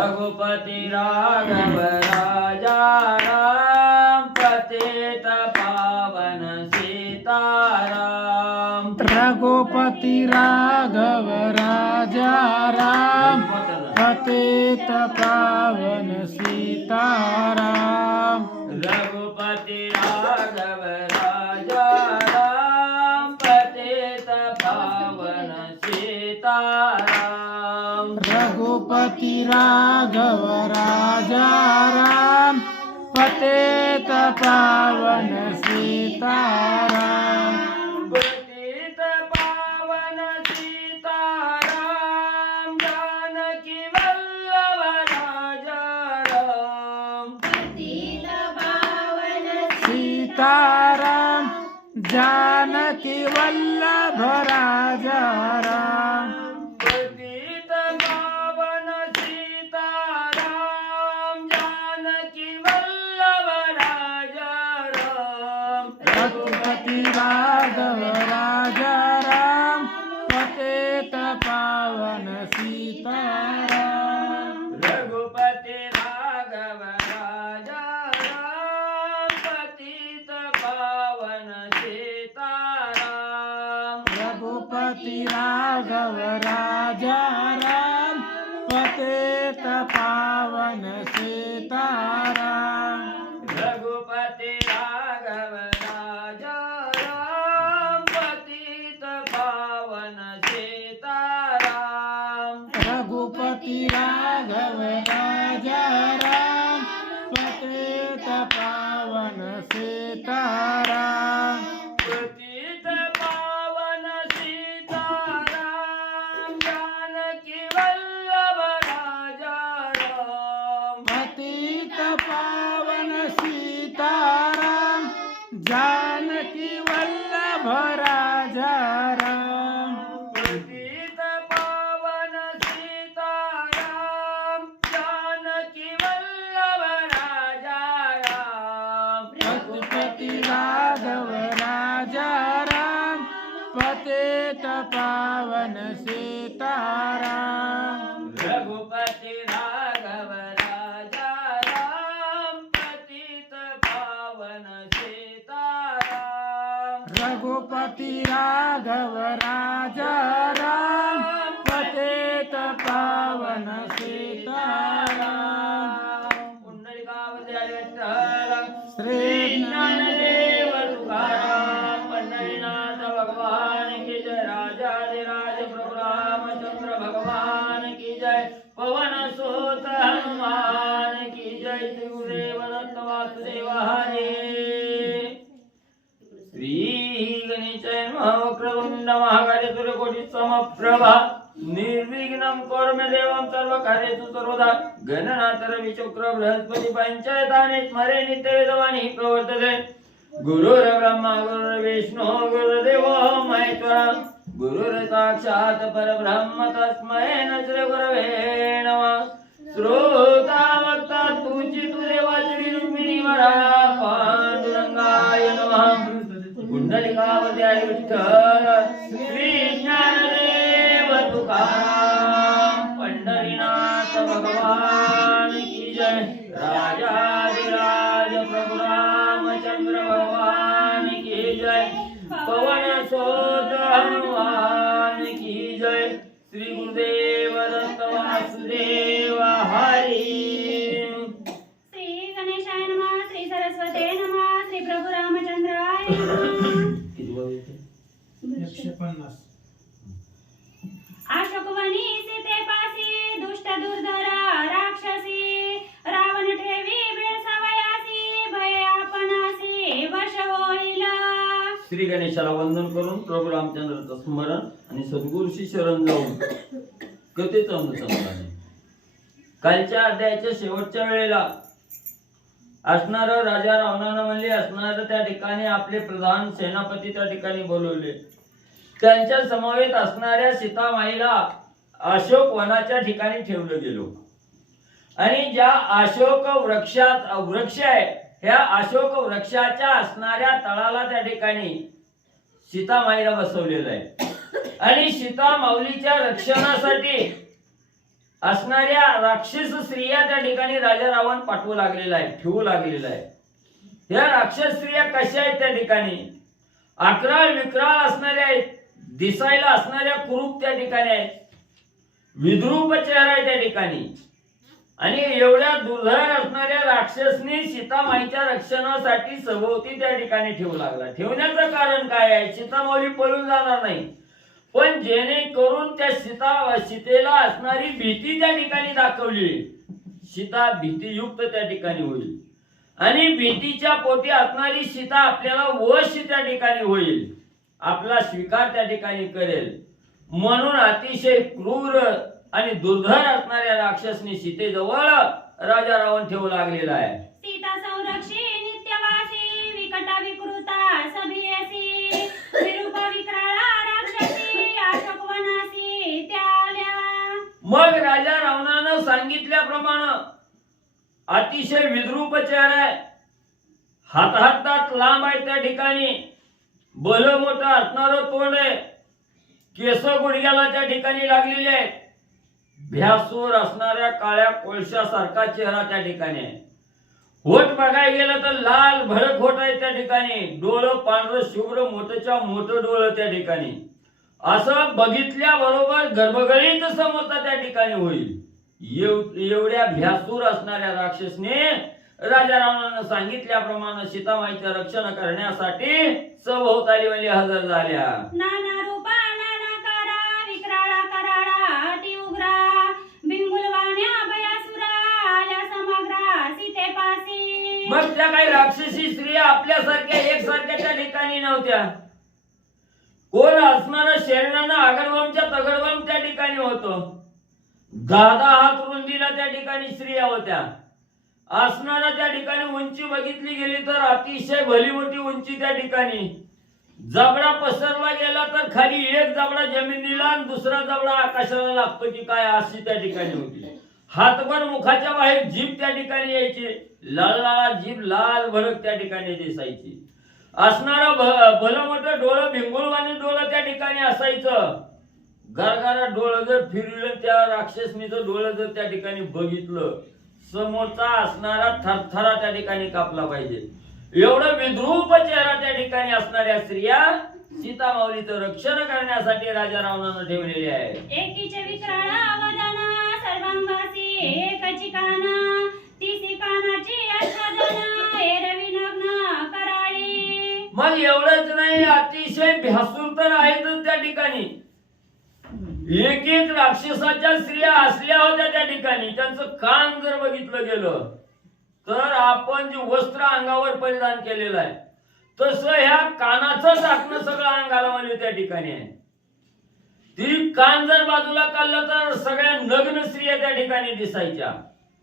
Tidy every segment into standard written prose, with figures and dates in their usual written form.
रघुपति राघव राजा राम पतित पावन सीताराम। रघुपति राघव राजा राम पतित पावन सीताराम। रघुपति राघव राजा राम पतित पावन सीताराम। रघुपति राघव राजा राम पतित पावन सीताराम। पतित पावन सीताराम जानकी वल्लभ राजा राम। पतित पावन सीताराम जानकी वल्लभ राजा राम। पतित पावन सीताराम जानकी वल्लभ राजा राम। रघुपति राघव राजा राम पतित पावन सीताराम। रघुपति राघव राजा राम पतित पावन सीताराम। रघुपति राघव राजा राम पतित पावन सीताराम। रघुपति राघव राजा राम पतित पावन सीताराम। रघुपति राघव राजा राम पतित पावन सीताराम। पतित पावन सीताराम जानकी वल्लभ राजा राम। पतित पावन सीताराम जानकी वल्लभ राजा राम। पतित पावन सीताराम जानकी वल्लभ राजा राम। रघुपति राघव राजा राम पतित पावन सीताराम। रघुपति राघव राजा राम पतित पावन सीताराम। रघुपति राघव राजा राम पतित पावन सीताराम। पुंडलिकावती विठ्ठल श्री ज्ञानदेव तुकाराम पंढरीनाथ भगवान की जय। राजाधिराज प्रभु रामचंद्र भगवान की जय। पवन सुत हनुमान की जय। श्री गुरुदेव दत्त वासुदेव हरे। श्री गणेशाय नमः। वक्रतुंड महाकाय सूर्यकोटि समप्रभा निर्विघ्नं कुरु देवं सर्वकार्येषु सर्वदा। गणनाथ रवि शुक्र बृहस्पति पंचायतानि स्मरे नित्यवेदवाणी प्रवर्तते। गुरुर्ब्रह्मा गुरुर्विष्णु गुरुर्देवो महेश्वरः। गुरुर्साक्षात् परब्रह्म तस्मै श्री गुरवे नमः। श्रोता वक्ता तुचितु देवाची रुक्मिणी वरा पांडुरंगाय नमः। पुंडलिकावती विठ्ठल श्री ज्ञानदेव तुकाराम पंढरीनाथ भगवान की जय। राजाधिराज प्रभु रामचंद्र भगवान की जय। पवन सुत हनुमान की जय। श्री गुरुदेव दत्त वासुदेव हरी। श्री गणेशाय नमः। श्री सरस्वते नमः। श्री प्रभु रामचंद्राय नमः। 150 अशोकवनी सीतेपासी दुष्ट दुर्धरा राक्षसी रावण ठेवी बेळसावयासी भय आपणासी वश होईल। श्री गणेशाला वंदन करून प्रभू रामचंद्राचं स्मरण आणि सद्गुरूशी शरण जाऊन कथेचं अनुसंधान। कालच्या अध्यायाच्या शेवटच्या वेळेला असणारं राजा रावणानं म्हणले असणारं त्या ठिकाणी आपले प्रधान सेनापती त्या ठिकाणी बोलवले। त्यांच्या समवेत असणाऱ्या सीतामाईला अशोक वनाच्या ठिकाणी ठेवलं गेलो आणि ज्या अशोक वृक्ष आहे ह्या अशोक वृक्षाच्या असणाऱ्या तळाला त्या ठिकाणी सीतामाईला बसवलेलं आहे आणि सीता माऊलीच्या रक्षणासाठी असणाऱ्या राक्षस स्त्रिया त्या ठिकाणी राजा रावण पाठवू लागलेला आहे, ठेवू लागलेला आहे. ह्या राक्षस स्त्रिया कशा आहेत त्या ठिकाणी? अकराळ विक्राळ असणाऱ्या आहेत, दिसायला असणाऱ्या कुरूप त्या ठिकाणी आहेत, विद्रूप चेहरा आहे त्या ठिकाणी. आणि एवढ्या दुर्धर असणाऱ्या राक्षसने सीतामाईच्या रक्षणासाठी सभोवती त्या ठिकाणी ठेवू लागला. ठेवण्याचं कारण काय आहे? सीतामाऊली पळून जाणार नाही, पण जेणेकरून त्या सीतेला असणारी भीती त्या ठिकाणी दाखवली. सीता भीतीयुक्त त्या ठिकाणी होईल आणि भीतीच्या पोटी असणारी सीता आपल्याला वश त्या ठिकाणी होईल, आपला स्वीकार त्या ठिकाणी करेल. म्हणून अतिशय क्रूर आणि दुर्धर असणाऱ्या राक्षसनी सीतेजवळ राजा रावण ठेवू लागलेला आहे. सीता संरक्षी नित्यवासी विकटा विकृता सभियसी विरूप विक्राळा राक्षसी अशोकवनासी त्याल्या. मग राजा रावणानं सांगितल्याप्रमाणे अतिशय विद्रूप चेहरा आहे, हातात लांब आहे त्या ठिकाणी, भलं मोठं असणारं तोंड आहे, केस गुडघ्याला त्या ठिकाणी लागलेले आहेत, भ्यासूर असणाऱ्या काळ्या कोळशासारखा चेहरा त्या ठिकाणी आहे. होठ बघायला गेलं तर लाल भडक होठ आहे त्या ठिकाणी, डोळं पांढरं शुभ्र मोठच्या मोठं डोळं त्या ठिकाणी. असं बघितल्याबरोबर गर्भगळीत समोरचा त्या ठिकाणी होईल. एवढ्या भ्यासूर असणाऱ्या राक्षसने राजा रावणानं सांगितल्याप्रमाणे सीतामाईचं रक्षण करण्यासाठी सभोवताली हजर झाल्या. नाना रूपा नाना कारा विक्राळा कराळा अति उग्रा बिंगुलवाण्या भयासुरा आल्या समग्रा सीतेपासी. मग त्या काही राक्षसी स्त्रिया आपल्यासारख्या एकसारख्या त्या ठिकाणी नव्हत्या. कोण असणारं शरीरानं आगडबमच्या तगडबम त्या ठिकाणी होतं. 10 हात रुंदीला त्या ठिकाणी स्त्रिया होत्या. असणारा त्या ठिकाणी उंची बघितली गेली तर अतिशय भली मोठी उंची त्या ठिकाणी. जबडा पसरला गेला तर खाली एक जबडा जमिनीला आणि दुसरा जबडा आकाशाला लागतो की काय अशी त्या ठिकाणी होती. हातभर मुखाच्या बाहेर जीभ त्या ठिकाणी यायची, लाल जीभ लाल भडक त्या ठिकाणी दिसायची. असणारं भलं मोठं डोळं भिंगुळवाणी डोळं त्या ठिकाणी असायचं. गारगारा डोळं जर फिरलं त्या राक्षसनीचं डोळं जर त्या ठिकाणी बघितलं, समोरचा असणारा थरथरा त्या ठिकाणी कापला पाहिजे. एवढं विद्रूप चेहरा त्या ठिकाणी असणाऱ्या स्त्रिया सीतामाऊलीचं रक्षण करण्यासाठी राजा रावणानं ठेवलेले आहे. एकीचे विक्राळा वदना सर्वांगासी एकाची काना तिसी कानाची आच्छादना एरवी नग्न कराळी. मग एवढंच नाही, अतिशय भ्यासूर तर आहेतच त्या ठिकाणी. एक एक राक्षसाच्या स्त्रिया असल्या होत्या त्या ठिकाणी. त्यांचं कान जर बघितलं गेलं तर आपण जे वस्त्र अंगावर परिधान केलेलं आहे तसं ह्या कानाचं झाकणं सगळं अंगाला म्हणजे त्या ठिकाणी आहे. ती कान जर बाजूला काढलं तर सगळ्या नग्न स्त्रिया त्या ठिकाणी दिसायच्या.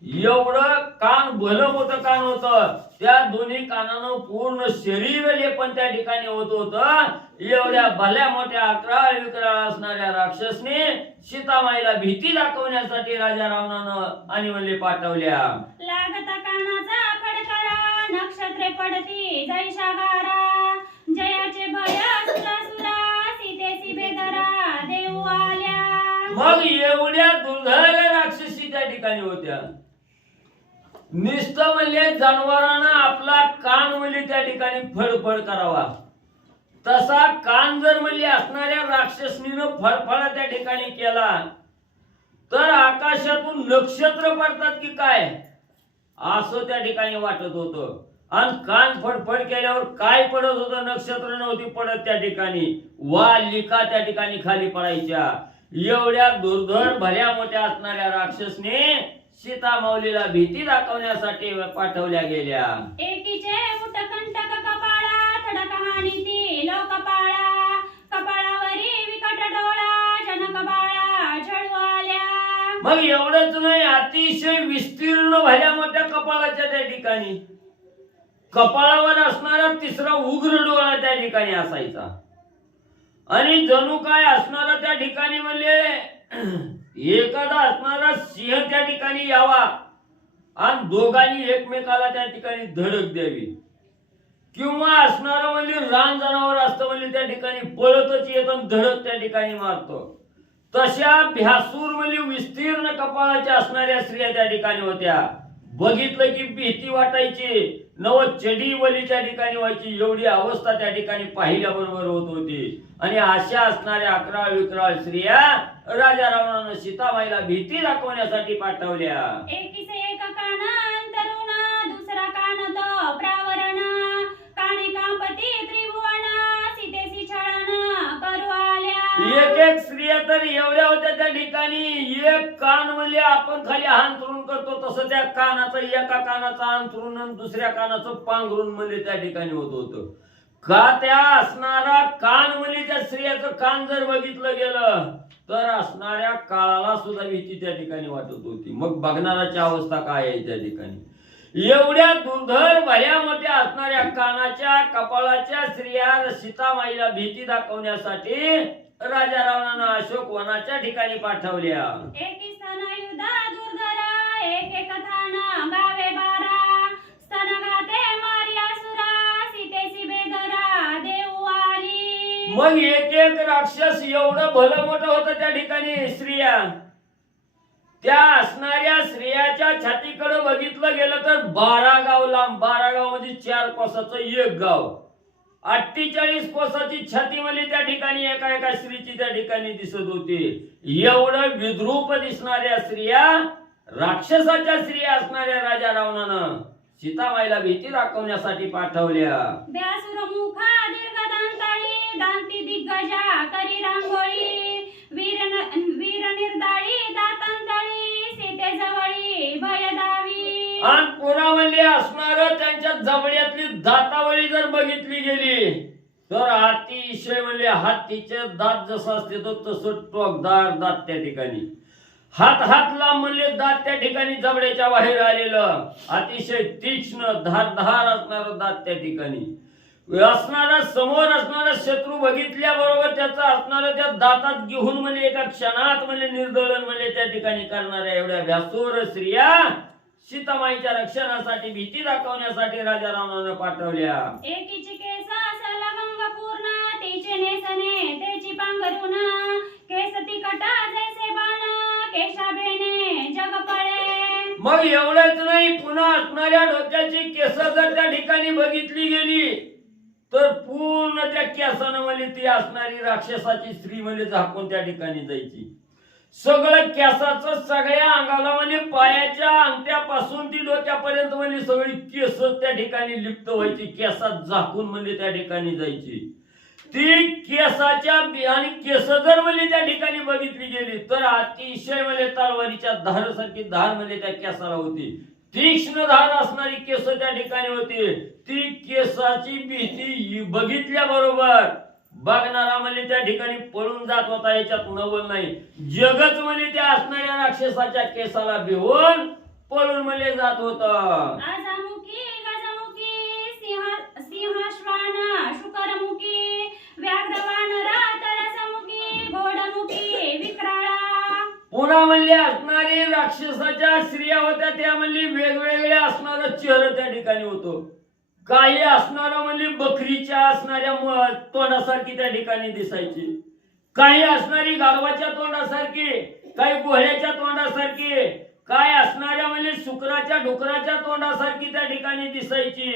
एवढं कान भलं मोठं कान होतं. त्या दोन्ही कानानं पूर्ण शरीर लेपन त्या ठिकाणी होत होतं. एवढ्या भल्या मोठ्या अकराळ विक्राळ असणाऱ्या राक्षसने सीतामाईला भीती दाखवण्यासाठी राजा रावणानं आणि पाठवल्या. लागता कानाचा फडकारा नक्षत्रे पडती जैशा गारा जयाचे भय सुरा सीतेसी बेदरा देऊ आल्या. मग एवढ्या दुर्धर राक्षसी त्या ठिकाणी होत्या. नुसतं म्हणले जनावरांना आपला कान म्हणले त्या ठिकाणी फडफड करावा, तसा कान जर म्हणले असणाऱ्या राक्षसनीनं फडफड त्या ठिकाणी केला तर आकाशातून नक्षत्र पडतात की काय असं त्या ठिकाणी वाटत होतं. आणि कान फडफड केल्यावर काय पडत होतं? नक्षत्र नव्हती पडत त्या ठिकाणी, वालिका त्या ठिकाणी खाली पडायच्या. एवढ्या दुर्धर भल्या मोठ्या असणाऱ्या राक्षसने सीतामाऊलीला भीती दाखवण्यासाठी पाठवल्या गेल्या. एकीचे मुटकंटक कपाळा थडक हानीती लोक कपाळा कपाळावरी विकट डोळा जनक बाळा झळू आल्या. मग एवढंच नाही, अतिशय विस्तीर्ण भल्या मोठ्या कपाळाच्या त्या ठिकाणी कपाळावर असणारा तिसरा उग्र डोळा त्या ठिकाणी असायचा. आणि जणू काय असणारा त्या ठिकाणी म्हणजे एखादा असणारा सिंह त्या ठिकाणी यावा आणि दोघांनी एकमेकाला त्या ठिकाणी धडक द्यावी, किंवा असणारा म्हणजे रान जनावर असतं म्हणजे त्या ठिकाणी पळतच येत आणि धडक त्या ठिकाणी मारतो. तशा भ्यासूर म्हणजे विस्तीर्ण कपाळाच्या असणाऱ्या स्त्रिया त्या ठिकाणी होत्या. बघितलं की भीती वाटायची. नव चडी वली त्या ठिकाणी व्हायची, एवढी अवस्था त्या ठिकाणी पाहिल्याबरोबर होत होती. आणि अशा असणाऱ्या अकराळ विक्राळ स्त्रिया राजा रावणानं सीतामाईला भीती दाखवण्यासाठी पाठवल्या. एकीचे एक कान अंतरुण, दुसरा कान तो प्रावरण, काणी कांपती त्रिभुवन, सीतेसी छळण करू आल्या. एक एक स्त्रिया तर एवढ्या होत्या त्या ठिकाणी. एक कान म्हणजे आपण खाली अंथरून करतो तसं त्या कानाचं, एका कानाचं अंथरून आणि दुसऱ्या कानाचं पांघरून म्हणजे त्या ठिकाणी होत होतं. का त्या असणारा कान म्हणजे त्या स्त्रियाचं कान जर बघितलं गेलं तर असणाऱ्या काळाला सुद्धा भीती त्या ठिकाणी वाटत होती. मग बघणाराची अवस्था काय आहे त्या ठिकाणी. एवढ्या दुर्धर भल्या मोठ्या असणाऱ्या कानाच्या कपाळाच्या स्त्रिया सीतामाईला भीती दाखवण्यासाठी राजा रावणानं अशोक वनाच्या ठिकाणी पाठवल्या. एकी स्तन युधा दुर्धर, एक एक थान गावे बारा, स्तन गाते मारिया सुरा, सीतेसी बेदरा देऊ आली. मग एक एक राक्षस एवढं भलं मोठं होतं त्या ठिकाणी स्त्रिया. त्या असणाऱ्या स्त्रियाच्या छातीकडे बघितलं गेलं तर 12 गाव लांब. 12 गाव म्हणजे 4 कोसाचं एक गाव. 48 कोसाची छाती म्हणजे त्या ठिकाणी एका एका स्त्रीची त्या ठिकाणी दिसत होती. एवढं विद्रूप दिसणाऱ्या स्त्रिया, राक्षसाच्या स्त्रिया असणाऱ्या राजा रावणानं सीतामाईला भीती दाखवण्यासाठी पाठवल्या. व्यासुर मुखा दीर्घ दांताळी, दांती दिग्गजा करी रांगोळी, वीर निर्दाळी दातांतळी, सीते जवळी भय दावी. आणि पुरामध्ये असणार त्यांच्या जबड्यातली दातावळी जर बघितली गेली तर अतिशय म्हणजे हातीचे दात जसं असते तसं टोकदार दात त्या ठिकाणी. हात लांब म्हणले दात त्या ठिकाणी जबड्याच्या बाहेर आलेलं, अतिशय तीक्ष्ण धारधार असणार दात त्या ठिकाणी. असणारा समोर असणारा शत्रू बघितल्याबरोबर त्याचा असणारा त्या दातात घेऊन म्हणजे एका क्षणात म्हणजे निर्दळन म्हणजे त्या ठिकाणी करणाऱ्या एवढ्या व्यासूर स्त्रिया सीतामाईच्या रक्षणासाठी भीती दाखवण्यासाठी राजा रावणानं पाठवल्या. एकीची केस सलगंग पूर्ण, तिचे नेसने त्याची पांघरून, केस तिकटा जैसे बाण, केशाबेने जग पळे. मग एवढंच नाही, पुन्हा असणाऱ्या डोक्याची केस जर त्या ठिकाणी बघितली गेली तर पूर्ण त्या केसानं म्हणजे ती असणारी राक्षसाची स्त्री म्हणजे झाकून त्या ठिकाणी जायची. सगळं केसाचं सगळ्या अंगाला म्हणजे पायाच्या अंगठ्यापासून ती डोक्यापर्यंत म्हणजे सगळी केस त्या ठिकाणी लिप्त व्हायची, केसात झाकून म्हणजे त्या ठिकाणी जायची. ती केसाच्या आणि केस जर म्हणजे त्या ठिकाणी बघितली गेली तर अतिशय म्हणजे तलवारीच्या धारासारखी धार म्हणजे त्या केसाला होती. तीक्ष्ण धार असणारी केस त्या ठिकाणी होती. ती केसाची भीती बघितल्याबरोबर बघणारा म्हणजे त्या ठिकाणी पळून जात होता. याच्यात नवल नाही. जगच म्हणजे त्या असणाऱ्या राक्षसाच्या केसाला भिवून पळून म्हणजे जात होत. आजामुखी गजमुखी सिंहाश्वान शुकरमुखी, व्याघ्रवानरा तरसमुखी, घोडमुखी विक्राळा. पुन्हा म्हणले असणारी राक्षसाच्या स्त्रिया होत्या त्या म्हणजे वेगवेगळ्या असणारं चेहरा त्या ठिकाणी होतो. काही असणारं म्हणजे बकरीच्या असणाऱ्या तोंडासारखी त्या ठिकाणी दिसायची, काही असणारी गाढवाच्या तोंडासारखी, काही घोड्याच्या तोंडासारखी, काय असणाऱ्या म्हणजे शुक्राच्या डुकराच्या तोंडासारखी त्या ठिकाणी दिसायची.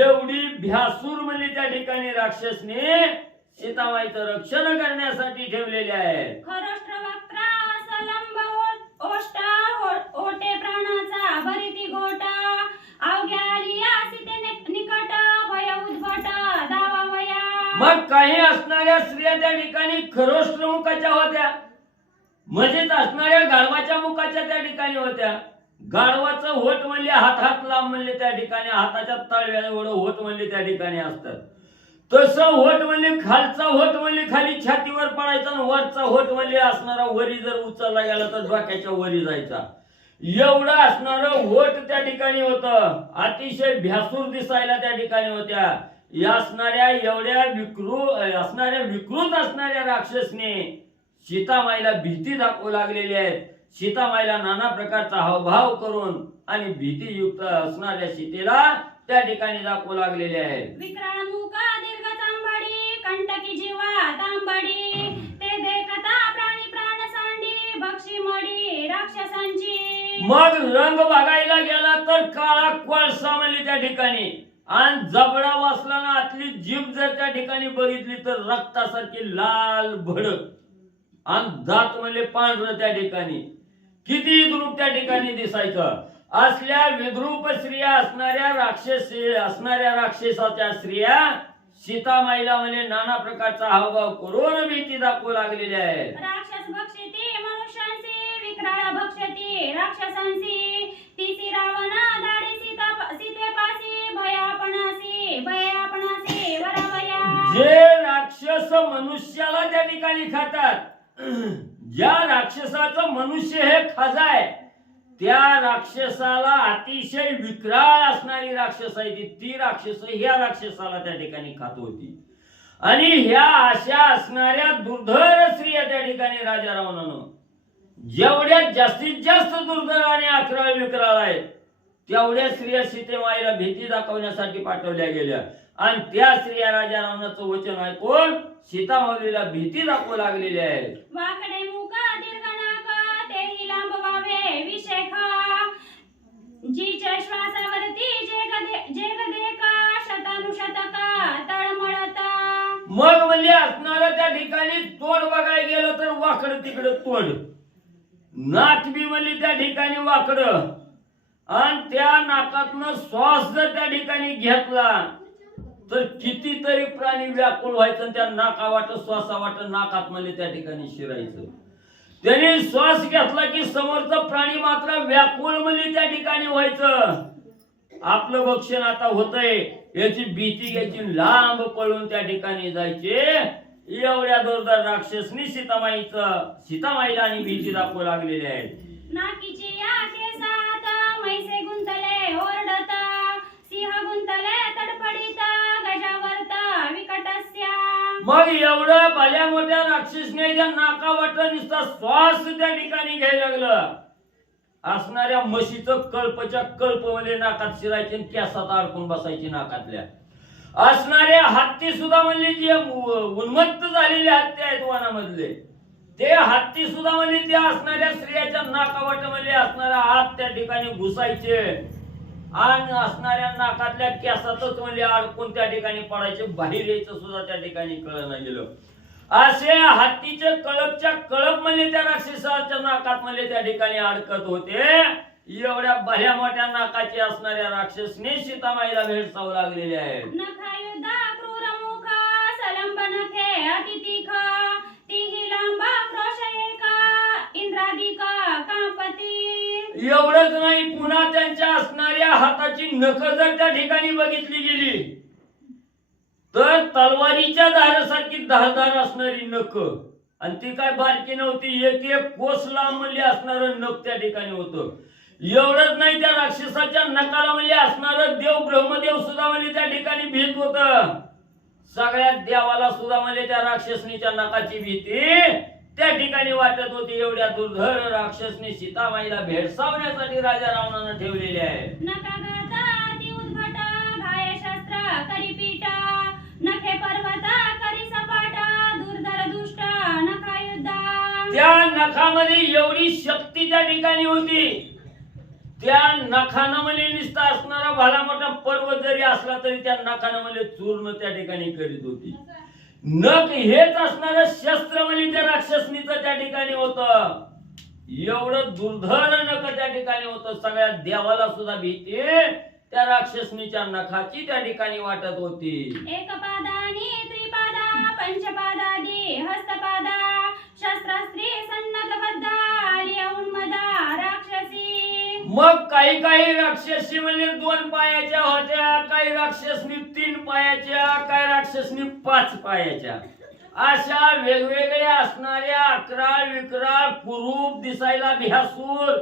एवढी भ्यासूर म्हणजे त्या ठिकाणी राक्षसने सीतामाईचं रक्षण करण्यासाठी ठेवलेले आहे. खरोष्ट्र वक्त्र सलंब ओष्ट ओटे प्राणाचा भरिती गोटा, अवघ्या आलिया सीते निकट भय उद्भट दावा वया. मग काही असणाऱ्या स्त्रिया त्या ठिकाणी खरोष्ट्र मुखाच्या होत्या, म्हणजेच असणाऱ्या गाढवाच्या मुखाच्या त्या ठिकाणी होत्या. गाढवाचं होठ म्हणजे हात लांब म्हणजे त्या ठिकाणी हाताच्या तळव्या एवढं होठ म्हणजे त्या ठिकाणी असतात. तसं होठ म्हणजे खालचा होठ म्हणजे खाली छातीवर पडायचा आणि वरचा होठ म्हणजे असणारा वरी जर उचलला गेला तर डोक्याच्या वरी जायचा. एवढं असणारं होठ त्या ठिकाणी होतं. अतिशय भ्यासूर दिसायला त्या ठिकाणी होत्या. या असणाऱ्या एवढ्या विकृत असणाऱ्या राक्षसने सीतामाईला भीती दाखवू लागलेली आहे. सीतामाईला नाना प्रकारचा हावभाव करून आणि भीतीयुक्त असणाऱ्या सीतेला त्या ठिकाणी दाखवू लागलेले आहेत. विक्राळ मुका दीर्घ तांबडी, कंटकी जीवा तांबडी, ते देखता प्राणी प्राण, बक्षी मडी राक्षसांची. मग रंग बघायला गेला तर काळा कोळसा म्हणली त्या ठिकाणी, आणि जबडा वासला ना आतली जीभ जर त्या ठिकाणी बघितली तर रक्तासारखी लाल भडक, आणि दात म्हणले पांढरं त्या ठिकाणी. किती विद्रूप त्या ठिकाणी दिसायचं. असल्या विद्रूप स्त्रिया असणाऱ्या राक्षसाच्या स्त्रिया सीतामाईला म्हणजे नाना प्रकारचा हावभाव करून भीती दाखवू लागलेल्या आहेत. राक्षस भक्षती मनुष्यांची, विक्राळ भक्षती राक्षसांची. तिसी रावणा धाडी सीतेपासी, भयापणासी वरावया. जे राक्षस मनुष्याला त्या ठिकाणी खातात, ज्या राक्षसाचं मनुष्य हे खाजा आहे, त्या राक्षसाला अतिशय विक्राळ असणारी राक्षस आहे ती राक्षस ह्या राक्षसाला त्या ठिकाणी खात होती. आणि ह्या अशा असणाऱ्या दुर्धर स्त्रिया त्या ठिकाणी राजा रावणानं जेवढ्या जास्तीत जास्त दुर्धर आणि अकराळ विक्राळ आहेत, तेवढ्या स्त्रिया सीतेमाईला भीती दाखवण्यासाठी पाठवल्या गेल्या. आणि त्या स्त्रिया राजा रावणाचं वचन ऐकून सीतामाईला भीती दाखवू लागलेल्या आहेत. वाकडे मुख दीर्घ नाक तेही लांब व्हावे विषेख. जीच्या श्वासावरती जेग देका शतानुशतका तळमळता. मग म्हणजे असणारा त्या ठिकाणी तोंड बघायला गेलं तर वाकडं तिकडं तोंड, नाक बी म्हणली त्या ठिकाणी वाकडं, आणि त्या नाकातनं श्वास जर त्या ठिकाणी घेतला तर कितीतरी प्राणी व्याकुळ व्हायचं. त्या नाकावाट श्वासावाट नाकात म्हणजे त्या ठिकाणी शिरायचं. त्याने श्वास घेतला की समोरचा प्राणी मात्र व्याकुळ म्हणजे त्या ठिकाणी व्हायचं. आपलं भक्षण आता होतंय याची भीती घ्यायची, लांब पळून त्या ठिकाणी जायचे. एवढ्या दुर्धर राक्षसनी सीतामाईला आणि भीती दाखवू लागलेल्या आहेत. नाकीची या केसात मैसे गुंतले ओरडता, सिंह गुंतले तडफडीता गजावरता विकटस्या. मग एवढं भल्या मोठ्या राक्षसने त्या नाकावाट नुसता श्वास त्या ठिकाणी घ्यायला लागलं. असणाऱ्या म्हशीचं कळपच्या कळप म्हणजे नाकात शिरायचे, केसात अडकून बसायची नाकातल्या. असणाऱ्या हत्ती सुद्धा म्हणले जे उन्मत्त झालेले हत्ती आहेत वनामधले, ते हत्ती सुद्धा म्हणजे त्या असणाऱ्या स्त्रियाच्या नाकावाट मध्ये असणारा हात त्या ठिकाणी घुसायचे, आणि असणाऱ्या नाकातल्या केसातच म्हणजे अडकून त्या ठिकाणी पडायचे. बाहेर यायचं सुद्धा त्या ठिकाणी कळलं गेलं. असे हत्तीचे कळपच्या कळप म्हणजे त्या राक्षसाच्या नाकात म्हणजे त्या ठिकाणी अडकत होते. एवढ्या भल्या मोठ्या नाकाची असणाऱ्या राक्षसने सीतामाईला भेडसावू लागलेले आहेत. नखायुधा क्रूर मुख सलंब नखे अतितिख, तिही लांब क्रोश एका इंद्रादिका कांपती. एवढंच नाही, पुन्हा त्यांच्या असणाऱ्या हाताची नख जर त्या ठिकाणी बघितली गेली तर तलवारीच्या धारासारखी धारदार असणारी नख, आणि ती काय बारकी नव्हती, एक कोस लांब म्हणजे असणारं नख त्या ठिकाणी होतं. एवढंच नाही, त्या राक्षसाच्या नकाला म्हणजे असणारं देव ब्रह्मदेव सुद्धा म्हणजे त्या ठिकाणी भीत होत. सगळ्या देवाला सुद्धा म्हणजे त्या राक्षसनीच्या नकाची भीती त्या ठिकाणी वाटत होती. एवढ्या दुर्धर राक्षसनी सीतामाईला भेडसावण्यासाठी राजा रावणानं ठेवलेले आहे. नकागाता अति उद्भट घाय शस्त्र करी पीठ, नखे पर्वत करी सपाट दुर्धर दुष्ट नखायुधा. त्या नखामध्ये एवढी शक्ती त्या ठिकाणी होती. त्या नखानं म्हणजे निस्ता असणारा भला मोठा पर्वत जरी असला तरी त्या नखानं म्हणजे चूर्ण त्या ठिकाणी करीत होती. नख हेच असणारं शस्त्र म्हणजे त्या राक्षसनीचं त्या ठिकाणी होतं. एवढं दुर्धर नख त्या ठिकाणी होतं. सगळ्या देवाला सुद्धा भीती त्या राक्षसनीच्या नखाची त्या ठिकाणी वाटत होती. एकपादानी त्रिपादा पंचपादादी हस्तपादा, शस्त्रास्त्री सन्नतबद्धा आलिया उन्मदा राक्षसी. मग काही राक्षसी म्हणजे 2 पायाच्या होत्या, काही राक्षसनी 3 पायाच्या, काही राक्षसनी 5 पायाच्या. अशा वेगवेगळ्या असणाऱ्या अकराळ विक्राळ कुरूप दिसायला भ्यासूर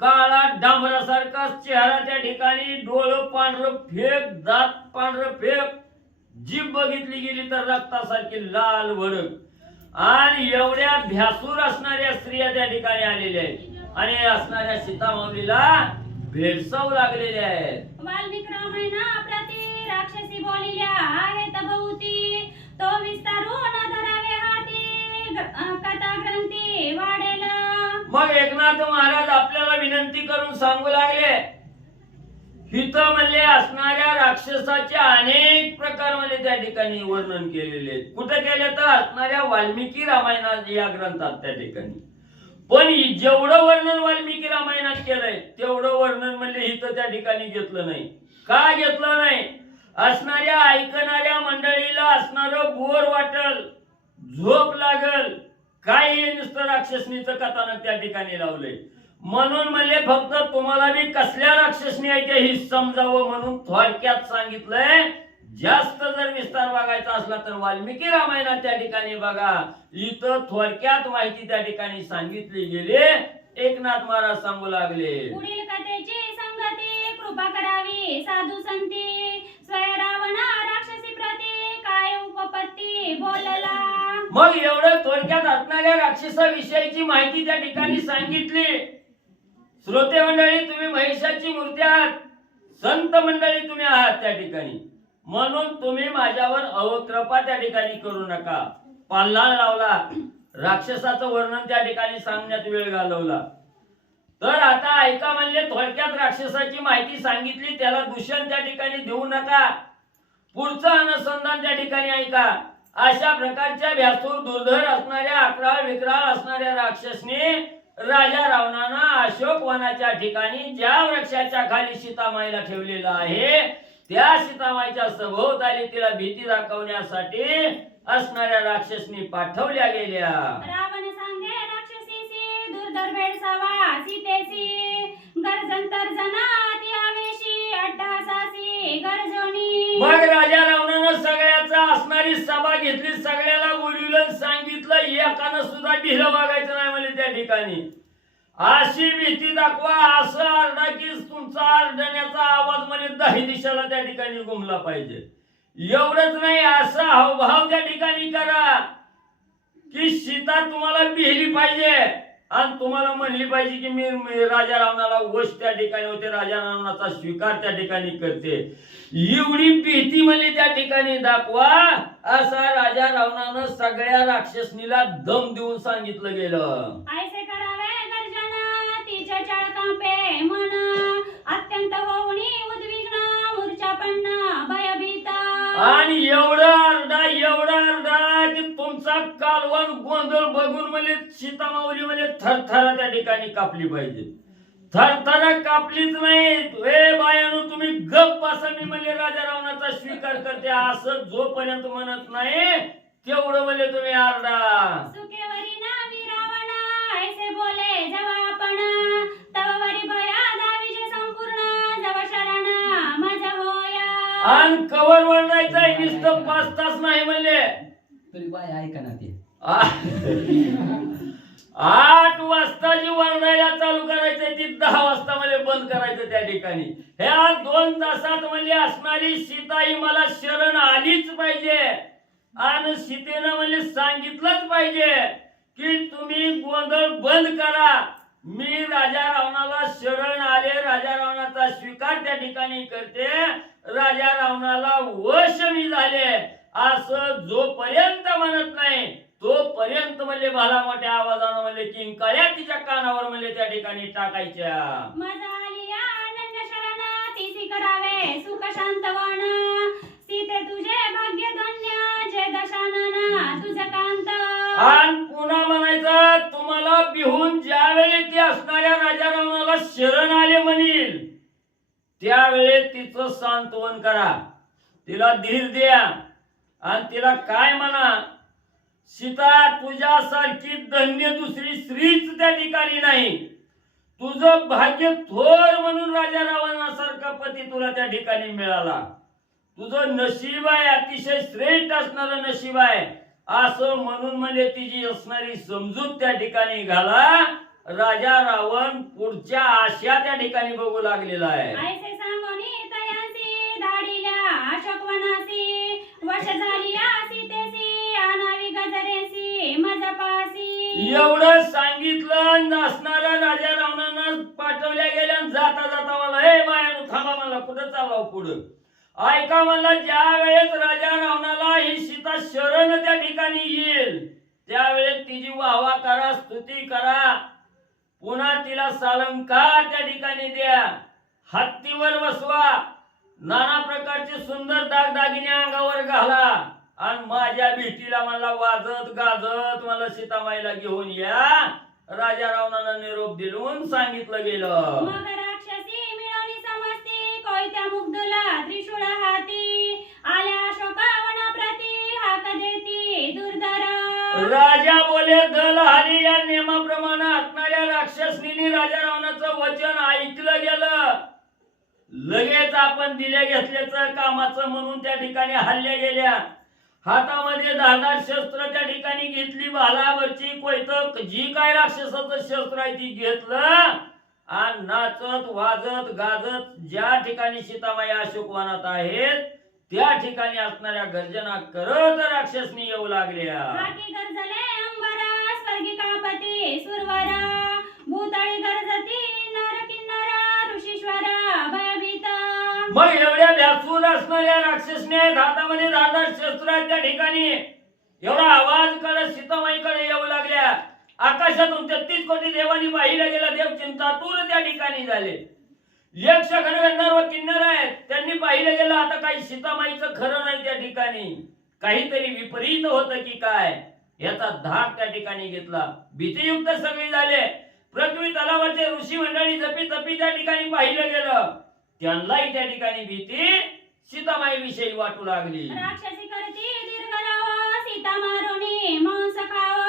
काळा डांबरासारखा चेहरा त्या ठिकाणी, डोळं पांढरं फेक, दात पांढरं फेक, जीभ बघितली गेली तर रक्तासारखी लाल भडक, आणि एवढ्या भ्यासूर असणाऱ्या स्त्रिया त्या ठिकाणी आलेल्या आहेत आणि असणाऱ्या सीतामाईला भेडसावू लागलेल्या आहेत. वाल्मिक रामायणा प्रति राक्षसी बोलिल्या आहेत बहुती, तो विस्तारून धरावे हाती कथा ग्रंथी वाढेल. मग एकनाथ महाराज आपल्याला विनंती करून सांगू लागले, हिथं म्हणले असणाऱ्या राक्षसाचे अनेक प्रकार म्हणजे त्या ठिकाणी वर्णन केलेले आहेत. कुठे केले तर असणाऱ्या वाल्मिकी रामायणात या ग्रंथात त्या ठिकाणी. पण जेवढं वर्णन वाल्मिकी रामायणात केलंय तेवढं वर्णन म्हणजे हिथं त्या ठिकाणी घेतलं नाही. का घेतलं नाही? असणाऱ्या ऐकणाऱ्या मंडळीला असणारं बोर वाटल, झोप लागल, काय हे नुसतं राक्षसनीचं कथानक त्या ठिकाणी लावलंय. म्हणून म्हणले फक्त तुम्हाला बी कसल्या राक्षसनी आहे ते ही समजावं म्हणून थोडक्यात सांगितलंय. जास्त जर विस्तार बघायचा असला तर वाल्मिकी रामायणात त्या ठिकाणी बघा. इथं थोडक्यात माहिती त्या ठिकाणी सांगितली गेली. एकनाथ महाराज सांगू लागले, पुढील कथेची संगती कृपा करावी साधू संती, स्वय रावणा राक्षसी प्रती काय उपपत्ती बोलला. मग एवढं थोडक्यात असणाऱ्या राक्षसाविषयीची माहिती त्या ठिकाणी सांगितली. श्रोते मंडळी, तुम्ही महिषाची मूर्ती आहात, संत मंडळी तुम्ही आहात त्या ठिकाणी, म्हणून तुम्ही माझ्यावर अवकृपा त्या ठिकाणी करू नका. पाल्ला लावला, राक्षसाचं वर्णन त्या ठिकाणी सांगण्यात वेळ घालवला. तर आता ऐका म्हणले, थोडक्यात राक्षसाची माहिती सांगितली, त्याला दूषण त्या ठिकाणी देऊ नका. पुढचं अनुसंधान त्या ठिकाणी ऐका. अशा प्रकारच्या भ्यासूर दुर्धर असणाऱ्या अकराळ विक्राळ असणाऱ्या राक्षसने राजा रावणानं अशोक वनाच्या ठिकाणी ज्या वृक्षाच्या खाली सीतामाईला ठेवलेला आहे त्या सीतामाईच्या सभोवताली तिला भीती दाखवण्यासाठी असणाऱ्या राक्षसनी पाठवल्या गेल्या. रावण सांगे राक्षसीसी दुर्धर भेडसावा सीतेसी, गर्जन तर्जना ती आवेशी अट्टहासासी गर्जनी. मग राजा रावणानं सगळ्याचा असणारी सभा घेतली, सगळ्याला बोलवलं, सांगितलं एकानं सुद्धा ढिलं वागायचं नाही म्हणजे त्या ठिकाणी. अशी भीती दाखवा, असं आरडा की तुमचा आरडण्याचा आवाज म्हणजे 10 दिशेला त्या ठिकाणी घुमला पाहिजे. एवढंच नाही, असा हावभाव त्या ठिकाणी करा की सीता तुम्हाला भिली पाहिजे आणि तुम्हाला म्हणली पाहिजे की मी राजा रावणाला वश त्या ठिकाणी होते, राजा रावणाचा स्वीकार त्या ठिकाणी करते. एवढी भीती म्हणजे त्या ठिकाणी दाखवा. असा राजा रावणानं सगळ्या राक्षसनीला दम देऊन सांगितलं गेलं. ऐसे करावे गर्जना तिच्या चाळकांपे मन, अत्यंत होऊनी उद्विग्न मूर्छापन्न भयभीत. आणि एवढा अर्धा की तुमचा कालवण गोंधळ बघून म्हणजे सीतामाऊली म्हणजे थरथरा त्या ठिकाणी कापली पाहिजे. थरथरा कापलीच नाही, ए बायानो तुम्ही गप बसा, मी म्हणजे राजा रावणाचा स्वीकार करते असं जोपर्यंत म्हणत नाही तेवढं म्हणजे तुम्ही आरडा. सुखेवरी ना विरावण ऐसे बोले जेव्हा आपण, तववरी भया दाविजे संपूर्ण जव शरण माझा होया. आणि कवर वळणायचं नुसतं 5 तास नाही म्हणले तरी बाय ऐका ना ते 8 वाजता जी वरडायला चालू करायचंय ती 10 वाजता म्हणजे बंद करायचं त्या ठिकाणी. ह्या 2 तासात म्हणजे असणारी सीता ही मला शरण आलीच पाहिजे आणि सीतेनं म्हणजे सांगितलंच पाहिजे की तुम्ही गोंधळ बंद करा, मी राजा रावणाला शरण आले, राजा रावणाचा स्वीकार त्या ठिकाणी करते, राजा रावणाला वश मी झाले असं जोपर्यंत म्हणत नाही तोपर्यंत म्हणजे भला मोठ्या आवाजानं म्हणजे किंकाळ्या तिच्या कानावर म्हणजे त्या ठिकाणी टाकायच्या. माझा आलिया अनन्य शरण तिसी करावे सुख शांतवन, सीते तुझे भाग्य धन्य जे दशानन तुझ कांत. आणि पुन्हा म्हणायचं, तुम्हाला बिहून ज्यावेळी ती असणाऱ्या राजा रावणाला शरण आले म्हणील त्यावेळी तिचं सांत्वन करा, तिला धीर द्या आणि तिला काय म्हणा, सीता तुझ्यासारखी धन्य दुसरी स्त्रीच त्या ठिकाणी नाही, तुझं भाग्य थोर म्हणून राजा रावणासारखा पती तुला त्या ठिकाणी मिळाला, तुझं नशीब आहे, अतिशय श्रेष्ठ असणारं नशीब आहे असं म्हणून म्हणजे तिची असणारी समजूत त्या ठिकाणी घाला. राजा रावण पुढच्या आशा त्या ठिकाणी बघू लागलेला आहे. ऐसे सांगोनी तयासी धाडिल्या अशोकवनासी, वश झालिया सीतेसी आनावी गजरेसी मजपासी. एवढं सांगितलं नसणाऱ्या राजा रावणानं पाठवल्या गेल्या, जाता जाता मला हे बाया थांबा, मला कुठं चालव पुढं ऐका म्हणला. ज्या वेळेस राजा रावणाला ही सीता शरण त्या ठिकाणी येईल त्यावेळेस तिची वाहवा करा, स्तुती करा, पुन्हा तिला सालंकार त्या ठिकाणी द्या, हत्तीवर बसवा, नाना प्रकारचे सुंदर दागदागिने अंगावर घाला आणि माझ्या भेटीला मला वाजत गाजत मला सीतामाईला घेऊन या. राजा रावणाला निरोप दिलून सांगितलं गेलं. मग राक्षसी मिळवणी समजती कोयत्या मुग्धला त्रिशूळ हाती आल्या अशोकावना प्रती हाक देती दुर्धर. राजा बोले दल हारी या नियमाप्रमाणे असणाऱ्या राक्षसनीने राजा रावणाचं वचन ऐकलं गेलं. लगेच आपण दिल्या घेतल्याचं कामाचं म्हणून त्या ठिकाणी हल्ल्या गेल्या. हातामध्ये धारदार शस्त्र त्या ठिकाणी घेतली, भालावरची कोयत जी काय राक्षसाचं शस्त्र आहे ती घेतलं आणि नाचत वाजत गाजत ज्या ठिकाणी सीतामाई अशोकवनात आहेत त्या ठिकाणी असणाऱ्या गर्जना करत राक्षसनी येऊ लागल्या. हाती गरजले अंबरा स्वर्गी कापती सुरवरा भूताळी गरजती नर किन्नरा ऋषीश्वरा भयभीत. मग एवढ्या भ्यासूर असणाऱ्या राक्षसने हातामध्ये धारदार शस्त्र आहेत त्या ठिकाणी एवढा आवाज करत सीतामाईकडे येऊ लागल्या. आकाशातून 33 कोटी देवांनी पाहिलं गेलं. देव चिंतातूर त्या ठिकाणी झाले. यक्ष गणगंधर्व किन्नर आहेत त्यांनी पाहिलं गेलं. आता काही सीतामाईचं खरं नाही त्या ठिकाणी, काहीतरी विपरीत होतं की काय याचा धाक त्या ठिकाणी घेतला. भीतीयुक्त सगळे झाले. पृथ्वी तलावरचे ऋषी मंडळी जपी तपी त्या ठिकाणी पाहिलं गेलं. त्यांनाही त्या ठिकाणी भीती सीतामाई विषयी वाटू लागली. राक्षसी करती दीर्घराव सीता मारुनी मांस खाव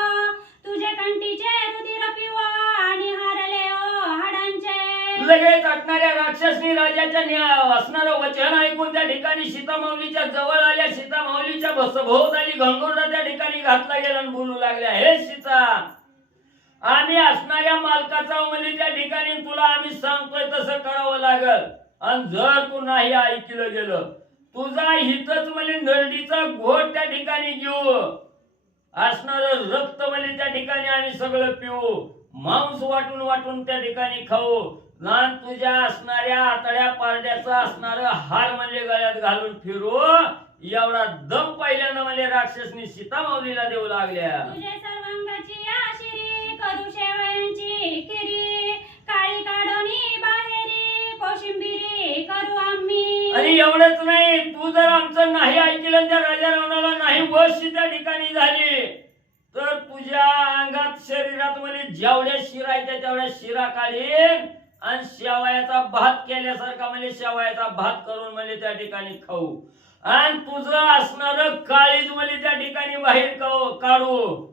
तुझे कंठीचे रुधिर पिवा आणि हारले ओ हाडांचे. लगेच असणाऱ्या राक्षसनी राजाच्या असणारं वचन ऐकून त्या ठिकाणी सीतामाऊलीच्या जवळ आल्या. सीतामाऊलीच्या भोवताली घंगोरडा त्या ठिकाणी घातला गेला आणि बोलू लागल्या, हे सीता, आम्ही असणाऱ्या मालकाचा मुली त्या ठिकाणी तुला आम्ही सांगतोय तसं करावं लागल. आणि जर तू नाही ऐकलं गेलं तुझा हितच म्हणजे नरडीचा घोट त्या ठिकाणी घेऊ, असणार रक्त म्हणजे त्या ठिकाणी आम्ही सगळं पिऊ, मांस वाटून वाटून त्या ठिकाणी खाऊ, लहान तुझ्या असणाऱ्या आतड्या पारड्याचं असणार हार म्हणजे गळ्यात घालून फिरू. एवढा दम पहिल्यांदा म्हणजे राक्षसनी सीतामाऊलीला देऊ लागल्या. तुझे सर्वांगाची आशिरी करू शेवयांची खिरी काळी काढोनी बाहेरी कोशिंबिरी करू आम्ही. आणि एवढंच नाही, तू जर आमचं नाही ऐकलं त्या राजा रावणाला नाही वशी त्या ठिकाणी झाली तर तुझ्या अंगात शरीरात म्हणजे जेवढ्या शिरा आहेत तेवढ्या शिरा काढीन आणि शेवयाचा भात केल्यासारखा म्हणजे शेवयाचा भात करून म्हणजे त्या ठिकाणी खाऊ आणि तुझं असणार काळीज म्हणजे त्या ठिकाणी बाहेर काढू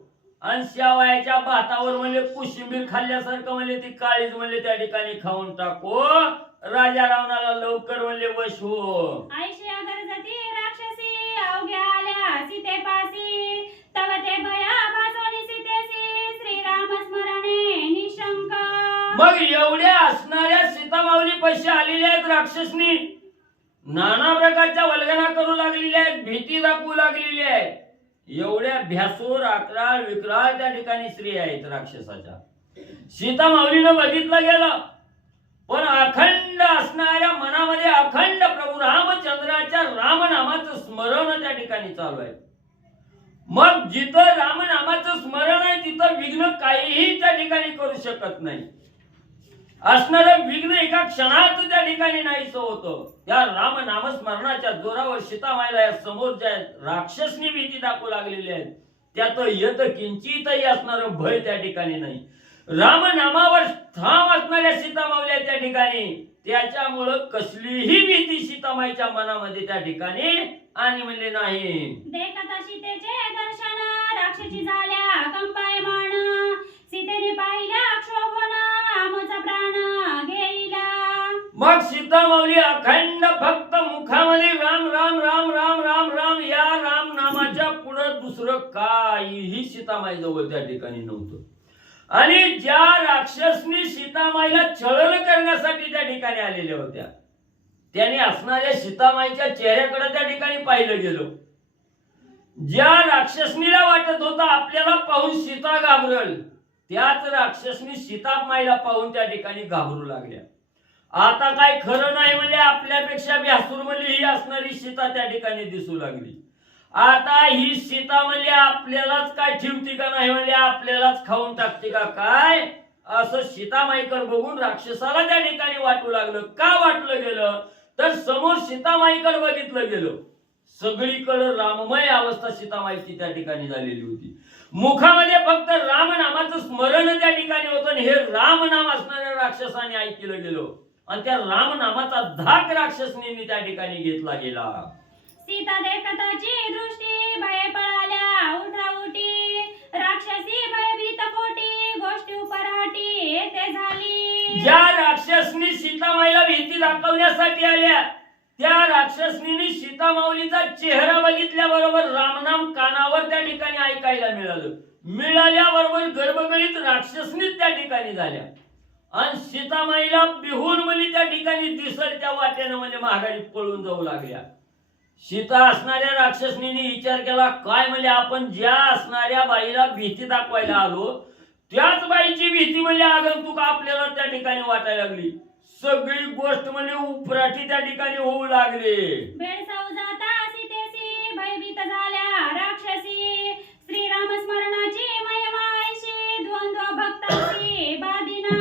आणि शेवयाच्या भातावर म्हणजे कोशिंबीर खाल्ल्यासारखं म्हणजे ती काळीज म्हणजे त्या ठिकाणी खाऊन टाकू. राजा रावणाला लवकर म्हणजे वश हो. आयशी अगरजती राक्षसी अवघ्या आल्या सीतेपासी तव ते भया भासोनी सीतेसी श्रीराम स्मरणे निशंक. मग एवढ्या असणाऱ्या सीतामाऊली पैसे आलेल्या आहेत राक्षसनी, नाना प्रकारच्या वल्गना करू लागलेल्या आहेत, भीती दाखवू लागलेली आहे. एवढ्या भ्यासूर अकराळ विक्राळ त्या ठिकाणी स्त्री आहेत राक्षसाच्या. सीतामाऊलीनं बघितलं गेलं पण अखंड असणाऱ्या मनामध्ये अखंड प्रभू रामचंद्राच्या रामनामाचं स्मरण त्या ठिकाणी चालू आहे. मग जिथं रामनामाचं स्मरण आहे तिथं विघ्न काहीही त्या ठिकाणी करू शकत नाही. असणारं विघ्न एका क्षणात त्या ठिकाणी नाहीच होतं. त्या रामनामस्मरणाच्या जोरावर सीतामाईला या समोर ज्या राक्षसनी भीती दाखवू लागलेली आहे त्यात यत किंचितही असणारं भय त्या ठिकाणी नाही. रामनामावर ठाम असणाऱ्या सीतामाऊल्या त्या ठिकाणी त्याच्यामुळं कसलीही भीती सीतामाईच्या मनामध्ये त्या ठिकाणी आणि म्हणजे नाही. देखता सीतेचे दर्शन राक्षसी झाल्या कंपायमान सीतेने पाहिल्या क्षोभन आमचा प्राण घेईला. मग सीतामाऊली अखंड फक्त मुखामध्ये राम राम राम राम राम राम या राम नामाच्या पुढे दुसरं काहीही सीतामाई जवळ त्या ठिकाणी नव्हतं. आणि ज्या राक्षसनी सीतामाईला छळण करण्यासाठी त्या ठिकाणी आलेल्या होत्या त्याने असणाऱ्या सीतामाईच्या चेहऱ्याकडे त्या ठिकाणी पाहिलं गेलं. ज्या राक्षसनीला वाटत होतं आपल्याला पाहून सीता घाबरल त्याच राक्षसनी सीतामाईला पाहून त्या ठिकाणी घाबरू लागल्या. आता काय खरं नाही म्हणजे आपल्यापेक्षा भ्यासूर म्हणजे ही असणारी सीता त्या ठिकाणी दिसू लागली. आता ही सीता म्हणजे आपल्यालाच काय ठेवती का नाही म्हणजे आपल्यालाच खाऊन टाकते का काय असं सीतामाईकर बघून राक्षसाला त्या ठिकाणी वाटू लागलं. का वाटलं गेलं तर समोर सीतामाईकर बघितलं गेलं. सगळीकडे राममय अवस्था सीतामाईची त्या ठिकाणी झालेली होती. मुखामध्ये फक्त रामनामाचं स्मरण त्या ठिकाणी होतं आणि हे रामनाम असणाऱ्या राक्षसाने ऐकलं गेलं आणि त्या रामनामाचा धाक राक्षसनींनी त्या ठिकाणी घेतला गेला. सीता देखताची दृष्टी भय पळाल्या उठाउठी राक्षसी भयभीत पोटी गोष्टी उपराटी येथे झाली. ज्या राक्षसनी सीतामाईला भीती दाखवण्यासाठी आल्या त्या राक्षसनीने सीतामाऊलीचा चेहरा बघितल्याबरोबर रामनाम कानावर त्या ठिकाणी ऐकायला मिळाल्याबरोबर गर्भगळीत राक्षसनीच त्या ठिकाणी झाल्या आणि सीतामाईला बिहून मुली त्या ठिकाणी दिसल त्या वाटेनं म्हणजे माघारी पळून जाऊ लागल्या. सीता असणाऱ्या राक्षसनीने विचार केला काय म्हणजे आपण ज्या असणाऱ्या बाईला भीती दाखवायला आलो त्याच बाईची भीती म्हणजे आगंतुक आपल्याला त्या ठिकाणी वाटायला लागली. सगळी गोष्ट म्हणजे उपराठी त्या ठिकाणी होऊ लागले. बेळसाऊ जाता सीतेसी भयभीत झाल्या राक्षसी श्रीराम स्मरणाची महिमायशी द्वंद्व भक्ताची बादिना.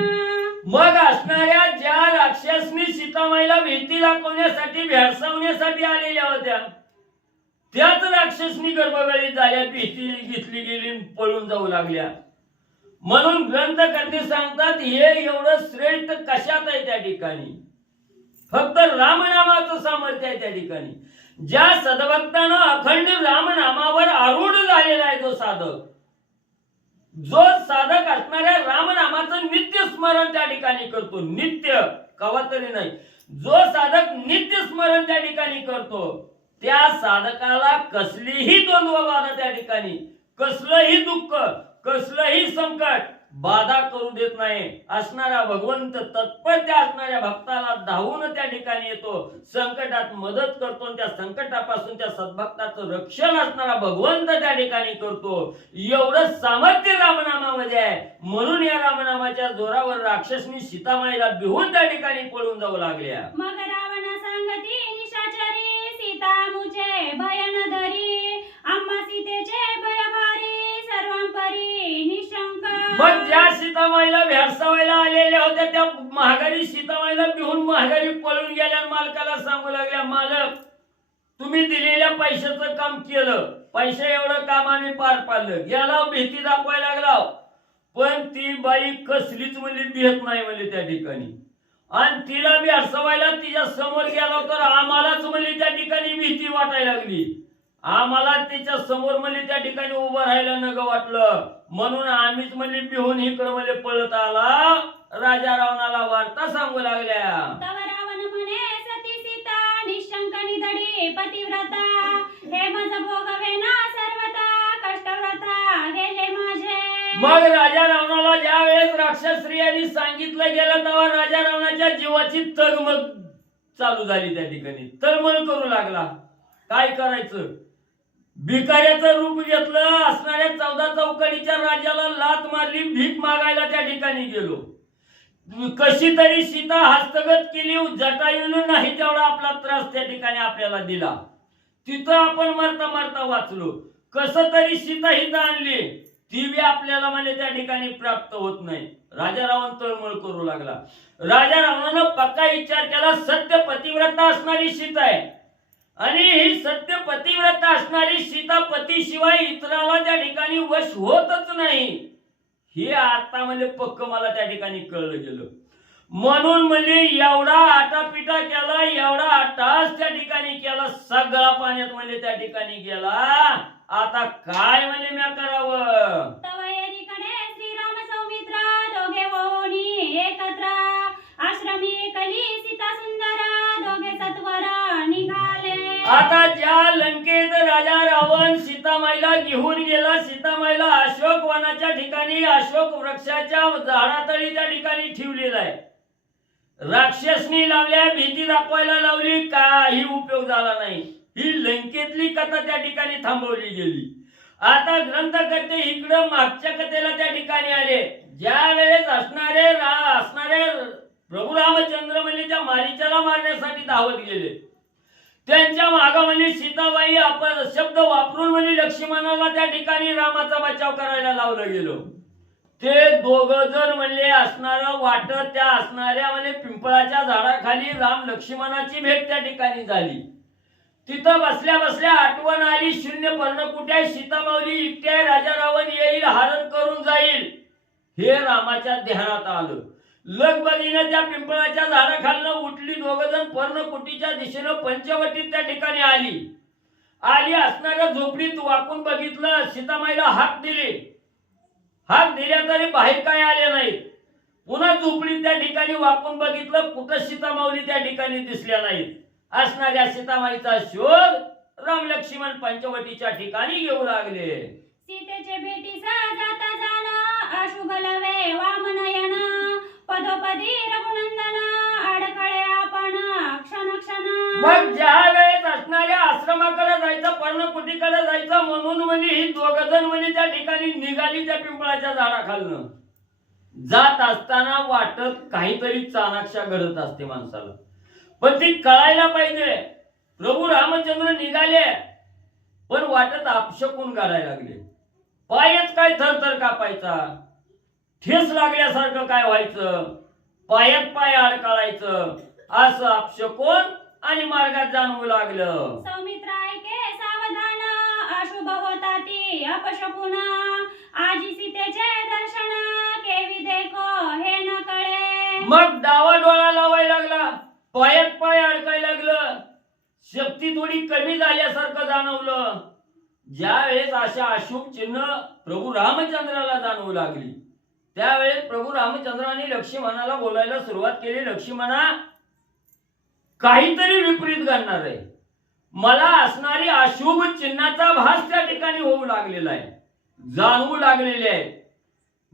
मग असणाऱ्या ज्या राक्षसनी सीतामाईला भीती दाखवण्यासाठी भेडसावण्यासाठी आलेल्या होत्या त्याच राक्षसनी गर्भगळीत झाल्या, भीती घेतली गेली, पळून जाऊ लागल्या. म्हणून ग्रंथकर्ते सांगतात हे एवढं श्रेष्ठ कशात आहे त्या ठिकाणी फक्त रामनामाचं सामर्थ्य आहे त्या ठिकाणी. ज्या सद्भक्तानं अखंड रामनामावर आरूढ झालेला आहे जो साधक असणाऱ्या रामनामाचं नित्य स्मरण त्या ठिकाणी करतो, नित्य कवा तरी नाही, जो साधक नित्य स्मरण त्या ठिकाणी करतो त्या साधकाला कसलीही द्वंद्वबाधा त्या ठिकाणी कसलंही दुःख कसलंही संकट बाधा करू देत नाही. असणारा भगवंत तत्पर त्या असणाऱ्या भक्ताला धावून त्या ठिकाणी येतो, संकटात मदत करतो आणि त्या संकटापासून त्या सद्भक्ताचं रक्षण असणारा भगवंत त्या ठिकाणी करतो. एवढं सामर्थ्य रामनामामध्ये आहे. म्हणून या रामनामाच्या जोरावर राक्षसनी सीतामाईला भिवून त्या ठिकाणी पळून जाऊ लागल्या. मग रावण सांगती निशाचरी सीता मुझे भयन धरी आम्हा सीतेचे भय भारी सर्वांपरी निशंक. मग ज्या सीतामाईला भेडसावायला आलेल्या होत्या त्या महागारी सीतामाईला भिवून महागारी पळून गेल्या. मालकाला सांगू लागल्या मालक तुम्ही दिलेल्या पैशाचं काम केलं, पैसे एवढं काम आम्ही पार पाडलं, गेला भीती दाखवायला लागला पण ती बाई कसलीच म्हणजे भीत नाही म्हणजे त्या ठिकाणी आणि तिला बी हसवायला तिच्या समोर गेलो तर आम्हालाच म्हणजे त्या ठिकाणी भीती वाटायला लागली. आम्हाला तिच्या समोर म्हणजे त्या ठिकाणी उभं राहायला नग वाटलं. म्हणून आम्हीच म्हणजे भिवून इकडं म्हणजे पळत आला. राजा रावणाला वार्ता सांगू लागल्या. तव रावण म्हणे सती सीता निशंक निधडी पतिव्रता हे मज भोगवे ना सर्वता कष्टव्रता गेले माझे. मग राजा रावणाला ज्या वेळेस राक्षस स्त्रियांनी सांगितलं गेलं तेव्हा राजा रावणाच्या जीवाची तगमग चालू झाली. त्या ठिकाणी तळमळ करू लागला. काय करायचं, भिकाऱ्याचं रूप घेतलं. असणाऱ्या 14 चौकडीच्या राजाला लात मारली, भीक मागायला त्या ठिकाणी गेलो. कशी तरी सीता हस्तगत केली, जटायूने नाही तेवढा आपला त्रास त्या ठिकाणी आपल्याला दिला. तिथं आपण मरता मरता वाचलो. कसं तरी सीता हित आणली, ती बी आपल्याला म्हणजे त्या ठिकाणी प्राप्त होत नाही. राजा रावण तळमळ करू लागला. राजा रावणानं पक्का विचार केला सत्य पतिव्रता असणारी सीता आहे आणि ही सत्य पतिव्रता असणारी सीता पतीशिवाय इतराला त्या ठिकाणी वश होतच नाही. हे आता म्हणजे पक्क मला त्या ठिकाणी कळलं गेलं. म्हणून म्हणजे एवढा आटापिटा केला, एवढा आटास त्या ठिकाणी केला, सगळा पाण्यात म्हणजे त्या ठिकाणी गेला. आता काय म्हणजे म्या करावं. तव एकीकडे श्रीराम सौमित्र दोघे ओणी एकत्र आश्रमी कली सीता सुंदरा दोघे सत्वरा निघाले. आता ज्या लंकेत राजा रावण सीतामाईला घेऊन गेला, सीतामाईला अशोक वनाच्या ठिकाणी अशोक वृक्षाच्या झाडातळी त्या ठिकाणी ठेवलेला आहे. राक्षसनी लावल्या, भीती दाखवायला लावली, काही उपयोग झाला नाही. ही लंकेतली कथा त्या ठिकाणी थांबवली गेली. आता ग्रंथकर्ते इकडं मागच्या कथेला त्या ठिकाणी आले. ज्या वेळेस असणारे प्रभू रामचंद्र म्हणजे त्या मारीचाला मारण्यासाठी धावत गेले, त्यांच्या मागामध्ये सीताबाई आपण शब्द वापरून म्हणजे लक्ष्मणाला त्या ठिकाणी रामाचा बचाव करायला लावलं गेलो. ते दोघं जण म्हणले असणारं वाटत त्या असणाऱ्या म्हणजे पिंपळाच्या झाडाखाली राम लक्ष्मणाची भेट त्या ठिकाणी झाली. तिथं बसल्या बसल्या आठवण आली, शून्य पर्णकुटी आहे, सीतामाऊली इतके आहे, राजा रावण येईल, हरण करून जाईल, हे रामाच्या ध्यानात आलं. लगबगीने त्या पिंपळाच्या झाडाखालनं उठली, दोघं जण पर्णकुटीच्या दिशेनं पंचवटीत त्या ठिकाणी आली असणाऱ्या झोपडीत वाकून बघितलं, सीतामाईला हाक दिली. हाक दिल्या तरी बाहेर काय आले नाहीत. पुन्हा झोपडीत त्या ठिकाणी वाकून बघितलं, कुठं सीतामाऊली त्या ठिकाणी दिसल्या नाहीत. असणाऱ्या सीतामाईचा शोध राम लक्ष्मण पंचवटीच्या ठिकाणी घेऊ लागले. सीतेचे भेटीसा जाता जाणं अशुभ लवे वामनयन पदोपदी रघुनंदन अडकळे आपण क्षण क्षण. मग ज्या वेळेस असणाऱ्या आश्रमाकडे जायचं, पर्णकुटीकडे जायचं म्हणून म्हणे ही दोघं जण म्हणे त्या ठिकाणी निघाली त्या पिंपळाच्या झाडाखालनं. जात असताना वाटत काहीतरी चाणाक्षा घडत असते माणसाला, पण ती कळायला पाहिजे. प्रभू रामचंद्र निघाले पण वाटत अपशकून करायला लागले. पायच काय थरथर कापायचा, ठेस लागल्यासारखं काय व्हायचं, पायात पाय अडकाळायचं, असं अपशकून आणि मार्गात जाणवू लागलं. सौमित्र ऐके सावधान अशुभ होता ती अपशकुन आजी सीतेचे दर्शन केवी देखो हे न कळे. मग डावा डोळा लावायला लागला, पायात पाय अडकायला लागलं, शक्ती थोडी कमी झाल्यासारखं जाणवलं. ज्या वेळेस अशा अशुभ चिन्ह प्रभू रामचंद्राला जाणवू लागली, त्यावेळेस प्रभू रामचंद्राने लक्ष्मणाला बोलायला सुरुवात केली. लक्ष्मणा, काहीतरी विपरीत घडणार आहे. मला असणारी अशुभ चिन्हाचा भास त्या ठिकाणी होऊ लागलेला आहे, जाणवू लागलेले आहे.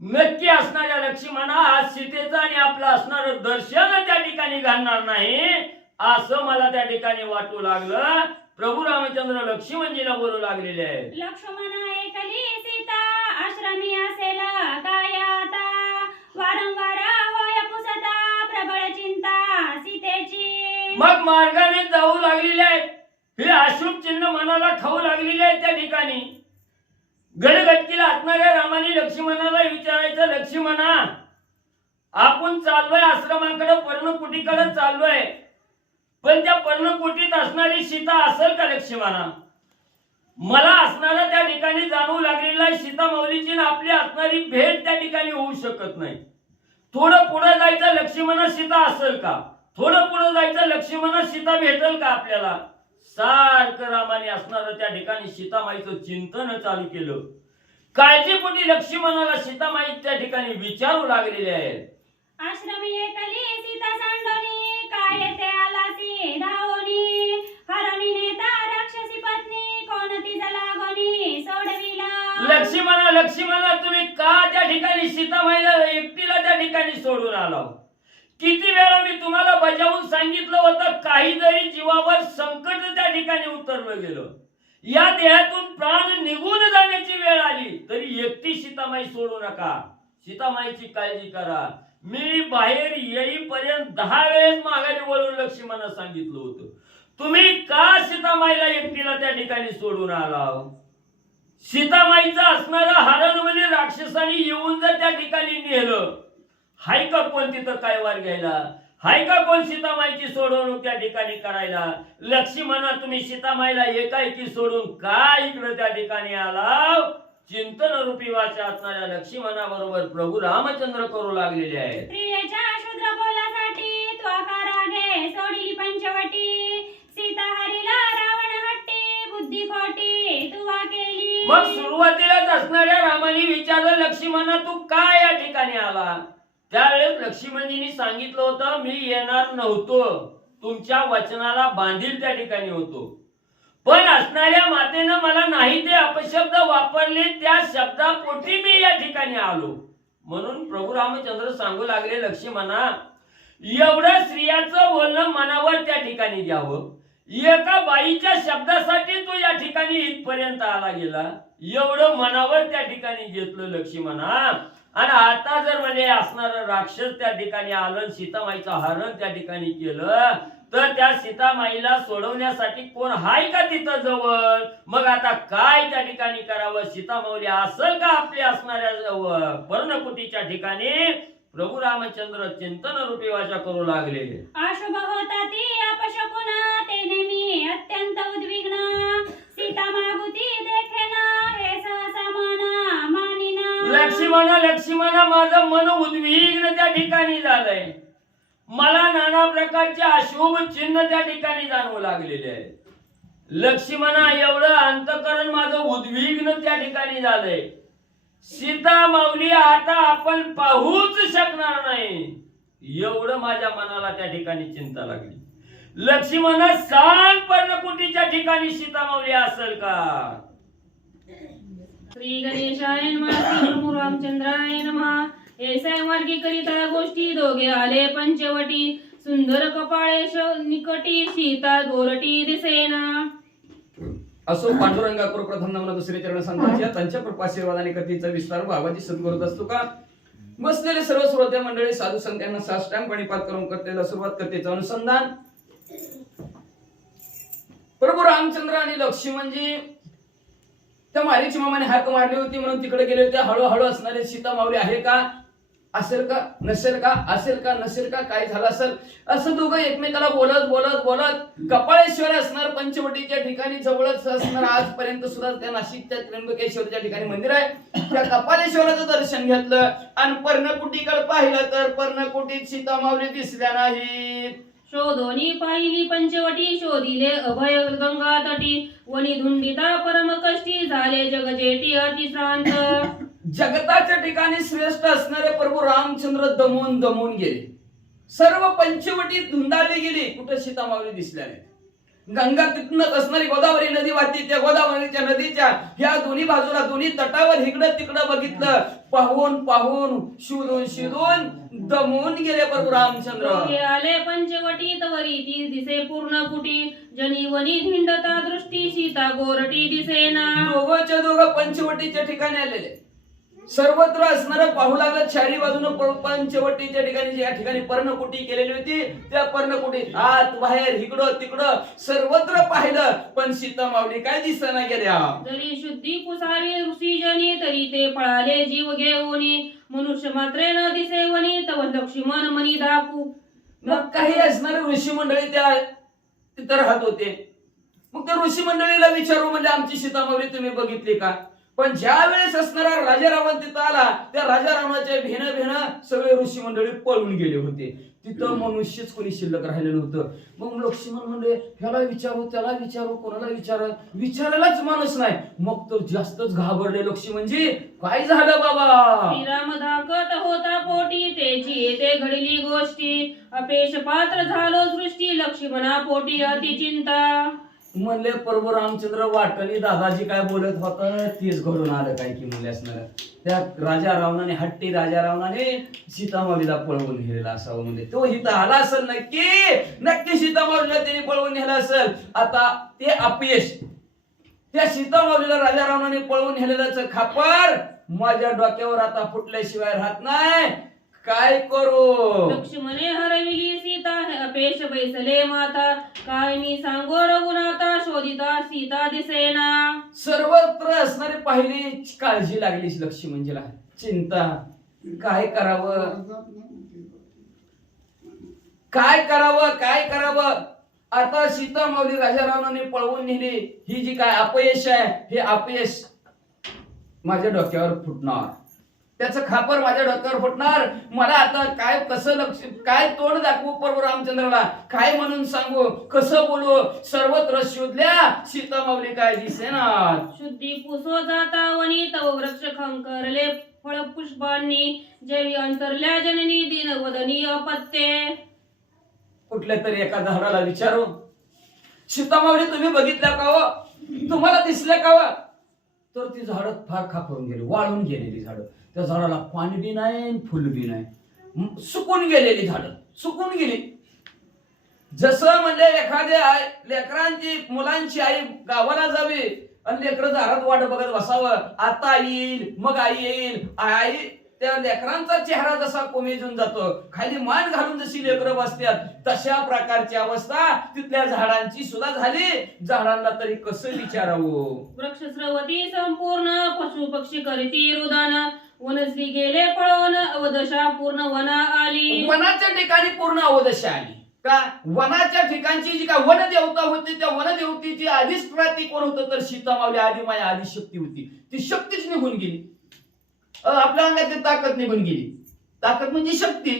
नक्की असणाऱ्या लक्ष्मणा आज सीतेचं आणि आपलं असणारं दर्शन त्या ठिकाणी घडणार नाही, असं मला त्या ठिकाणी वाटू लागलं. प्रभू रामचंद्र लक्ष्मणजीला बोलू लागलेले आहेत. लक्ष्मण ऐकली सीता आश्रमी असेल काय आता वारंवार होय पुसता प्रबळ चिंता सीतेची. मग मार्गाने जाऊ लागलेले आहेत, हे अशुभ चिन्ह मनाला खाऊ लागलेले आहेत. त्या ठिकाणी गडगटकीला असणाऱ्या रामाने लक्ष्मणाला विचारायचं, लक्ष्मणा आपण चाललोय आश्रमाकडे, पर्णकुटीकडे चाललोय, पण त्या पर्णकुटीत असणारी सीता असेल का लक्ष्मणा? मला असणारा त्या ठिकाणी जाणवू लागलेला आहे सीता माऊलीची आपली असणारी भेट त्या ठिकाणी होऊ शकत नाही. थोडं पुढे जायचं लक्ष्मणा, सीता असेल का? थोडं पुढे जायचं लक्ष्मणा, सीता भेटेल का आपल्याला? सारखं रामाने असणारं त्या ठिकाणी सीतामाईचं चिंतन चालू केलं. काळजीपोटी लक्ष्मणाला सीतामाई त्या ठिकाणी विचारू लागलेले आहेत. आश्रमी एकली सीता सांडोनी काय ते आलासी धावोनी हरणी नेता राक्षसी पत्नी कोणती जलागोनी सोडविला. लक्ष्मणा तुम्ही का त्या ठिकाणी सीतामाईला एकटीला त्या ठिकाणी सोडून आला? किती वेळा मी तुम्हाला बजावून सांगितलं होतं, काही जरी जीवावर संकट त्या ठिकाणी उतरलं गेलं, या देहातून प्राण निघून जाण्याची वेळ आली तरी एकटी सीतामाई सोडू नका, सीतामाईची काळजी करा. मी बाहेर येईपर्यंत 10 वेळेस माघारी वळून लक्ष्मणा सांगितलं होतं. तुम्ही का सीतामाईला एकटीला त्या ठिकाणी सोडून आला? सीतामाईचं असणारं हरण म्हणजे राक्षसांनी येऊन जर त्या ठिकाणी नेलं, हाय का कोण तिथं काय वार घ्यायला? हाय का कोण सीतामाईची सोडवणूक त्या ठिकाणी करायला? लक्ष्मणा तुम्ही सीतामाईला एकाएकी सोडून का इकडे त्या ठिकाणी आला? चिंतन रूपी वाचा असणाऱ्या लक्ष्मणा बरोबर प्रभू रामचंद्र करू लागलेले आहेत. प्रियच्या शूद्र बोलासाठी त्वकारा घे सोडली पंचवटी सीता हरिला रावण हट्टी बुद्धी खोटी तुवा केली. मग सुरुवातीलाच असणाऱ्या रामाने विचारलं, लक्ष्मणा तू काय या ठिकाणी आला? त्यावेळेस लक्ष्मणजींनी सांगितलं होतं, मी येणार नव्हतो, तुमच्या वचनाला बांधील त्या ठिकाणी होतो, पण असणाऱ्या मातेनं मला नाही ते अपशब्द वापरले, त्या शब्दापोटी मी या ठिकाणी आलो. म्हणून प्रभू रामचंद्र सांगू लागले, लक्ष्मणा एवढं स्त्रियाचं बोलणं मनावर त्या ठिकाणी घ्यावं, एका बाईच्या शब्दासाठी तू या ठिकाणी इथपर्यंत आला गेला, एवढं मनावर त्या ठिकाणी घेतलं लक्ष्मणा. आणि आता जर म्हणजे असणार राक्षस त्या ठिकाणी आलं, सीतामाईचं हरण त्या ठिकाणी केलं, तर त्या सीतामाईला सोडवण्यासाठी कोण हाय का तिथं जवळ? मग आता काय त्या ठिकाणी करावं? सीतामाऊली असेल का आपली असणाऱ्या पर्णकुटीच्या ठिकाणी? प्रभू रामचंद्र चिंतन रूपी वाचा करू लागले. अशुभ होता ती अपशकुन ते नेहमी अत्यंत उद्विग्न सीता मागुती देखेना हे सहसा मन मानिना. लक्ष्मण माझं मन उद्विग्न त्या ठिकाणी झालंय. मला नाना प्रकारचे अशुभ चिन्ह त्या ठिकाणी जाणवू लागलेले आहे. लक्ष्मणा एवढं अंतकरण माझं उद्विग्न त्या ठिकाणी झालंय. सीता माऊली आता आपण पाहूच शकणार नाही एवढं माझ्या मनाला त्या ठिकाणी चिंता लागली. लक्ष्मण सांग पर्णकुटीच्या ठिकाणी सीता माऊली असेल का? श्री गणेशाय नमः. श्री प्रभू रामचंद्राय नमः. ऐसा मार्गी करिता गोष्टी दोघे आले पंचवटी सुंदर कपाळे निकटी सीता गोरटी दिसेना. असो पांडुरंगा करू प्रथम नमन दुसरे चरण संतांच्या त्यांच्या कृपाशीर्वादाने कथेचा विस्तार भावाची सद्गुरुत असतो का? बसलेले सर्व श्रोते मंडळी साधू संतांना साष्टांग पाठ करून करतेला सुरुवात कथेचं अनुसंधान. प्रभू रामचंद्र आणि लक्ष्मणजी त्या मारीची मामाने हाक मारली होती म्हणून तिकडे गेले होते. हळूहळू असणारे सीता माऊली आहे का, असेल का नसेल का, असेल का नसेल का, काय झालं असेल असं दोघं एकमेकाला बोलत बोलत बोलत कपाळेश्वर असणार पंचवटीच्या ठिकाणी जवळच असणार. आजपर्यंत सुद्धा त्या नाशिकच्या त्र्यंबकेश्वरच्या ठिकाणी मंदिर आहे. त्या कपाळेश्वराचं दर्शन घेतलं आणि पर्णकुटीकडे पाहिलं तर पर्णकुटीत सीता माऊली दिसल्या नाहीत. शोधोनी पाहिली पंचवटी शोधिले अभय गंगा तटी वनी धुंडिता परम कष्टी झाले जगजेटी अतिश्रांत. जगताच्या ठिकाणी श्रेष्ठ असणारे प्रभू रामचंद्र दमून दमून गेले. सर्व पंचवटी धुंदाळली गेली, कुठे सीता माऊली दिसल्या नाहीत. गंगा तिथूनच असणारी गोदावरी नदी वाहती. त्या गोदावरीच्या नदीच्या ह्या दोन्ही बाजूला दोन्ही तटावर इकडं तिकडं बघितलं. पाहून पाहून शोधून शोधून दमून गेले प्रभू रामचंद्र. आले पंचवटी तवरी ती दिसे पूर्ण कुटी जनी वनी धिंडता दृष्टी सीता गोरटी दिसेना. दोघंच्या दोघं पंचवटीच्या ठिकाणी आलेले. सर्वत्र असणारं पाहू लागलं. चारी बाजूनं पंचवटीच्या ठिकाणी ज्या ठिकाणी पर्णकुटी केलेली होती त्या पर्णकुटीत आत बाहेर इकडं तिकडं सर्वत्र पाहिलं पण सीता माऊली काय दिसना गेल्या. जरी शुद्धी पुसावी ऋषीजनी तरी ते पळाले जीव घेऊनी मनुष्य मात्रे न दिसे वनी तव लक्ष्मण मनी दाखू. मग काही असणारे ऋषी मंडळी त्या तिथं राहत होते. मग त्या ऋषी मंडळीला विचारू म्हणजे आमची सीता माऊली तुम्ही बघितली का? पण ज्या वेळेस असणारा राजा रावण तिथं आला त्या राजा रावणाच्या भेन सगळे ऋषी मंडळी पळून गेले होते. तिथं मनुष्यच कोणी शिल्लक राहिलं नव्हतं. मग लक्ष्मण म्हणले ह्याला विचारू त्याला विचारू कोणाला विचारायलाच माणूस नाही. मग तो जास्तच घाबरले लक्ष्मणजी. काय झालं बाबा? श्रीराम दाखत होता पोटी तेची येते घडली गोष्टी अपेश पात्र झालो सृष्टी लक्ष्मणा पोटी अति चिंता. म्हणले प्रभू रामचंद्र वाटणी दादाजी काय बोलत होतं तेच घडून आलं काय की म्हणले असणार. त्या राजा रावणाने हट्टी राजा रावणाने सीतामाऊलीला पळवून नेलेला असावं. म्हणजे तो इथं आला असेल नक्की सीतामाऊलीला त्याने पळवून नेलं असेल. आता ते अपयश त्या सीतामाऊलीला राजा रावणाने पळवून नेलेलं खापर माझ्या डोक्यावर आता फुटल्याशिवाय राहत नाही. काय करू? लक्ष्मणे हरविली सीता अपेश बैसले माता काय मी सांगो रघुनाथा शोधिता सीता दिसेना. सर्वत्र असणारी पाहिली काळजी लागली लक्ष्मणजीला. चिंता काय करावं काय करावं. आता सीता माऊली राजा रावणाने पळवून नेली. ही जी काय अपयश आहे हे अपयश माझ्या डोक्यावर फुटणार. त्याचं खापर माझ्या डोक्यावर फुटणार. मला आता काय तोंड दाखवू प्रभू रामचंद्राला, काय म्हणून सांगू, कसं बोलू. सर्वत्र शोधल्या सीता माऊली काय दिसेना. शुद्धी पुसो जाता वनी तव वृक्ष खंकरले फळ पुष्पांनी जेवी अंतरल्या जननी दिन वदनी अपत्ये. कुठल्या तरी एका झाडाला विचारू सीता माऊली तुम्ही बघितल्या का हो, तुम्हाला दिसल्या का हो? तर ती झाडं फार खापरून गेली, वाळून गेलेली झाडं. त्या झाडाला पाणी बी नाही फुल बी नाही. सुकून गेलेली झाडं सुकून गेली. जसं म्हणजे एखाद्या लेकरांची मुलांची आई गावाला जावी आणि लेकरं दारात वाट बघत बसावं. आता येईल मग आई येईल. आई त्या लेकरांचा चेहरा जसा कोमेजून जातो, खाली मान घालून जशी लेकरं बसतात, तशा प्रकारची अवस्था तिथल्या झाडांची सुद्धा झाली. झाडांना तरी कसं विचारावं? वृक्षस्रवती संपूर्ण पशु पक्षी करीती रुदन वनस्वी गेले पळून अवदशा पूर्ण वना आली. वनाच्या ठिकाणी पूर्ण अवदशा आली का? वनाच्या ठिकाणची जी काय वनदेवता होती, त्या वनदेवतेची अधिष्ठात्री कोण होतं? तर सीतामावली आदिमाया आदिशक्ती होती. ती शक्तीच निघून गेली. आपल्या अंगातली ताकद निघून गेली. ताकद म्हणजे शक्ती.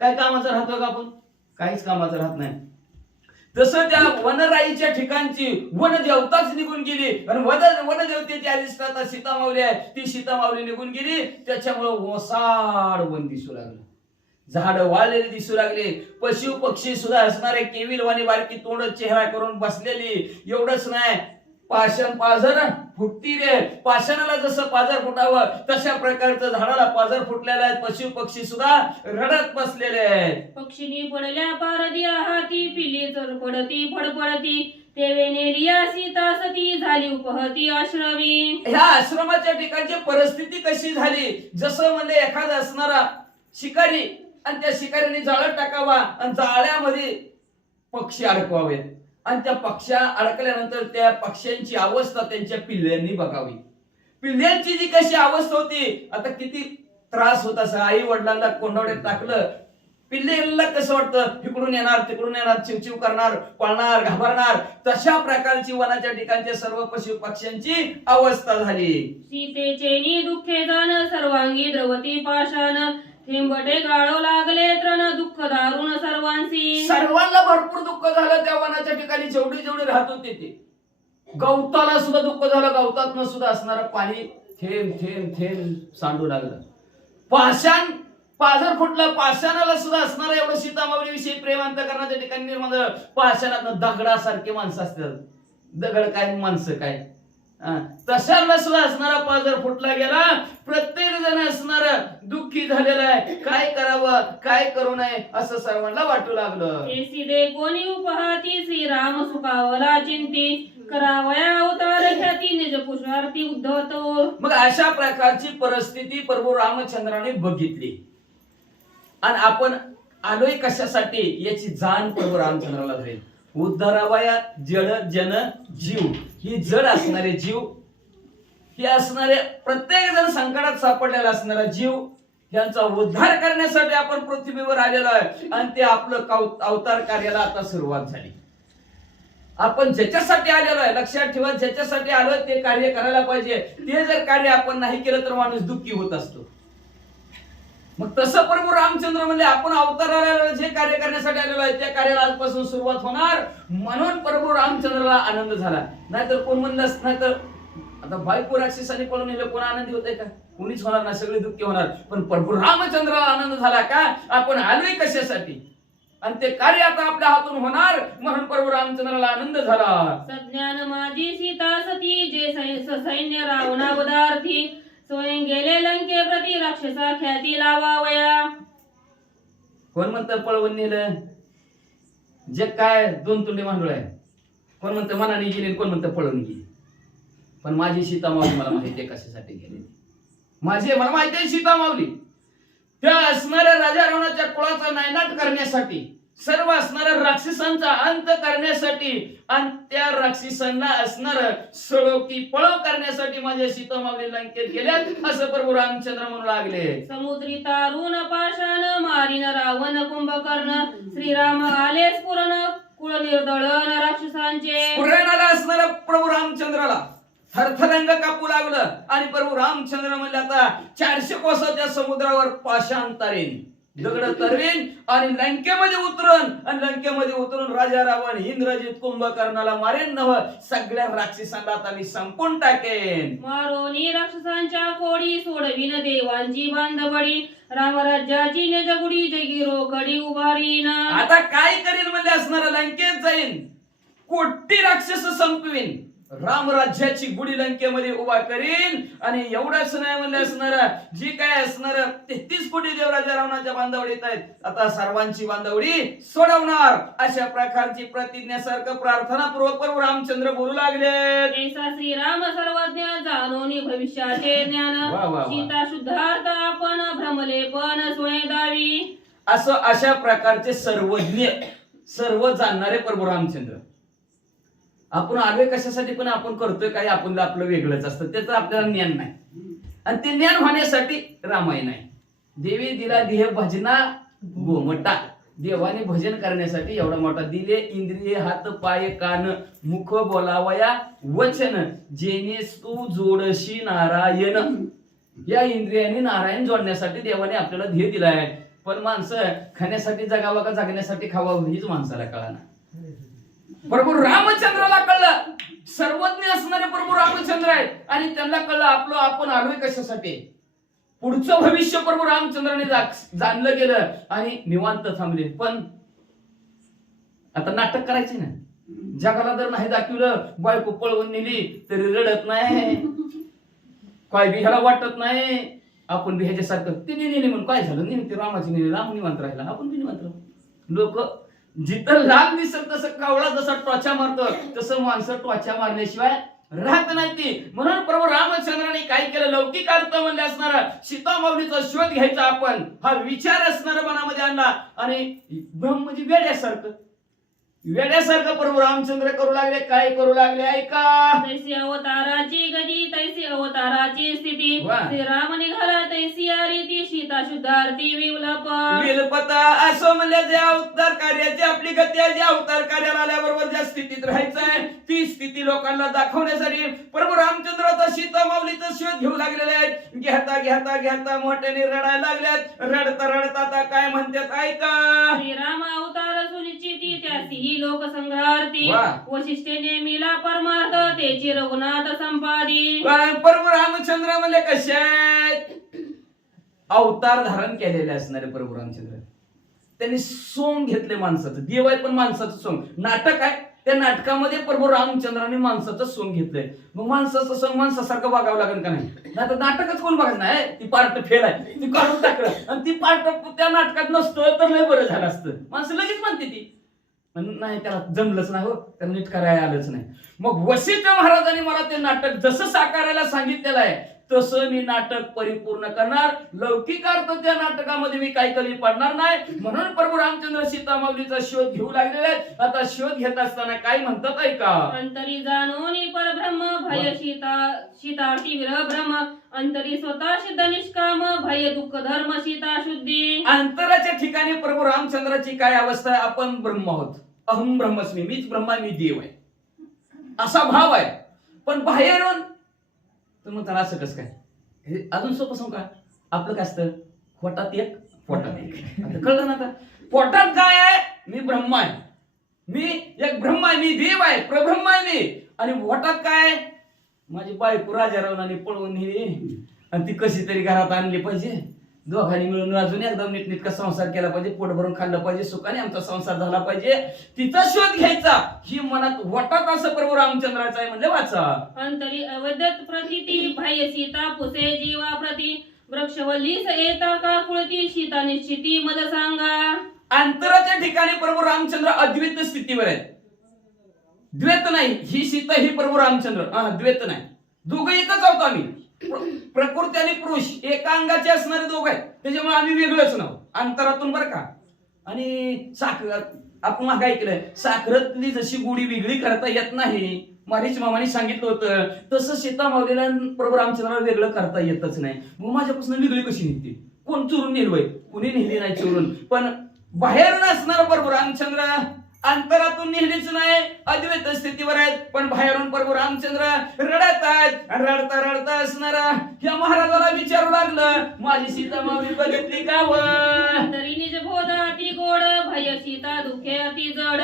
काय कामाचं राहतो का आपण? काहीच कामाचं राहत नाही. तसं त्या वनराईच्या ठिकाणची वनदेवताच निघून गेली आणि वनदेवतेची अधिष्ठाता सीतामावली आहे, ती सीतामावली निघून गेली. त्याच्यामुळे ओसाड वन दिसू लागलं, झाड वाळलेली दिसू लागले, पशु पक्षी सुद्धा असणारे केविलवाणी बारकी तोंड चेहरा करून बसलेली. एवढंच नाही, पाषाण पाझर फुटती रे. पाषाणाला जसं पाझर फुटावं तशा प्रकारचं झाडाला पाझर फुटलेलं आहे. पशु पक्षी सुद्धा रडत बसलेले आहेत. पक्षिणी पडल्या पारदिया हाती पिली चरपडती फडफडती तेवे नेलिया सीता सती झाली उपहती आश्रमी. ह्या आश्रमाच्या ठिकाणची परिस्थिती कशी झाली? जसं म्हणजे एखादा असणारा शिकारी आणि त्या शिकारीने जाळं टाकावा आणि जाळ्यामध्ये पक्षी अडकवावेत आणि त्या पक्ष्या अडकल्यानंतर त्या पक्ष्यांची अवस्था त्यांच्या पिल्ल्यांनी बघावी. पिल्ल्यांची जी कशी अवस्था होती, आता किती त्रास होत असा. आई वडिलांना कोंडावड्यात टाकलं, पिल्लेला कसं वाटतं? इकडून येणार तिकडून येणार, चिवचिव करणार, पळणार, घाबरणार. तशा प्रकारची वनाच्या ठिकाणच्या सर्व पशु पक्ष्यांची अवस्था झाली. सीतेचे नि दुःखे जाण सर्वांगी द्रवती पाषाण थेंबटे गाळो लागले तृण दुःख दारुण सर्वांसी. सर्वांना भरपूर दुःख झालं त्या वनाच्या ठिकाणी जेवढे जेवढे राहत होते ते. गवताला सुद्धा दुःख झालं. गवतातनं सुद्धा असणारं पाणी थेंब थेंब थेंब सांडू लागलं. पाषाण पाझर फुटलं. पाषाणाला सुद्धा असणारं एवढं सीतामावली विषयी प्रेम अंतकरणाच्या ठिकाणी निर्माण झालं. पाषाणातनं दगडासारखे माणसं असतात. दगड काय माणसं काय, तशाला सुद्धा असणारा पाझर फुटला गेला. प्रत्येक जण असणार दुःखी झालेला आहे. काय करावं काय करू नये असं सर्वांना वाटू लागलं. दे कोणी उपहाती श्रीराम सुखावला चिंती करावया अवतार ख्याती निज पुरुषार्थी उद्धवतो. मग अशा प्रकारची परिस्थिती प्रभू रामचंद्राने बघितली आणि आपण आलोय कशासाठी याची जाण प्रभू रामचंद्राला झाली. उद्धरावया जड जन जीव. ही जड असणारे जीव, हे असणारे प्रत्येक जण संकटात सापडलेला असणारा जीव, यांचा उद्धार करण्यासाठी आपण पृथ्वीवर आलेलो आहे आणि ते आपलं अवतार कार्याला आता सुरुवात झाली. आपण ज्याच्यासाठी आलेलो आहे, लक्षात ठेवा, ज्याच्यासाठी आलोय ते कार्य करायला पाहिजे. ते जर कार्य आपण नाही केलं तर माणूस दुःखी होत असतो. मग तसं प्रभू रामचंद्र म्हणजे आपण अवताराला जे कार्य करण्यासाठी आलेलो आहे त्या कार्याला आजपासून सुरुवात होणार. म्हणून प्रभू रामचंद्राला आनंद झाला. नाहीतर कोण म्हणलं, नाहीतर आता बायको राक्षसाने पळून नेलं, कोण आनंदी होतंय का? कोणीच होणार ना, सगळे दुःखी होणार. पण प्रभू रामचंद्राला आनंद झाला का? आपण आलोय कशासाठी आणि ते कार्य आता आपल्या हातून होणार, म्हणून प्रभू रामचंद्राला आनंद झाला. सज्ञान माझी सीता सती जे सैन्य रावणावदार्थी स्वयं गेले लंके प्रति राक्षसा ख्याती लावावया. कोण म्हणतं पळवून नेलं? जग काय दोन तुंडे मांडूळ आहे. कोण म्हणतं मनाने गेली, कोण म्हणतं पळवून गेली. पण माझी सीता मावली मला माहिती आहे कशासाठी गेली. मला माहिती आहे सीता मावली त्या असणाऱ्या राजा रावणाच्या कुळाचा नायनाट करण्यासाठी, सर्व असणाऱ्या राक्षसांचा अंत करण्यासाठी आणि त्या राक्षसांना असणार सळोकी पळव करण्यासाठी माझ्या सीता मावली लंकेत गेल्यात असं प्रभू रामचंद्र म्हणू लागले. समुद्री तारुण पाषाण मारिन रावण कुंभकर्ण श्रीराम आले स्फुरण कुळ निर्दळन राक्षसांचे. स्फुरणाला असणारा प्रभू रामचंद्राला थरथरंग कापू लागलं आणि प्रभू रामचंद्र म्हणले आता 400 कोसाच्या समुद्रावर पाषाण तारेन, दगड तरवीन आणि लंकेमध्ये उतरून, आणि लंकेमध्ये उतरून राजा रावण इंद्रजित कुंभकर्णाला मारेन नव, सगळ्या राक्षसांना आता मी संपून टाकेन. मारोनी राक्षसांच्या कोडी सोडविन देवांची बांधवडी रामराज्याची निजगुडी जगी रोकडी उभारीन. आता काय करीन म्हणजे असणार लंकेत जाईन, कोटी राक्षस संपवीन, रामराज्याची गुढी लंकेमध्ये उभा करीन आणि एवढंच नाही म्हणले असणार जी काय असणार 33 कोटी देवराजा रावणाच्या बांधावडीत आहेत, आता सर्वांची बांधावडी सोडवणार अशा प्रकारची प्रतिज्ञासारखं प्रार्थनापूर्वक प्रभू रामचंद्र बोलू लागले. ऐसा श्रीराम सर्वज्ञ जाणोनी भविष्याचे ज्ञान वा, वा. सीता शुद्धार्थ आपण भ्रमले पण स्वयंदावी. असं अशा प्रकारचे सर्वज्ञ सर्व जाणणारे प्रभू रामचंद्र. आपण आलोय कशासाठी पण आपण करतोय काही आपण आपलं वेगळंच असतं, त्याचं आपल्याला ज्ञान नाही आणि ते ज्ञान होण्यासाठी रामायण आहे. देवी दिला देह भजना गोमटा. देवाने भजन करण्यासाठी एवढा मोठा दिले इंद्रिय हात पाय कान मुख बोलावया वचन जेने तू जोडशी नारायण. या इंद्रियाने नारायण जोडण्यासाठी देवाने आपल्याला ध्येय दिला आहे. पण माणसं खाण्यासाठी जगावं का जगण्यासाठी खावावं हीच माणसाला कळाना. प्रभू रामचंद्राला कळलं, सर्वज्ञ असणारे प्रभू रामचंद्र आहेत आणि त्यांना कळलं आपलं आपण आलोय कशासाठी. पुढचं भविष्य प्रभू रामचंद्राने जाणलं गेलं आणि निवांत थांबले. पण आता नाटक करायचे ना, जगाला जर नाही दाखवलं बायको पळवून नेली तरी रडत नाही, काय बी ह्याला वाटत नाही. आपण बी ह्याच्यासारखं ते नेली म्हणून काय झालं, नेहमी रामाची नेली, राम निवांत राहिला, आपण बी निवांत राहू. लोक जिथं लाल दिसत तसं कावळा जसा टोचा मारतो तसं माणसं टोचा मारल्याशिवाय राहत नाही ती. म्हणून प्रभू रामचंद्राने काय केलं, लौकिक अर्थ म्हणले असणारा सीतामाऊलीचा शोध घ्यायचा आपण हा विचार असणारा मनामध्ये आणला आणि ब्रह्म म्हणजे वेड्यासारखं प्रभू रामचंद्र करू लागले. काय करू लागले ऐका. तैसी अवताराची गती तैसी अवताराची स्थिती वा. श्रीराम निघाला तैसी रीती सीता शुद्धार्थी विलप. विलपता असं म्हणले जे अवतार कार्याची आपली गती आहे, जे अवतार कार्याला आल्याबरोबर ज्या स्थितीत राहायचंय ती स्थिती लोकांना दाखवण्यासाठी प्रभू रामचंद्र आता सीता माऊलीचा शोध घेऊ लागलेले आहेत. घेता घेता घेता मोठ्याने रडायला लागल्यात. रडता रडता आता काय म्हणतात ऐका. श्रीराम अवतार सुनिश्चिती त्यासी लोकसंग्रहार्थी वा. वशिष्ठे नेमिला परमार्थ त्याची रघुनाथ संपादी. प्रभू रामचंद्र म्हणले कसे आहेत, अवतार धारण केलेले असणारे प्रभू रामचंद्र. त्यांनी सोंग घेतले माणसाचं. देव आहे पण माणसाचं सोंग. नाटक आहे त्या नाटकामध्ये प्रभू रामचंद्राने माणसाचं सोंग घेतलंय. मग माणसाचं सोंग माणसासारखं बघावं लागेल का नाही. नाही तर नाटकच कोण बघत नाही, ती पार्ट फेल आहे ती काढून टाकलं आणि ती पार्ट त्या नाटकात नसतं तर लय बरं झालं असतं. माणसं लगेच म्हणते ती नाही त्याला जमलंच नाही, हो त्याला नीट करायला आलंच नाही. मग वशिष्ठ महाराजांनी मला ते नाटक जसं साकारायला सांगितलेलं आहे तसं मी नाटक परिपूर्ण करणार. लौकिक अर्थ त्या नाटकामध्ये मी काही कमी पडणार नाही. म्हणून प्रभू रामचंद्र सीता माऊलीचा शोध घेऊ लागलेले आहेत. आता शोध घेत असताना काय म्हणतात ऐका. अंतरी जाणोनी परब्रह्म भय सीतार्थी विरह भ्रम अंतरी स्वतः सिद्ध निष्काम भय दुःख धर्म सीता शुद्धी. अंतराच्या ठिकाणी प्रभू रामचंद्राची काय अवस्था आहे. आपण ब्रह्म आहोत, अहम ब्रह्मस्मी, मीच ब्रह्मा मी देव आहे असा भाव आहे. पण बाहेरून मग असं कसं काय, हे अजून सोपं सांगू का. आपलं काय असतं, पोटात एक पोटात एक. आता कळलं ना. आता पोटात काय आहे, मी ब्रह्म आहे, मी एक ब्रह्म आहे, मी देव आहे, प्रब्रह्म आहे मी. आणि पोटात काय, माझी बायको राजा रावणाने पळवून नेली आणि ती कशी तरी घरात आणली पाहिजे. दोघांनी मिळून अजून एकदम नीटनेटका संसार केला पाहिजे, पोट भरून खाल्लं पाहिजे, सुखाने आमचा संसार झाला पाहिजे. तिचा शोध घ्यायचा ही मनात वाटत असं प्रभू रामचंद्राचा आहे. म्हणजे वाचा. अंतरी अवदत प्रतीती भय सीता पुसे जीवा प्रती वृक्षवल्लीस येता का कुळती सीता निश्चिती मद सांगा. अंतराच्या ठिकाणी प्रभू रामचंद्र अद्वैत स्थितीवर आहेत. द्वैत नाही. ही सीता ही प्रभू रामचंद्र द्वैत नाही. दोघं एकच आहोत आम्ही. प्रकृती आणि पुरुष एका अंगाचे असणारे दोघं आहेत. त्याच्यामुळे आम्ही वेगळंच नाव अंतरातून बरं का. आणि साखर आपण मागे ऐकलंय, साखरेतली जशी गोडी वेगळी करता येत नाही, मारीच मामाने सांगितलं होतं, तसं सीता माऊलीला प्रभू रामचंद्राला वेगळं करता येतच नाही. मग माझ्यापासून वेगळी कशी निघते. कोण चोरून नेलवय, कुणी नेली नाही चोरून. पण बाहेरून असणारा प्रभू रामचंद्र अंतरातून नेहमीच नाही, अद्वैत स्थितीवर आहेत. पण बाहेरून प्रभू रामचंद्र रडत आहेत. रडता रडता असणारा या महाराजाला विचारू लागलं, माझी सीता माऊली बघितली का व. अंतरी निज बोध अति गोड भय सीता दुखे अति जड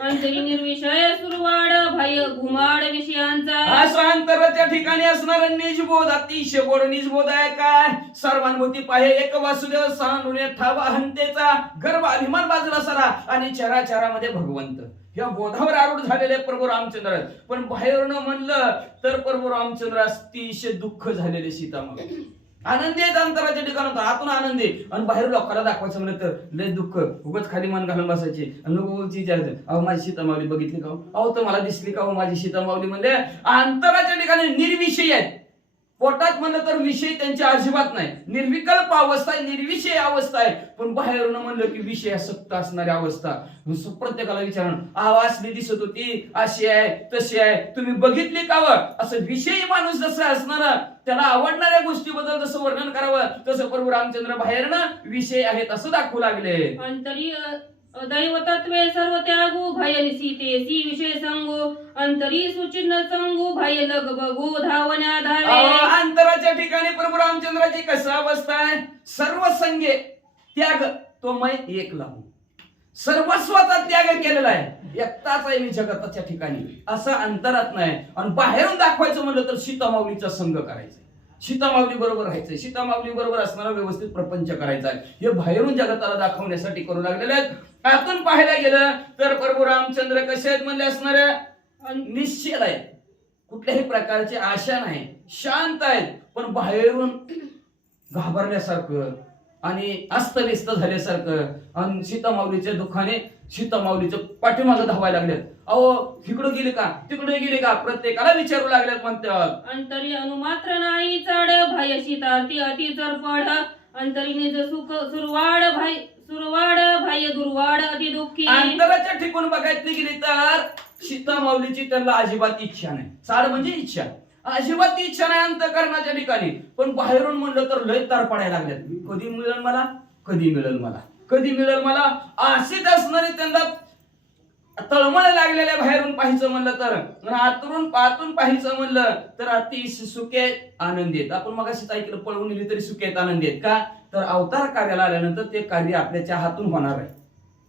अंतरी निर्विषय सुरवाड भय घुमाड विषयांचा. असं अंतराच्या ठिकाणी असणारा निजबोध अतिशय गोड निजबोध आहे. काय सर्वानुभूती पाहे एक वासुदेव सांडून ठावा हंतेचा गर्भ अभिमान बाजूला सरा आणि चराचरामध्ये भगवंत. या बोधावर आरूढ झालेले प्रभू रामचंद्र आहेत. पण बाहेरून म्हणलं तर प्रभू रामचंद्र अतिशय दुःख झालेले सीतामाता आनंदी आहेत अंतराच्या ठिकाणी आतून आनंदी आणि बाहेर लोकांना दाखवायचं म्हणलं तर लय दुःख उगाच खाली मान घालून बसायचे आणि लोक विचारायचे अहो माझी सीतामावली बघितली का अहो तर मला दिसली का माझी सीतामावली म्हणजे अंतराच्या ठिकाणी निर्विषयी आहेत. पोटात म्हणलं तर विषय त्यांचे अजिबात नाही निर्विकल्प अवस्था आहे निर्विषय अवस्था आहे. पण बाहेरून म्हणलं की विषयासक्त असणारी अवस्था प्रत्येकाला विचारणं आवाजली दिसत होती अशी आहे तशी आहे तुम्ही बघितली का असं विषयी माणूस जसं असणार त्याला आवडणाऱ्या गोष्टीबद्दल जसं वर्णन करावं तसं प्रभू रामचंद्र बाहेरनं विषय आहेत असं दाखवू लागले. अंतरी दैवतत्वे सर्व त्यागू भय सीतेसी विषय संगो अंतरी सुचिन्ह संगू भय लग बघू धावण्या धावे. अंतराच्या ठिकाणी प्रभू रामचंद्राची कसं अवस्था आहे सर्व संगे त्याग तो मै एक लावू सर्वस्वाचा त्याग केलेला आहे एकटाच आहे मी जगताच्या ठिकाणी असं अंतरात नाही. आणि बाहेरून दाखवायचं म्हणलं तर सीतामाऊलीचा संग करायचा सीतामाऊली बरोबर राहायचंय सीतामाऊली बरोबर असणारा व्यवस्थित प्रपंच करायचा आहे हे बाहेरून जगताला दाखवण्यासाठी करू लागलेले आहेत. आतून पाहायला गेलं तर प्रभू रामचंद्र कसे आहेत म्हणले असणारे निश्चल आहेत कुठल्याही प्रकारची आशा नाही शांत आहेत. पण बाहेरून घाबरल्यासारखं आणि अस्तव्यस्त झाल्यासारखं आणि सीतामाऊलीच्या दुःखाने सीतामाऊलीच्या पाठीमागं धावायला लागलेत. अहो इकडं गेले का तिकडे गेले का प्रत्येकाला विचारू लागल्यात म्हणतात. अंतरी अनुमात्र नाही चढ भय सीतार्ती अति चरपड अंतरी निज सुख सुरवाड भय दुर्वाड अति दुःखी. अंतराच्या ठिकाण बघायला गेली तर सीतामाऊलीची त्यांना अजिबात इच्छा नाही चाड म्हणजे इच्छा अजिबात इच्छा नाही अंतःकरणाच्या ठिकाणी. पण बाहेरून म्हणलं तर लय तार पडायला लागल्यात कधी मिळेल मला कधी मिळेल मला कधी मिळेल मला अशीच असणारी त्यांना तळमळ लागलेल्या बाहेरून पाहायचं म्हणलं तर आतून पाहायचं म्हणलं तर अतिशय सुखे आनंदी आहेत. आपण मग अशीच ऐकलं पळवून नेली तरी सुखे आनंदी आहेत का तर अवतार कार्याला आल्यानंतर ते कार्य आपल्याच्या हातून होणार आहे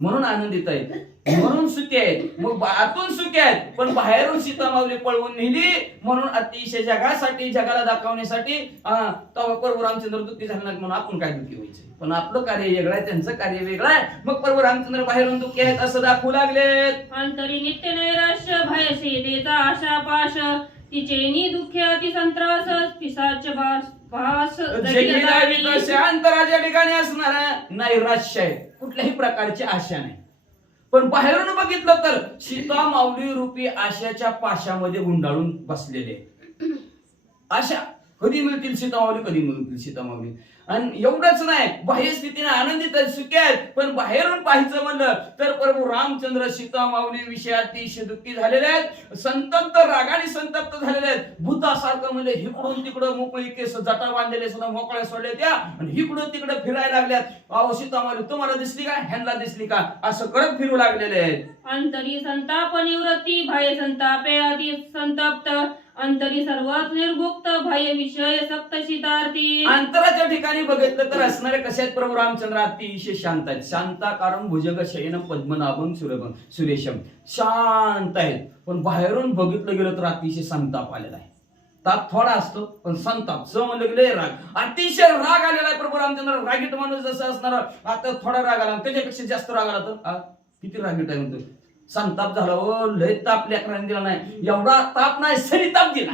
म्हणून आनंदित आहेत म्हणून सुखी आहेत. मग आतून सुखी आहेत पण बाहेरून सीतामाऊली पळवून नेली म्हणून अतिशय जगासाठी जगाला दाखवण्यासाठी प्रभू रामचंद्र दुःखी झाले नाही म्हणून आपण काय दुःखी व्हायचे. पण आपलं कार्य वेगळं आहे त्यांचं कार्य वेगळं आहे. मग प्रभू रामचंद्र बाहेरून दुःखी आहेत असं दाखवू लागलेत. अंतरी नित्य नैराश्य भय सीतेचा आशा पाश तिचेनी दुःख अति संत्रास पिसाच भास अंतराच्या ठिकाणी असणार नैराश्य आहे कुठल्याही प्रकारची आशा नाही. पण बाहेरून बघितलं तर सीतामाऊली रूपी आशाच्या पाशामध्ये गुंडाळून बसलेले आशा कधी मिळतील सीतामाऊली कधी मिळतील सीतामाऊली. आणि एवढंच नाही बाह्य स्थितीने आनंदित आहेत सुखी आहेत पण बाहेरून पाहायचं म्हणलं तर प्रभू रामचंद्र सीतामाऊली विषयी अतिशय दुःखी झालेले आहेत संतप्त रागाने संतप्त झालेले आहेत. भूतासारखं म्हणजे इकडून तिकडं मोकळी केस जटा बांधलेले सुद्धा मोकळ्या सोडले त्या आणि इकडून तिकडे फिरायला लागल्यात. अहो सीतामाऊली तुम्हाला दिसली का ह्यांना दिसली का असं करत फिरू लागलेले आहेत. अंतरी संताप निवृत्ती भय संतापे अति संतप्त अंतरी सर्वात निर्भुक्त भय विषय सप्त सीतार्थी. अंतराच्या ठिकाणी बघितलं तर असणारे कसे आहेत प्रभू रामचंद्र अतिशय शांत आहेत. शांताकारं भुजग शयनं पद्मनाभं सुरभं सुरेशम शांत आहेत. पण बाहेरून बघितलं गेलं तर अतिशय संताप आलेला आहे. ताप थोडा असतो पण संताप स म्हणलं गेलं राग अतिशय राग आलेला आहे. प्रभू रामचंद्र रागीट माणूस जसं असणार आता थोडा राग आला त्याच्यापेक्षा जास्त राग आला तर किती रागीट आहे म्हणतो संताप झाला ओ लय ताप लेकरांनी दिला नाही एवढा ताप नाही सरी ताप दिला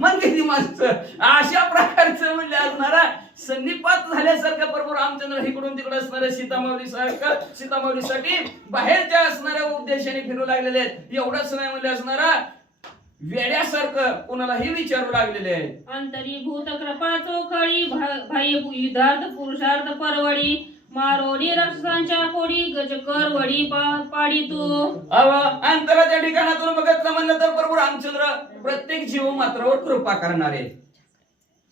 मन किती मस्त अशा प्रकारचं म्हणजे असणारा सन्निपात झाल्यासारखं प्रभू रामचंद्र इकडून तिकडे असणाऱ्या सीतामाऊलीसाठी बाहेरच्या असणाऱ्या उद्देशाने फिरू लागलेले आहेत. एवढंच नाही म्हणजे असणारा वेड्यासारखं कोणालाही विचारू लागलेले आहेत. अंतरी भूत कृपा चोखळी भय युद्धार्थ पुरुषार्थ परवडी मारोडी राक्षसांच्या कोडी गजकर वडी पाडी तू. अंतराच्या ठिकाणातून बघितलं म्हणलं तर प्रभू रामचंद्र प्रत्येक जीव मात्रावर कृपा करणारे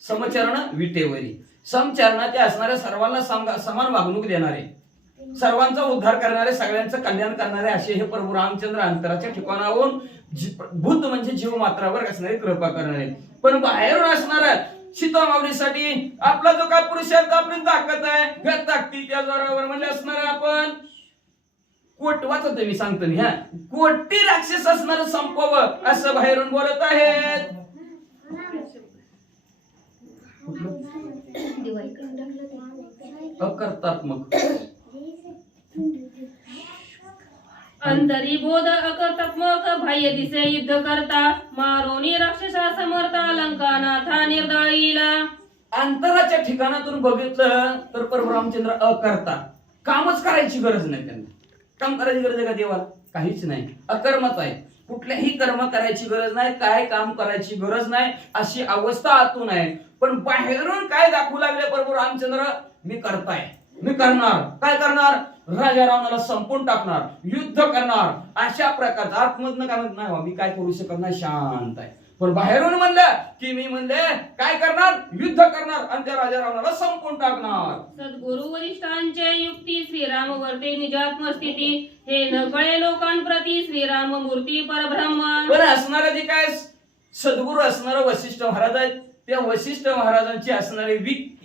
समचरण विटेवरी समचरणाचे असणाऱ्या सर्वांना समान वागणूक देणारे सर्वांचा उद्धार करणारे सगळ्यांचं कल्याण करणारे असे हे प्रभू रामचंद्र अंतराच्या ठिकाणाहून भूत म्हणजे जीव मात्रावर असणारे कृपा करणारे. पण बाहेरून असणारा सीतामाऊलीसाठी आपला जो काय पुरुषार्थ आपली ताकद आहे या ताकदीच्या जोरावर म्हणजे असणार आपण वाचत मी सांगतो ह्या कोटी राक्षस असणार संपव असं बाहेरून बोलत आहेत. अकर्तात्मक अंतरी बोध अकर्तात्मक बाह्य दिसे युद्ध करता मारोनी राक्षसा समर्था लंकानाथा निर्दळीला. अंतराच्या ठिकाणातून बघितलं तर प्रभू रामचंद्र अकर्ता, कामच करायची गरज नाही त्यांना. काम करायची गरज आहे का देवाला? काहीच नाही, अकर्मच आहे. कुठल्याही कर्म करायची गरज नाही, काय काम करायची गरज नाही, अशी अवस्था आतून आहे. पण बाहेरून काय दाखवू लागले प्रभू रामचंद्र? मी करताय, मी करणार. काय करणार? राजा रावणाला संपून टाकणार, युद्ध करणार. अशा प्रकारचा आतमधनं काय म्हणत नाही, मी काय करू शकत नाही, शांत आहे. पण बाहेरून म्हणलं की मी म्हणले काय करणार? युद्ध करणार आणि त्या राजा रावणाला संपून टाकणार. सद्गुरु वरिष्ठांचे युक्ती श्रीराम वर्ते निजात्मस्थिती हे न कळे लोकांप्रती श्रीराम मूर्ती परब्रह्म. पण असणारे जे काय सद्गुरु असणारे वशिष्ठ महाराज आहेत, त्या वशिष्ठ महाराजांची असणारी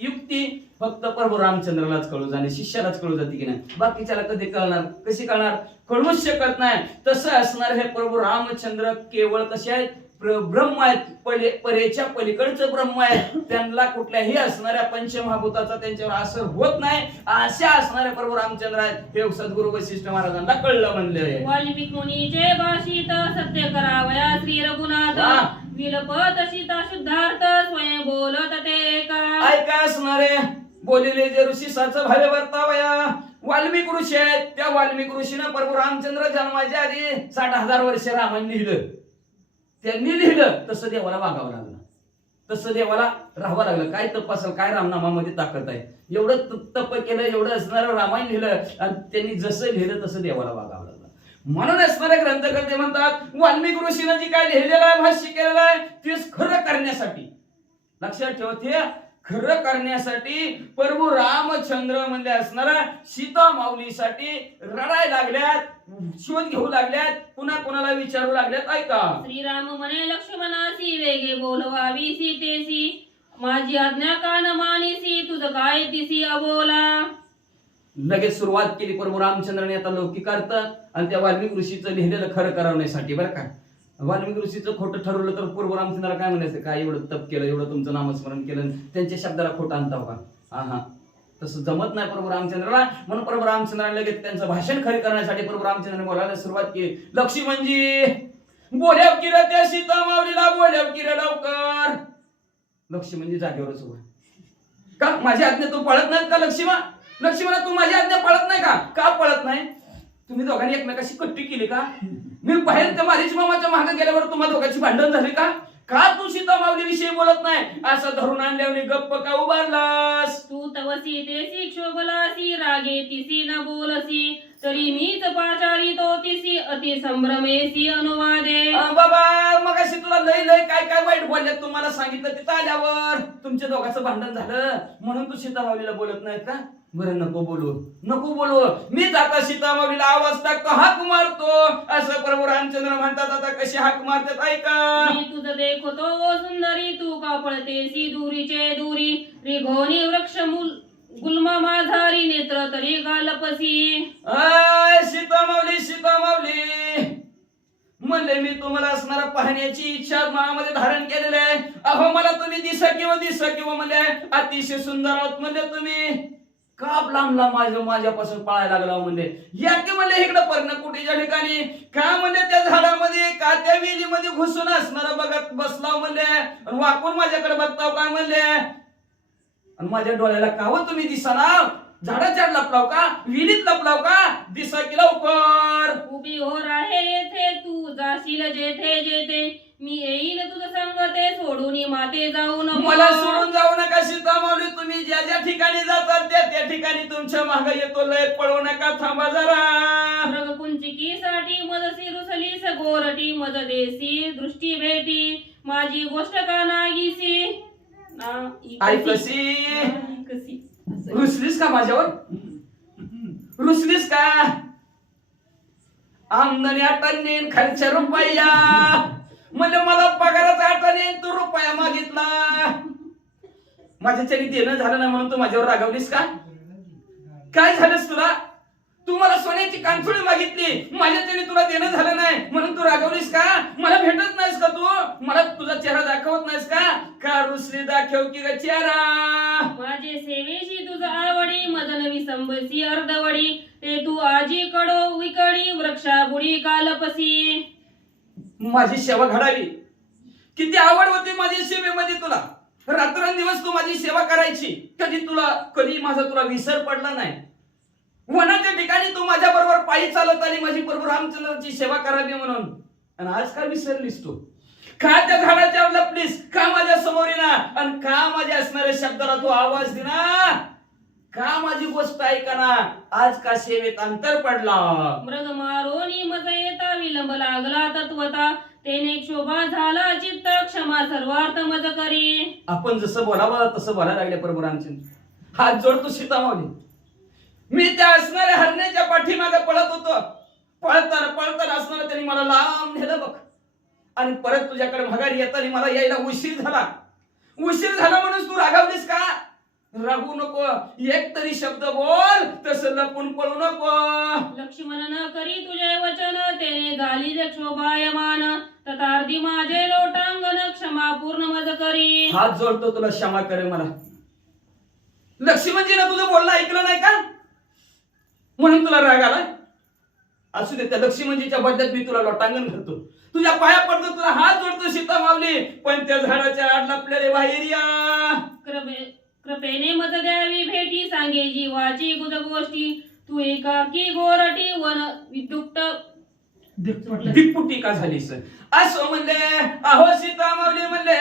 युक्ती फक्त प्रभू रामचंद्रालाच कळू जाणे, शिष्यालाच कळू जाते की नाही, बाकीच्याला कधी कळणार? कशी कळणार? कळूच शकत नाही. तसं असणार हे प्रभू रामचंद्र केवळ कसे आहेत? ब्रह्म आहेत, परेच्या पलीकडचं ब्रह्म आहे. त्यांना कुठल्याही असणाऱ्या पंचमहाभूताचा त्यांच्यावर असर होत नाही. अशा असणारे प्रभू रामचंद्र आहेत. हे सद्गुरु वशिष्ठ महाराजांना कळलं म्हणले. वाल्मिक मुनीचे भाषित सत्य करावया श्री रघुनाथ विलपत सीता शुद्धार्थ स्वयं बोलत ते का. ऐका असणारे बोलले जे ऋषी साच भावे वर्तावया. वाल्मिक ऋषी आहेत, त्या वाल्मिक ऋषीनं प्रभू रामचंद्र जन्माच्या आधी 60,000 वर्ष रामायण लिहिलं. त्यांनी लिहिलं तसं देवाला वागावं लागलं, तसं देवाला राहावं लागलं. काय तप असेल, काय रामनामामध्ये ताकद आहे. एवढं तप केलं, एवढं असणारं रामायण लिहिलं आणि त्यांनी जसं लिहिलं तसं देवाला वागावं लागलं. म्हणून असणारे ग्रंथकर्ते म्हणतात वाल्मिक ऋषीनं जी काय लिहिलेलं आहे, भाष्य केलेलं आहे, तेच खरं करण्यासाठी, लक्षात ठेवा, ते खरं करण्यासाठी प्रभू रामचंद्र म्हणजे असणारा सीता माऊलीसाठी रडायला लागल्यात, शोध घेऊ लागल्यात, पुन्हा कोणाला विचारू लागल्यात. ऐका, श्रीराम म्हणे लक्ष्मणासी वेगे बोलवावी सीतेसी माझी आज्ञा कान मानिसी तुझं काय तिसी अबोला. लगेच सुरुवात केली प्रभू रामचंद्राने आता लौकिक अर्थ आणि त्या वाल्मिक ऋषीचं लिहिलेलं खरं करवण्यासाठी. बरं का, वाल्मिक ऋषीचं खोटं ठरवलं तर प्रभू रामचंद्राला काय म्हणायचं? काय एवढं तप केलं, एवढं तुमचं नामस्मरण केलं, त्यांच्या शब्दाला खोटं आणताव का? हा, तसं जमत नाही प्रभू रामचंद्राला. म्हणून प्रभू रामचंद्राने लगेच त्यांचं भाषण खरे करण्यासाठी प्रभू रामचंद्राने बोलायला सुरुवात केली. लक्ष्मणजी बोल्याव किर त्या सीता माऊलीला, बोल्याव किर लवकर. लक्ष्मणजी जागेवरच उभा. का माझी आज्ञा तू पाळत नाही का? लक्ष्मणा तू माझी आज्ञा पाळत नाही का? का पाळत नाही? तुम्ही दोघांनी एकमेकाशी कट्टी केली का? मी बाहेर त्या मारीच मामाच्या मागे गेल्यावर तुम्हा दोघांची भांडण झाली का? का तू सीता माऊली विषयी बोलत नाही? असं धरून आणल्याने गप्प का उभारलास? तू तवसी तेसी क्षोभलासी रागे तिसी न बोलसी तरी मीच पाचारी तो तिसी अति संभ्रमेसी अनुवादे. बाबा मगाशी तुला लय काय काय वाईट बोलल्यात, तुम्हाला सांगितलं तिथं आल्यावर. तुमच्या दोघांचं भांडण झालं म्हणून तू सीता माऊलीला बोलत नाही का? बरं, नको बोलू. मी आता सीता माऊलीला आवाज टाकतो, हाक मारतो, असं प्रभू रामचंद्र म्हणतात. आता कशी हाक मारतात ऐका. मी तुझं देखतो ओ सुंदरी तू का पळतेसी दुरीचे दुरी रिघोनी वृक्ष गुल्मा माझारी नेत्र तरी गालपसी. सीता माऊली म्हणले मी तुम्हाला असणारा पाहण्याची इच्छा मनामध्ये धारण केलेली आहे. अहो मला तुम्ही दिसा किंवा म्हणले अतिशय सुंदर आहोत म्हणले. तुम्ही का लांब माझ्यापासून पळायला लागला म्हणले. या की म्हणले इकडे पर्णकुटीच्या ठिकाणी का म्हणले त्या झाडामध्ये का त्या वेलीमध्ये घुसून असणारा बघत बसलाव म्हणले, वाकून माझ्याकडे बघताव काय म्हणले. आणि माझ्या डोळ्याला काव तुम्ही दिसाना? झाडाच्या लपलाव का? विहिरीत लपलाव का? दिसा की लवकर. उभी हो राहे येथे तू जाशील जेथे मी येईल तुझं संग ते सोडून माते जाऊ नको. मला सोडून जाऊ नका सीता माऊली. तुम्ही ज्या ठिकाणी जातात त्या ठिकाणी तुमच्या मागे येतो. लय पळू नका, थांबा जरा. मृग कुंचिकीसाठी मजसी रुसलीस गोरटी मज देसी दृष्टी भेटी माझी गोष्ट का नागीसी. कशी रुसलीस का माझ्यावर? रुसलीस का? आमदनी आटाने खर्च रुपया म्हणजे मला पगाराचा आटाने तू रुपया मागितला. माझ्याच्याने देणं झालं नाही म्हणून तू माझ्यावर रागावलीस का? काय झालंस तुला? तू मला सोन्याची कांचुळी मागितली, माझ्याच्याने तुला देणं झालं नाही म्हणून तू रागावलीस का? मला भेटत नाहीस का तू? मला तुझा चेहरा दाखवत नाहीस का रुसली दाखव की ग चेहरा. माझे सेवेशी तुझ आवडी मदन विसंबसी अर्धवडी ते तू आजी कडो विकडी वृक्षा बुडी कालपसी. माझी सेवा घडावी किती आवड होती माझी सेवेमध्ये तुला. रात्रंदिवस तू माझी सेवा करायची. कधी माझा तुला विसर पडला नाही. वनाच्या ठिकाणी तू माझ्या बरोबर पायी चालत आली माझी प्रभू रामचंद्राची सेवा करावी म्हणून. आणि आज का विसरलीस तू? का त्या झाडाच्या लपलीस? का माझ्या समोर येना? आणि का माझ्या असणाऱ्या शब्दाला तू आवाज देना? का माझी गोष्ट ऐकना? आज का सेवेत अंतर पडला? मृग मारोनी मज येता विलंब लागला तत्वता तेने शोभा झाला चित्त क्षमा सर्वार्थ मज करी. आपण जसं बोलावं तसं बोलायला लागले प्रभू रामचंद्र. हात जोडतो सीतामाऊली. मी त्या असणाऱ्या हरण्याच्या पाठीमागे पळत होतो. पळताना असणारा त्यांनी मला लांब नेलं बघ. आणि परत तुझ्याकडे माघारी येताना मला यायला उशीर झाला म्हणून तू रागावलीस का? रागू नको. एक तरी शब्द बोल. तसं लपून पळू नको. लक्ष्मण न करी तुझे वचन तेने झाली क्षोभायमान तथार्धी माझे लोटांगण क्षमा पूर्ण मज करी. हात जोडतो तुला क्षमा करे मला. लक्ष्मणजीनं तुझं बोलणं ऐकलं नाही का म्हणून तुला राग आला? असू दे. त्या लक्ष्मणजीच्या बदल्यात मी तुला लोटांगण घालतो. तुझ्या पाया पडतो. तुला हात जोडतो सीता मावली. पण त्या झाडाच्या आड लपलेले बाहेर या. कृपेने मज द्यावी भेटी सांगे जीवाची गुज गोष्टी तू एकाकी गोरटी वन विदुक्त दिकपुटी का झालीस? असं म्हणले अहो सीता मावली म्हणले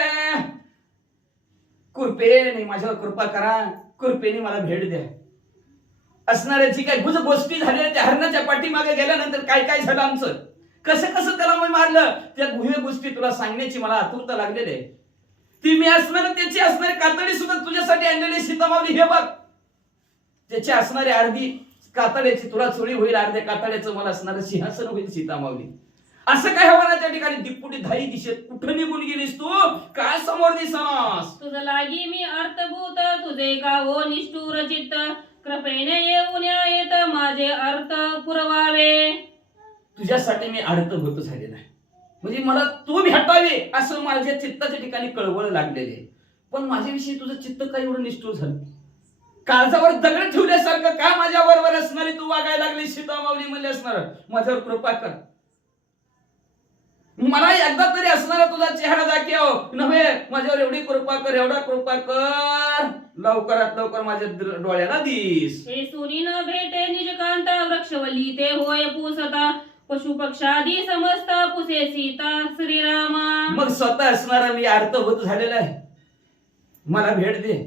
कृपेने माझ्यावर कृपा करा. कृपेने मला भेट द्या. असणाऱ्या जी काही गुज गोष्टी झाल्या त्या हरणाच्या पाठीमागे गेल्यानंतर काय झालं आमचं कसं त्याला मी मारलं त्या गुह्य गोष्टी तुला सांगण्याची मला आतुरता लागलेली आहे. ती मी असणार त्याची असणारी कातडी सुद्धा तुझ्यासाठी आणलेली सीतामावली. हे बघ त्याची असणारी अर्धी कातड्याची तुला चोळी होईल. अर्ध्या कातड्याचं मला असणारं सिंहासन होईल सीतामावली. असं काय हवं ना त्या ठिकाणी दिपुटी धाई दिशेत कुठं निघून गेलीस तू? काय समोर दिसनास? तुझं लागी मी अर्थभूत तुझे का हो निष्ठुर चित्त कृपेने येऊन येत माझे अर्थ पुरवावे. तुझ्यासाठी मी अर्थभूत झालेला आहे. म्हणजे मला तू भेटावे असं माझ्या चित्ताच्या ठिकाणी कळवळ लागलेली आहे. पण माझ्याविषयी तुझं चित्त काही एवढं निष्ठुर झालं. काळजावर दगड ठेवल्यासारखं का माझ्या बरोबर असणारी तू वागायला लागली सीतामावली म्हणले असणार. माझ्यावर कृपा कर. मला एकदा तरी असणारा तुझा चेहरा दाखव नव्हे. माझ्यावर एवढी कृपा कर. एवढा कृपा कर. लवकरात लवकर माझ्या डोळ्याला दिस. हे सुनी न भेटे निजकांता वृक्षवल्ली ते होय पुसता पशु पक्षादी समस्त पुसे सीता श्रीरामा. मग स्वतः असणारा मी अर्थभूत झालेला आहे. मला भेट दे.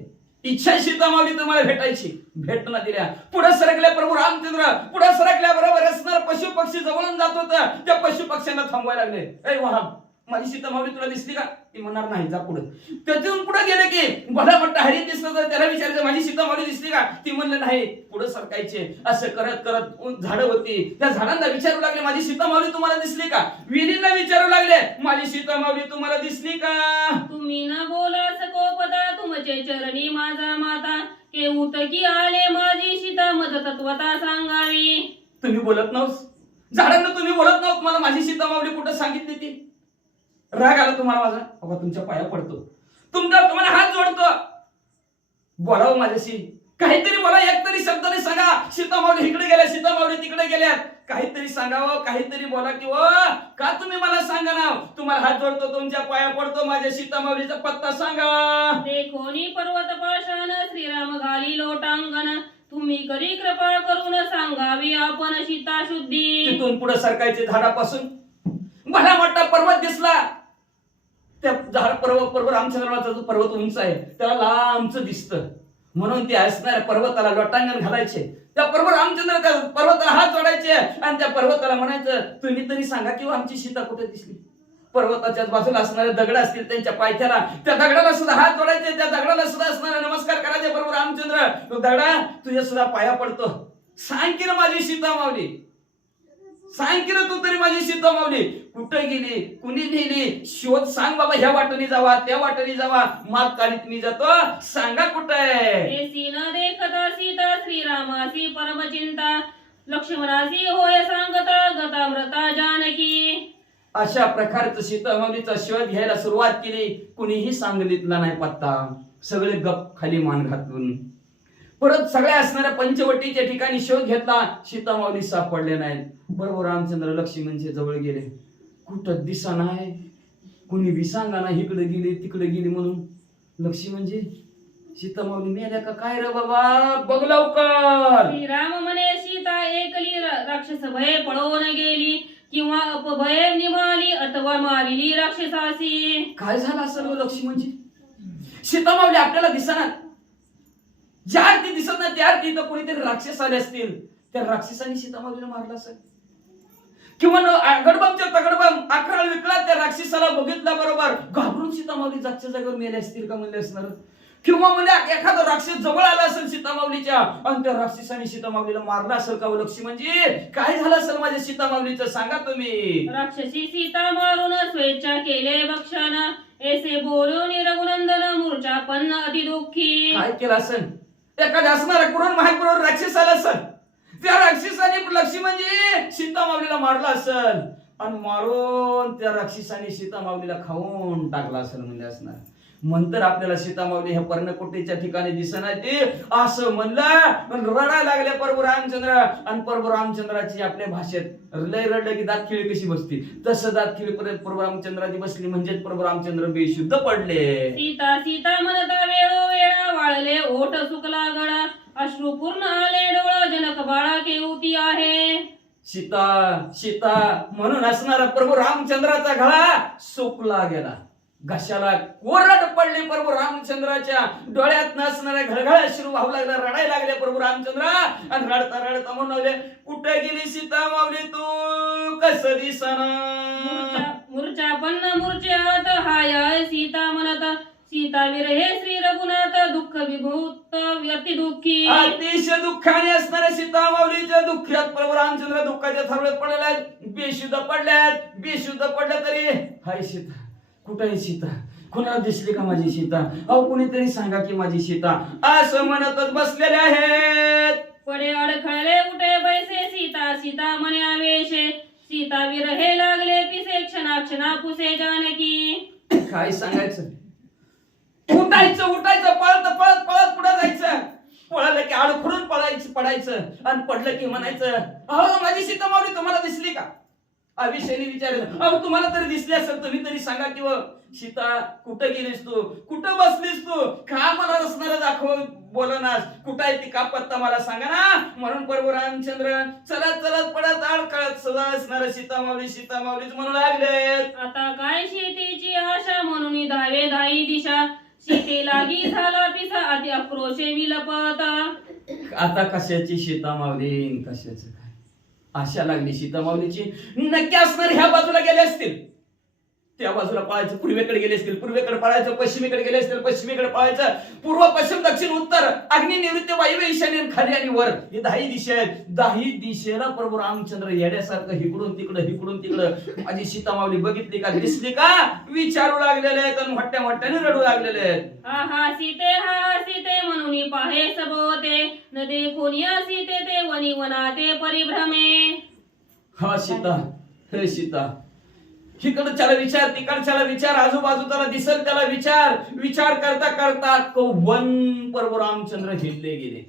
इच्छा सीतामावली तुम्हाला भेटायची. भेट न दिल्या. पुढे सरकल्या प्रभू रामचंद्र. पुढे सरकल्या बरोबर असणार पशु पक्षी जवळून जात होता. त्या पशु पक्ष्यांना थांबवायला लागले. ए वाह माझी सीतामावली तुला दिसली का? ती म्हणणार नाही जा पुढे. त्यातून पुढे गेले की भला मोठा हरी दिसलं तर त्याला विचारायचं माझी सीतामावली दिसली का? ती म्हणलं नाही. पुढे सरकायचे. असं करत झाडं होती. त्या झाडांना विचारू लागले माझी सीतामावली तुम्हाला दिसली का? विहिरींना विचारू लागले माझी सीतामावली तुम्हाला दिसली का? तुम्ही न बोला सकोपदा तुमचे चरणी माझा माता के उतकी आले माझी सीता मज तत्वता सांगावी. तुम्ही बोलत नव्हत. झाडांना तुम्ही बोलत नव्हत. मला माझी सीतामावली कुठं सांगितली ती? राग आला तुम्हाला माझा? बाबा तुमच्या पाया पडतो. तुम्हाला हात जोडतो. बोलावं माझ्याशी. काहीतरी बोला. एक तरी शब्दाने सांगा सीतामावली इकडे गेल्या सीतामावली तिकडे गेल्या. काहीतरी सांगावं. काहीतरी बोला की का तुम्ही मला सांगा ना. तुम्हाला हात जोडतो. तुमच्या पाया पडतो. माझ्या सीतामावलीचा पत्ता सांगा. देखोनी पर्वत पाषाण श्रीराम घाली लोटांगण तुम्ही करी कृपा करून सांगावी आपण सीता शुद्धी. तिथून पुढे सरकायचे. झाडापासून भला मोठा पर्वत दिसला. त्या झाड पर्वत रामचंद्राचा जो पर्वत उंच आहे त्याला लांबच दिसतं. म्हणून ते असणाऱ्या पर्वताला लोटांगण घालायचे. त्या रामचंद्र त्या पर्वताला हात जोडायचे आणि त्या पर्वताला म्हणायचं तुम्ही तरी सांगा किंवा आमची सीता कुठे दिसली. पर्वताच्या बाजूला असणारे दगड असतील त्यांच्या पायथ्याला त्या दगडाला सुद्धा हात जोडायचे. त्या दगडाला सुद्धा असणारे नमस्कार करायचे. प्रभू रामचंद्र तो दगडा तुझ्या सुद्धा पाया पडतो. सांग की ना माझी सीता मावली. सांग की ना तू तरी माझी सीता मावली कुठे गेली? कुणी नेली? शोध सांग बाबा. ह्या वाटेने जावा त्या वाटेने जावा. मात काढीत मी जातो. सांगा कुठे? न देखता सीता श्रीरामासी परमचिंता लक्ष्मणासी होय सांगता गतामृता जानकी. अशा प्रकारचं सीतामाऊलीचा शोध घ्यायला सुरुवात केली. कुणीही सांगलीतला नाही पत्ता, सगळे गप खाली मान घालून. परत सगळ्या असणाऱ्या पंचवटीच्या ठिकाणी शोध घेतला, सीतामाऊली सापडले नाहीत. बरोबर रामचंद्र लक्ष्मणच्या जवळ गेले, कुठं दिसा नाही, कुणी बी सांगा ना, इकडे गेली तिकडे गेली म्हणून. लक्ष्मणजी सीतामाऊली मेल्या का काय रे बाबा, बघ लवकर. श्रीराम म्हणे सीता एकली राक्षस भये पळवून गेली, किंवा अपभये निमाली अथवा मारिली राक्षसासी. काय झालं असेल हो लक्ष्मणजी? सीतामाऊली आपल्याला दिसणार, ज्या अर्थी दिसत नाही त्या अर्थी इथं कोणीतरी राक्षस आले असतील, त्या राक्षसांनी सीतामाऊलीला मारलं असेल. किंवा गडबमच्या तगडबम अकरा विकला त्या राक्षसाला बघितल्या बरोबर घाबरून सीतामाऊली जागच्या जागेवर मेले असतील का म्हणले असणार. किंवा म्हणजे एखादा राक्षस जवळ आला असेल सीतामाऊलीच्या आणि त्या राक्षसाने सीतामाऊलीला मारला असेल का लक्ष्मणजी? काय झालं असेल माझ्या सीतामाऊलीचं सांगा तुम्ही. राक्षसी सीता मारून स्वेच्छा केले भक्षण, ऐसे बोलून रघुनंदन मूर्छा पन्न अति दुःखी. काय केलं असेल? एखाद्या असणारा कुरून महाकुरून राक्षस आला असेल, त्या राक्षसाने लक्ष्मणजी सीतामाऊलीला मारला असेल आणि मारून त्या राक्षसाने सीतामाऊलीला खाऊन टाकला असेल म्हणजे असणार. नंतर आपल्याला सीतामाऊली ह्या पर्णकुटीच्या ठिकाणी दिसणार ती असं म्हणलं, रडायला लागले प्रभू रामचंद्र. आणि प्रभू रामचंद्राची आपल्या भाषेत लय रडलं की दात खिळी कशी बसती तसं दात खिळीपर्यंत प्रभू रामचंद्राची बसली, म्हणजेच प्रभू रामचंद्र बेशुद्ध पडले. सीता सीता म्हणता वेळोवेळा वाळले ओठ सुकला गळा, अश्रुपूर्ण आले डोळा जनक बाळा केवती आहे. सीता सीता म्हणून असणारा प्रभू रामचंद्राचा गळा सुकला गेला, घशाला कोरड पडली प्रभू रामचंद्राच्या डोळ्यात नसणाऱ्या घळघळ अश्रू वाहू लागला, रडायला लागले प्रभू रामचंद्र. आणि रडता रडता म्हणून लागले, कुठे गेली सीता माऊली तू, कसं दिसना. मूर्छा पन्न मूर्छेत हाय सीता म्हणत, सीता विरहे श्री रघुनाथ दुःख विभूत अति दुःखी. अतिशय दुःखाने असणाऱ्या सीता माऊलीच्या दुःखात प्रभू रामचंद्र दुःखाच्या थरवत पडल्यात, बेशुद्ध पडल्यात. बेशुद्ध पडल्या तरी हाय सीता, कुठे आहे सीता, कुणाला दिसली का माझी सीता, अहो कुणीतरी सांगा की माझी सीता, असं म्हणतच बसलेले आहेत. पडे अडखळले उठे बैसे सीता सीता म्हणे आवेशे, सीता विरहे लागले पिसे क्षणा क्षणा पुसे जानकी. काय सांगायचं, उठायचं उठायचं पळत पळत पळत पुढे जायचं, पळालं की अडखळून पडायचं आणि पडलं की म्हणायचं, अहो माझी सीता माऊली तुम्हाला दिसली का. अभिषेनी विचारलं, अहो तुम्हाला तरी दिसली असेल, तुम्ही तरी सांगा की सीता कुठं गेलीस तू, कुठं बसलीस तू, का मला रसणार दाखव बोलनास, कुठं आहे ती का पत्ता मला सांगा ना. म्हणून प्रभू रामचंद्र चलत चलत पडत अडखळत सदा असणार सीता माऊलीच म्हणू लागलेत. आता काय शेतीची आशा म्हणून धावे धाई दिशा, सीते लागी झाला पिसा अति आक्रोशे विलपत. आता कशाची सीता माऊली, कशाचं काय आशा लागली सीता माऊलीची. नक्की असणार ह्या बाजूला गेले असतील, त्या बाजूला पळायचं, पूर्वेकडे गेले असतील पूर्वेकडे पळायचं, पश्चिमेकडे गेले असतील पश्चिमेकडे पळायचं, पूर्व पश्चिम दक्षिण उत्तर अग्नी निवृत्ती वायव्य ईशान्य खाली आणि वर हे 10 दिशा आहेत. 10 दिशेला प्रभू रामचंद्र येड्यासारखं इकडून तिकडं माझी सीता माऊली बघितली का, दिसली का विचारू लागलेले आहेत आणि मोठ्या मोठ्याने रडू लागलेले आहेत. हा सीते म्हणून पाहे सबोते, न देखून या सीते ते वनी वनाते परिभ्रमे. हा सीता, हे सीता, इकडच्याला विचार तिकडच्याला विचार, आजूबाजूला दिसल त्याला विचार करता करता वन प्रभू रामचंद्र हिंडले गेले,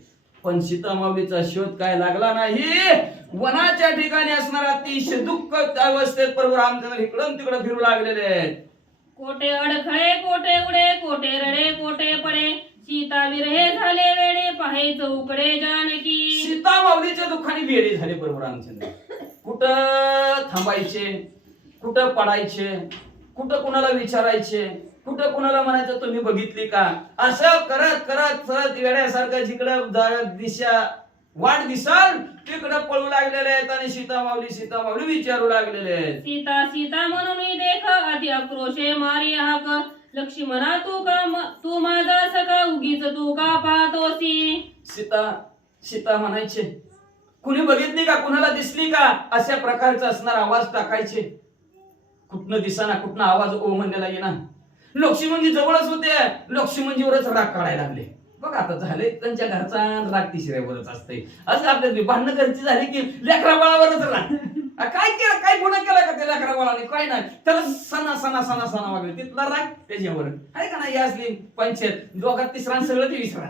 पण सीता माऊलीचा शोध काय लागला नाही. वनाच्या ठिकाणी असणारा अतिशय दुःख अवस्थेत प्रभू रामचंद्र इकडून तिकडे फिरू लागलेले आहेत. कोटे अडखळे कोटे उडे कोटे रडे कोटे पडे, सीता विरहे झाले वेडे पाहे चौकडे जानकी. सीता माऊलीच्या दुःखाने वेडे झाले प्रभू रामचंद्र. कुठं थांबायचे, कुठं पडायचे, कुठं कुणाला विचारायचे, कुठं कुणाला म्हणायचं तुम्ही बघितली का, असं करत करत सरत वेड्यासारखं जिकडं दिशा वाट दिसल तिकडं पळू लागलेले आहेत आणि सीता माऊली विचारू लागलेले आहेत. सीता सीता म्हणून देख अति आक्रोशे मारी हाक, लक्ष्मणा तू माझा सखा उगीच तू का पाहतोसी. सीता म्हणायचे, कुणी बघितली का, कुणाला दिसली का, अशा प्रकारचा असणार आवाज टाकायचे. कुठनं दिसाना, कुठनं आवाज ओ म्हणलेला येणार. लक्ष्मणजी जवळच होते, लक्ष्मणजीवरच राग काढायला लागले. बघ आता झाले त्यांच्या घरचा राग तिसऱ्यावरच असते. असं आपल्या भांडणं घरची झाली की लेकरा बाळावरच राग. काय केलं, काय गुन्हा केला का त्याला करा बोलाने? काय नाही, त्याला सणा वागले तिथला राग त्याच्यावर आहे का नाही? असली पंचायत दोघात तिसरा आणि सगळं ते विसरा.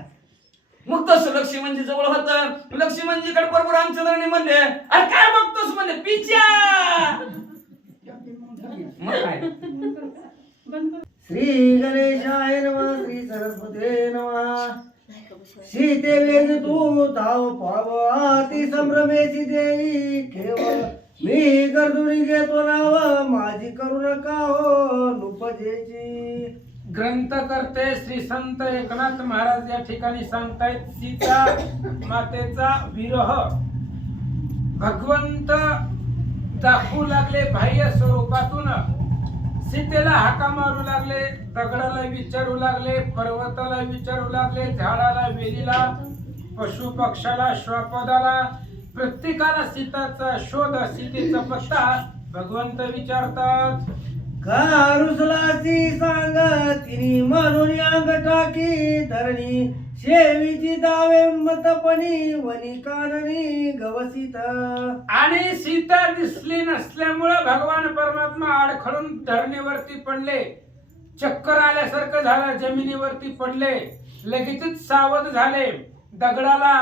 मग तसं लक्ष्मणजी जवळ होतं. लक्ष्मणजीकडे बरोबर रामचंद्राने म्हणले, अरे काय बघतोस म्हणले, पिच्या. मग काय, श्री गणेशाय नमः, श्री सरस्वते नमः. सीते वेद तू धाव पाव अति संभ्रमेची देवी केवळ. मी गर्दुरी घेतो नाव, माझी करू नका हो नुपजेची. ग्रंथकर्ते श्री संत एकनाथ महाराज या ठिकाणी सांगतायत सीता मातेचा विरह. भगवंत दाखवू लागले बाह्य स्वरूपातून. सीतेला हाका मारू लागले, दगडाला विचारू लागले, पर्वताला विचारू लागले, झाडाला, वेलीला, पशु पक्षाला, श्वापदाला, प्रत्येकाला सीताचा शोध, सीतेचा पत्ता भगवंत विचारतात. का रुसलाची सांग तिनी म्हणून अंग टाकी धरणी. शेवीची दावे उन्मतपणी वनी काननी गवसीत. आणि सीता दिसली नसल्यामुळे भगवान परमात्मा अडखळून धरणीवरती पडले. चक्कर आल्यासारखं झालं, जमिनीवरती पडले. लगेचच सावध झाले. दगडाला,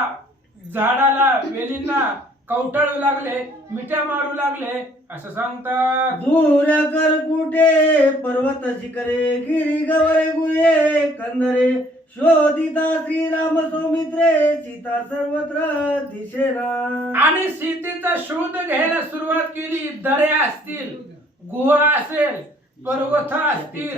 झाडाला, वेलींना कवटाळू लागले, मिठ्या मारू लागले असं सांगतात. दूर्या कर कुठे पर्वत शिखरे गिरी गवरे गुहे कंदरे. शोधिता श्रीराम सौमित्रे सीता सर्वत्र दिसेना. आणि सीतेचा शोध घ्यायला सुरुवात केली. दऱ्या असतील, गुहा असेल, पर्वत असतील,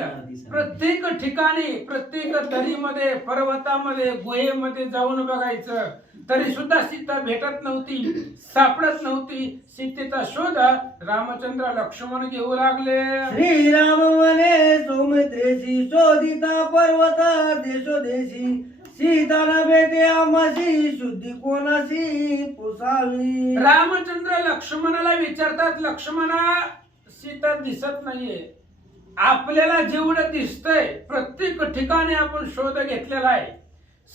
प्रत्येक ठिकाणी, प्रत्येक दरीमध्ये, पर्वतामध्ये, गुहेमध्ये जाऊन बघायचं. तरी सुद्धा सीता भेटत नव्हती, सापडत नव्हती. सीतेचा शोध रामचंद्र लक्ष्मण घेऊ लागले. श्रीराम म्हणे सौमित्रेशी शोधिता पर्वत देशोदेशी. सीताला भेटे आम्हाशी शुद्धी कोणाशी पुसावी. रामचंद्र लक्ष्मणाला विचारतात, लक्ष्मणा सीता दिसत नाहीये. आपल्याला जेवढं दिसतंय प्रत्येक ठिकाणी आपण शोध घेतलेला आहे.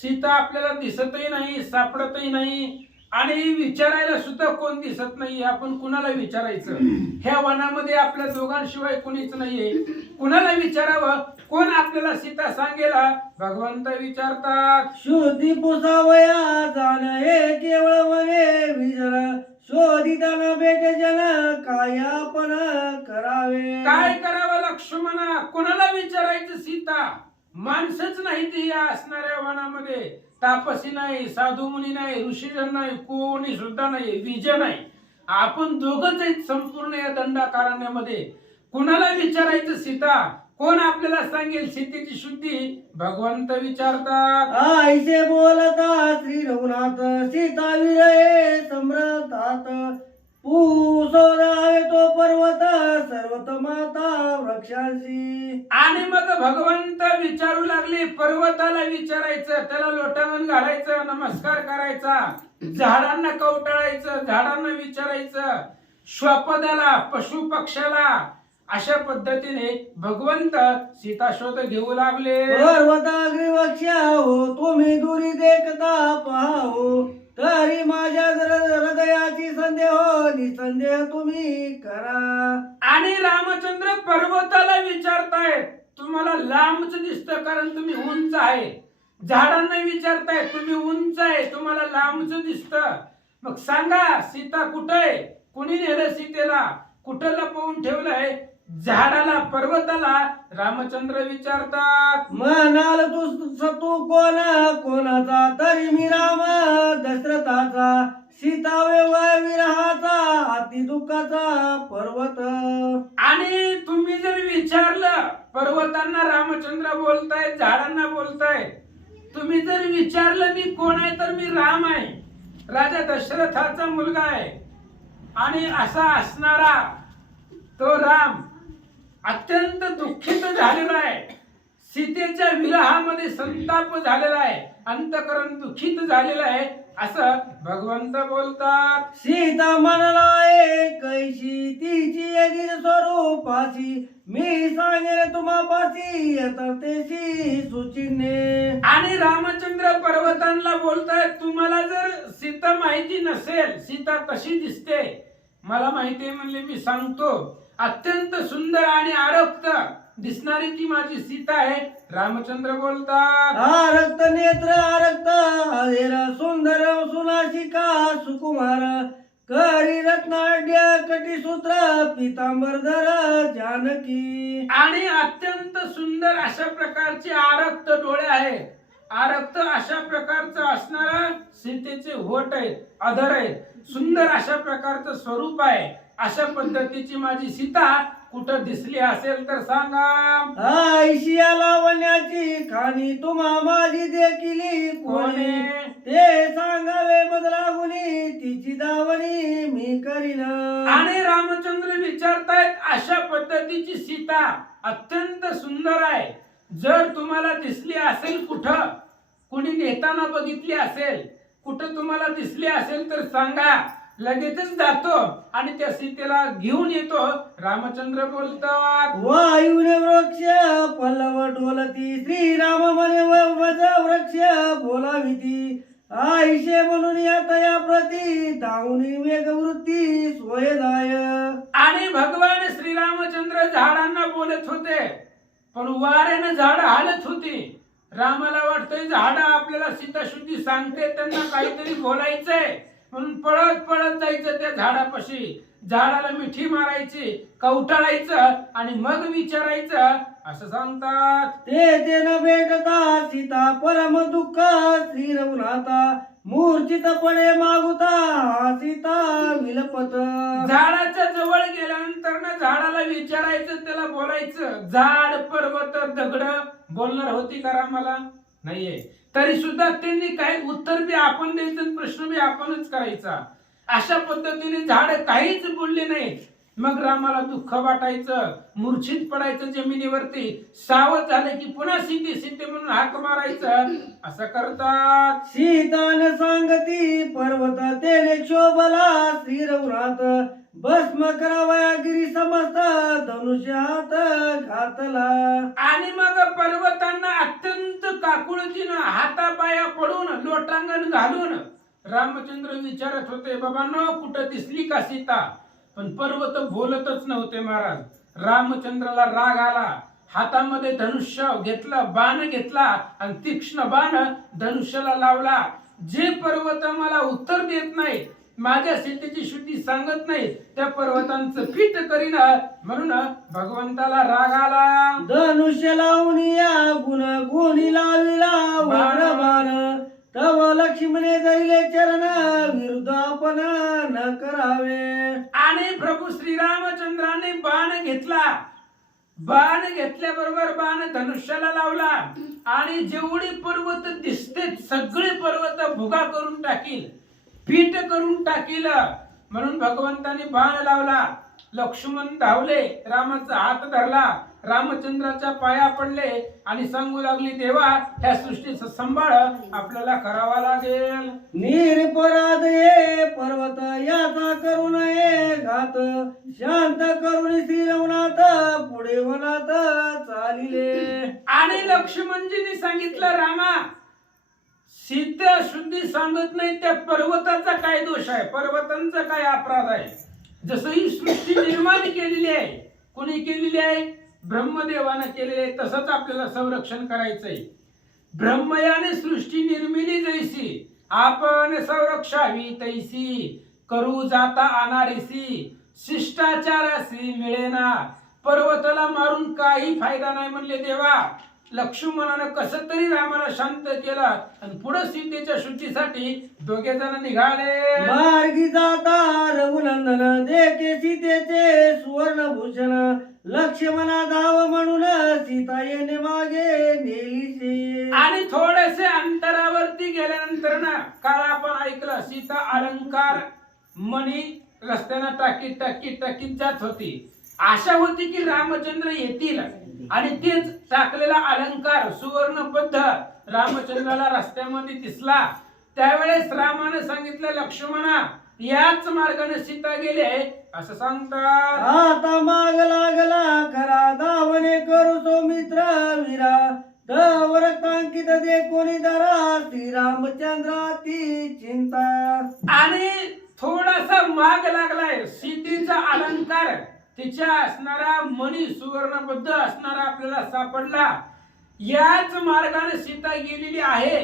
सीता आपल्याला दिसतही नाही, सापडतही नाही, आणि विचारायला सुद्धा कोण दिसत नाहीये. आपण कुणाला विचारायचं? ह्या वनामध्ये आपल्या दोघांशिवाय कोणीच नाहीये. कुणाला विचारावं? कोण आपल्याला सीता सांगेल? भगवंत विचारतात. शुद्धी पुसावया जाण हे केवळ म्हणे विजर. शोधिताना भेटे जन काय आपण करावे. काय करावं लक्ष्मणा? कोणाला विचारायचं? सीता माणसंच नाही ती या असणाऱ्या वनामध्ये. तापसी नाही, साधू मुनी नाही, ऋषीजन नाही, कोणी सुद्धा नाही, विजय नाही. आपण दोघच आहेत संपूर्ण या दंडाकारण्यामध्ये. कुणाला विचारायचं सीता? कोण आपल्याला सांगेल सीतेची शुद्धी? भगवंत विचारतात. आईसे बोलता श्री रघुनाथ सीता विरये सम्रातात. पुसोरावे तो पर्वत सर्वत माता वृक्षांशी. आणि मग भगवंत विचारू लागले. पर्वताला विचारायचं, त्याला लोटांगण घालायचं, नमस्कार करायचा, झाडांना कवटाळायचं, झाडांना विचारायचं, श्वापदाला, पशु पक्षाला. अशा पद्धतीने भगवंत सीता शोध घेऊ लागले. पर्वताग्री वृक्ष हो तुम्ही दुरी देखता पाहो. तरी माझ्या हृदयाची संदेह निसंदेह तुम्ही करा. आणि रामचंद्र पर्वताला विचारतायत, तुम्हाला लांबच दिसतं कारण तुम्ही उंच आहे. झाडांना विचारतायत, तुम्ही उंच आहे, तुम्हाला लांबच दिसतं. मग सांगा सीता कुठे? कुणी नेलं सीतेला? कुठं लपवून ठेवलंय? झाडाला, पर्वताला रामचंद्र विचारतात. म्हणाल तू कोणाचा? तरी मी राम दशरथाचा. सीता वय विरहाचा अति दुःखाचा पर्वत. आणि तुम्ही जर विचारलं, पर्वतांना रामचंद्र बोलतायत, झाडांना बोलतायत, तुम्ही जर विचारलं मी कोण आहे, तर मी राम आहे, राजा दशरथाचा मुलगा आहे. आणि असा असणारा तो राम अत्यंत दुःखित झालेला आहे. सीतेच्या विरहामध्ये संताप झालेला आहे, अंतकरण दुःखित झालेलं आहे असं भगवंत बोलतात. सीता म्हणाला कैशी तिची येईल स्वरूपाची. मी सांगेल तुम्हापाशी यथार्थेशी सुचिन्हे. आणि रामचंद्र पर्वतांना बोलतायत, तुम्हाला जर सीता माहिती नसेल, सीता कशी दिसते, मला माहितीये म्हणले मी सांगतो. अत्यंत सुंदर आणि आरक्त दिसणारी ती माझी सीता आहे. रामचंद्र बोलतात, आरक्त नेत्र आरक्त हरेर सुंदर सुनाशिका सुकुमार करी रत्नाढ्य कटीसूत्र पितांबरधर जानकी. आणि अत्यंत सुंदर अशा प्रकारचे आरक्त डोळे आहेत. आरक्त अशा प्रकारचं असणारा सीतेचे होठ आहेत, अधर आहेत. सुंदर अशा प्रकारचं स्वरूप आहे. अशा पद्धतीची माझी सीता कुठं दिसली असेल तर सांगा. आयशिया लावण्याची खाणी तुम्हा माझी देखिली कोणी कोणी? ते सांगावे बदलागुनी तिची दावणी मी करीन. आणि रामचंद्र विचारतायत अशा पद्धतीची सीता अत्यंत सुंदर आहे. जर तुम्हाला दिसली असेल कुठं, कुणी नेताना बघितली असेल, कुठं तुम्हाला दिसली असेल तर सांगा. लगेचच जातो आणि त्या सीतेला घेऊन येतो. रामचंद्र बोलतात, वायुने वृक्ष पल्लव डोलती श्रीराम म्हणे वज वृक्ष बोलाविती आईशे म्हणून या प्रती धावणी मेघवृत्ती सोयदाय. आणि भगवान श्रीरामचंद्र झाडांना बोलत होते, पण वाऱ्यानं झाड हालत होती. रामाला वाटतंय झाड आपल्याला सीताशुद्धी सांगते, त्यांना काहीतरी बोलायचंय म्हणून पळत पळत जायचं त्या झाडापाशी. झाडाला मिठी मारायची, कवटाळायचं आणि मग विचारायचं. असं सांगतात, ते न भेटता सीता परम दुःख श्री रघुनाथा मूर्छित पडे मागुता सीता विलपत. झाडाच्या जवळ गेल्यानंतर ना झाडाला विचारायचं, त्याला बोलायचं. झाड पर्वत दगड बोलणार होती का रामाला? नाहीये. तरी सुद्धा त्यांनी काही उत्तर बी आपण द्यायचं, प्रश्न बी आपणच करायचा. अशा पद्धतीने झाड काहीच बोलले नाहीत. मग रामाला दुःख वाटायचं, मूर्छित पडायचं जमिनीवरती. सावध झाले की पुन्हा सीते सीते म्हणून हाक मारायचं. असं करतात. सीतान सांगती पर्वत तेने क्षोभला श्री रघुनाथ भस्म करावया गिरी समस्त धनुष्य हात घातला. आणि मग पर्वतांना अत्यंत काकुळतीनं हातापाया पडून लोटांगण घालून रामचंद्र विचारत होते, बाबांनो कुठं दिसली का सीता? पण पर्वत बोलतच नव्हते महाराज. रामचंद्राला राग आला. हातामध्ये धनुष्य घेतलं, बाण घेतला आणि तीक्ष्ण बाण धनुष्याला लावला. जे पर्वत मला उत्तर देत नाही, माझ्या सीतेची शुद्धी सांगत नाही, त्या पर्वतांचं पीठ करीन म्हणून भगवंताला राग आला. धनुष्य लावून या गुण गुणी लाविला वज्रबाण तव लक्ष्मणे जाईले चरण विरुद्ध आपण न करावे. आणि प्रभू श्रीरामचंद्राने बाण घेतला. बाण घेतल्याबरोबर बाण धनुष्याला लावला आणि जेवढी पर्वत दिसते सगळे पर्वत भुगा करून टाकील, पीठ करून टाकील म्हणून भगवंताने बाण लावला. लक्ष्मण धावले, रामाचा हात धरला, रामचंद्राच्या पाया पडले आणि सांगू लागली, देवा ह्या सृष्टीचा सांभाळ आपल्याला करावा लागेल. निरपराध ये पर्वत याचा करू नये घात शांत करून श्री रघुनाथ पुढे वनात चालिले. आणि लक्ष्मणजींनी सांगितलं, रामा सीता शुद्धी सांगत नाही, त्या पर्वताचा काय दोष आहे, पर्वतांचा काय अपराध आहे? जसं ही सृष्टी निर्माण केलेली आहे, कोणी केलेली आहे? ब्रह्मदेवानं केलेली आहे. तसंच आपल्याला संरक्षण करायचंय. ब्रह्मयाने सृष्टी निर्मिली जैसी आपण संरक्षावी तैसी करू जाता अनारीसी शिष्टाचारासी मिळेना. पर्वताला मारून काही फायदा नाही म्हणले देवा. लक्ष्मणानं कसं तरी रामाला शांत केला आणि पुढे सीतेच्या शुद्धीसाठी दोघे जण निघाले. मार्गी जाता रघुनंदन देखे सीतेचे सुवर्णभूषण लक्ष्मणा धाव म्हणून सीता येणे मागे नेलीशी. आणि थोडेसे अंतरावरती गेल्यानंतर ना काल आपण ऐकलं, सीता अलंकार मणी रस्त्यानं टाकीत टाकीत टाकीत जात होती. आशा होती की रामचंद्र येतील आणि तेच टाकलेला अलंकार सुवर्णबद्ध रामचंद्राला रस्त्यामध्ये दिसला. त्यावेळेस रामाने सांगितलं, लक्ष्मणा याच मार्गाने सीता गेले असं सांगतात. आता माग लागला खरा धावणे करू तो मित्र वीरा तवर टांकित दे कोणी दरा श्रीरामचंद्राची चिंता. आणि थोडासा माग लागलाय. सीतेचा अलंकार तिच्या असणारा मणी सुवर्णबद्ध असणारा आपल्याला सापडला. याच मार्गाने सीता गेलेली आहे.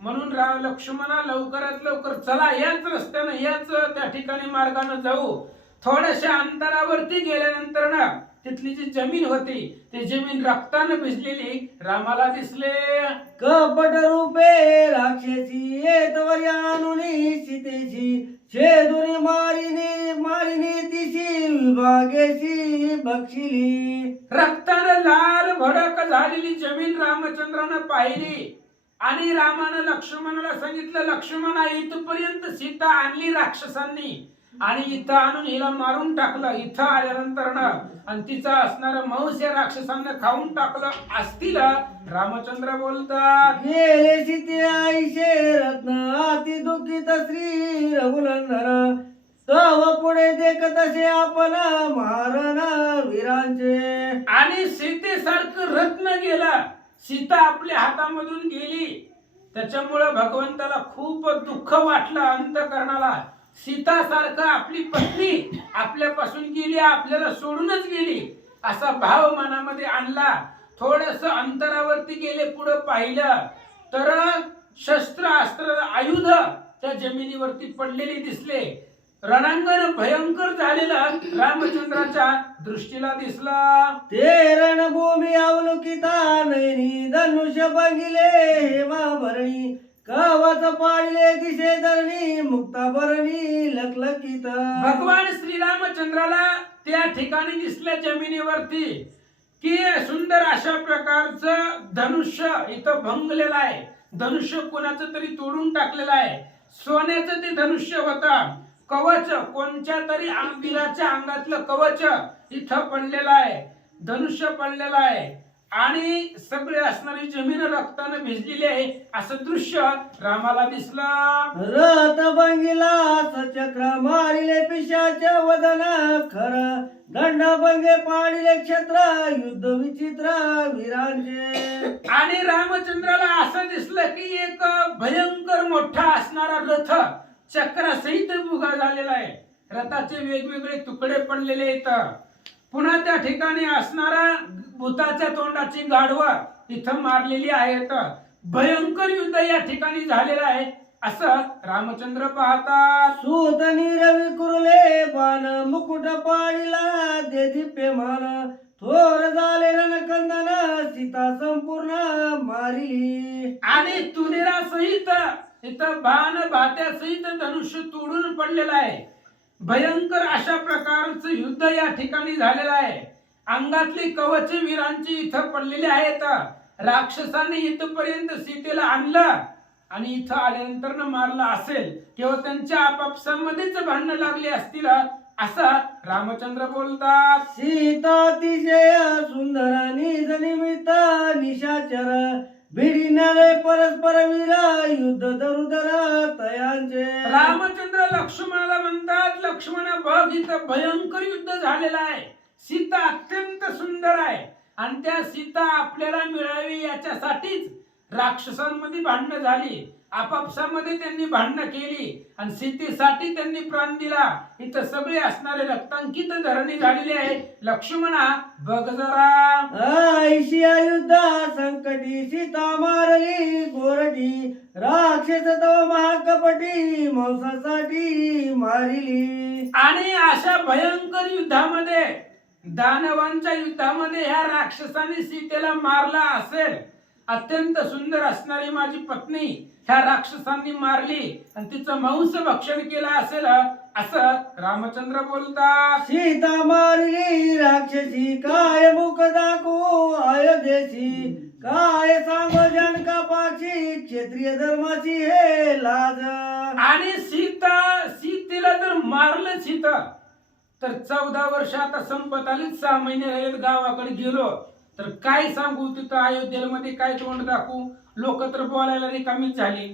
म्हणून लक्ष्मणा लवकरात लवकर चला, याच रस्त्यानं याच त्या ठिकाणी मार्गाने जाऊ. थोड्याशा अंतरावरती गेल्यानंतर ना तिथली जी जमीन होती ती जमीन रक्ताने भिजलेली रामाला दिसले. कपट रूपे राक्षसी येतवरी आणुनी सीतेची छेदुनी मारिनी तिशी विभागेशी बक्षिली. रक्तानं लाल भडक झालेली जमीन रामचंद्रानं पाहिली आणि रामानं लक्ष्मणाला सांगितलं, लक्ष्मणा इथपर्यंत सीता आणली राक्षसांनी आणि इथं आणून हिला मारून टाकलं. इथं आल्यानंतर ना आणि तिचा असणारं मांस या राक्षसांना खाऊन टाकलं असतील. रामचंद्र बोलतात, गेले सीते आईशे रत्न अति दुःखित श्री रघुनंदन तव पुढे देखत असे आपण मारण वीरांचे. आणि सीतेसारखं रत्न गेलं, सीता आपल्या हातामधून गेली. त्याच्यामुळं भगवंताला खूप दुःख वाटलं अंतःकरणाला. सीता सारखं आपली पत्नी आपल्यापासून गेली, आपल्याला सोडूनच गेली असा भाव मनामध्ये आणला. थोडस अंतरावरती गेले, पुढे पाहिलं तर शस्त्र अस्त्र आयुध त्या जमिनीवरती पडलेली दिसले. रणांगण भयंकर झालेलं रामचंद्राच्या दृष्टीला दिसला. ते रणभूमी अवलोकिता नयनी धनुष्य बंगिले हेमाभरणी कवच पाडले दिशे धरणी मुक्ताभरणी लखलखित. भगवान श्रीरामचंद्राला त्या ठिकाणी दिसल्या जमिनीवरती की सुंदर अशा प्रकारचं धनुष्य इथं भंगलेलं आहे. धनुष्य कोणाचं तरी तोडून टाकलेलं आहे. सोन्याचं ते धनुष्य होतं. कवच कोणत्या तरी वीराच्या अंगातलं कवच इथं पडलेलं आहे. धनुष्य पडलेलं आहे आणि सगळे असणारी जमीन रक्ताने भिजलेली आहे असं दृश्य रामाला दिसलं. रथ बंगिला सचक्र मारिले पिशाच्या वदन खर दंड बंगे पाडिले क्षेत्र युद्ध विचित्र वीरांचे. आणि रामचंद्राला असं दिसलं की एक भयंकर मोठा असणारा रथ चक्रासहित उभा झालेला आहे. रथाचे वेगवेगळे तुकडे पडलेले आहेत. पुन्हा त्या ठिकाणी असणारा भूताच्या तोंडाची गाढवं इथं मारलेली आहेत. भयंकर युद्ध या ठिकाणी झालेलं आहे असं रामचंद्र पाहतात. सूतनी रवी कुरले बाण मुकुट पाडिला दे दिप्यमान थोर झाले रणकंदन सीता संपूर्ण मारिली. आणि तुनेरा सहित इथं बाण भात्यासहित धनुष्य तोडून पडलेलं आहे. भयंकर अशा प्रकारचं युद्ध या ठिकाणी झालेलं आहे. अंगातली कवच वीरांची इथं पडलेली आहेत. राक्षसांनी इथपर्यंत सीतेला आणलं आणि इथं आल्यानंतर मारलं असेल किंवा त्यांच्या आपापसामध्येच भांडणं लागली असतील असं रामचंद्र बोलतात. सीता अतिशय सुंदर निज निमित्त निशाचर भिडिणारे परस्पर वीर युद्ध दरुदर तयांचे. रामचंद्र लक्ष्मणाला म्हणतात, लक्ष्मणा बघ इथं भयंकर युद्ध झालेलं आहे. सीता अत्यंत सुंदर आहे आणि त्या सीता आपल्याला मिळावी याच्यासाठीच राक्षसांमध्ये भांडणं झाली. आपापसामध्ये त्यांनी भांडणं केली आणि सीतेसाठी त्यांनी प्राण दिला. इथं सगळे असणारे रक्तांकित धरणी झालेली आहे. लक्ष्मणा बघ जरा. ऐशिया युद्ध संकटी सीता मारली गोरटी राक्षस तव महाकपटी मांसासाठी मारिली. आणि अशा भयंकर युद्धामध्ये दानवांच्या युद्धामध्ये ह्या राक्षसाने सीतेला मारला असेल. अत्यंत सुंदर असणारी माझी पत्नी ह्या राक्षसांनी मारली आणि तिचं मांस भक्षण केलं असेल असं रामचंद्र बोलतात. सीता मारिली राक्षसी काय मुख दाखवू अयोध्येशी काय सांगो जनका पाक्षी क्षत्रिय धर्माची हे लाज. आणि सीतेला जर मारलंच इथं तर 14 वर्ष आता संपत आलीच. 6 महिने राहिले गावाकडे गेलो तर काय सांगू तिथं अयोध्येमध्ये काय तोंड दाखवू. लोक तर बोलायला रिकामीच झाली.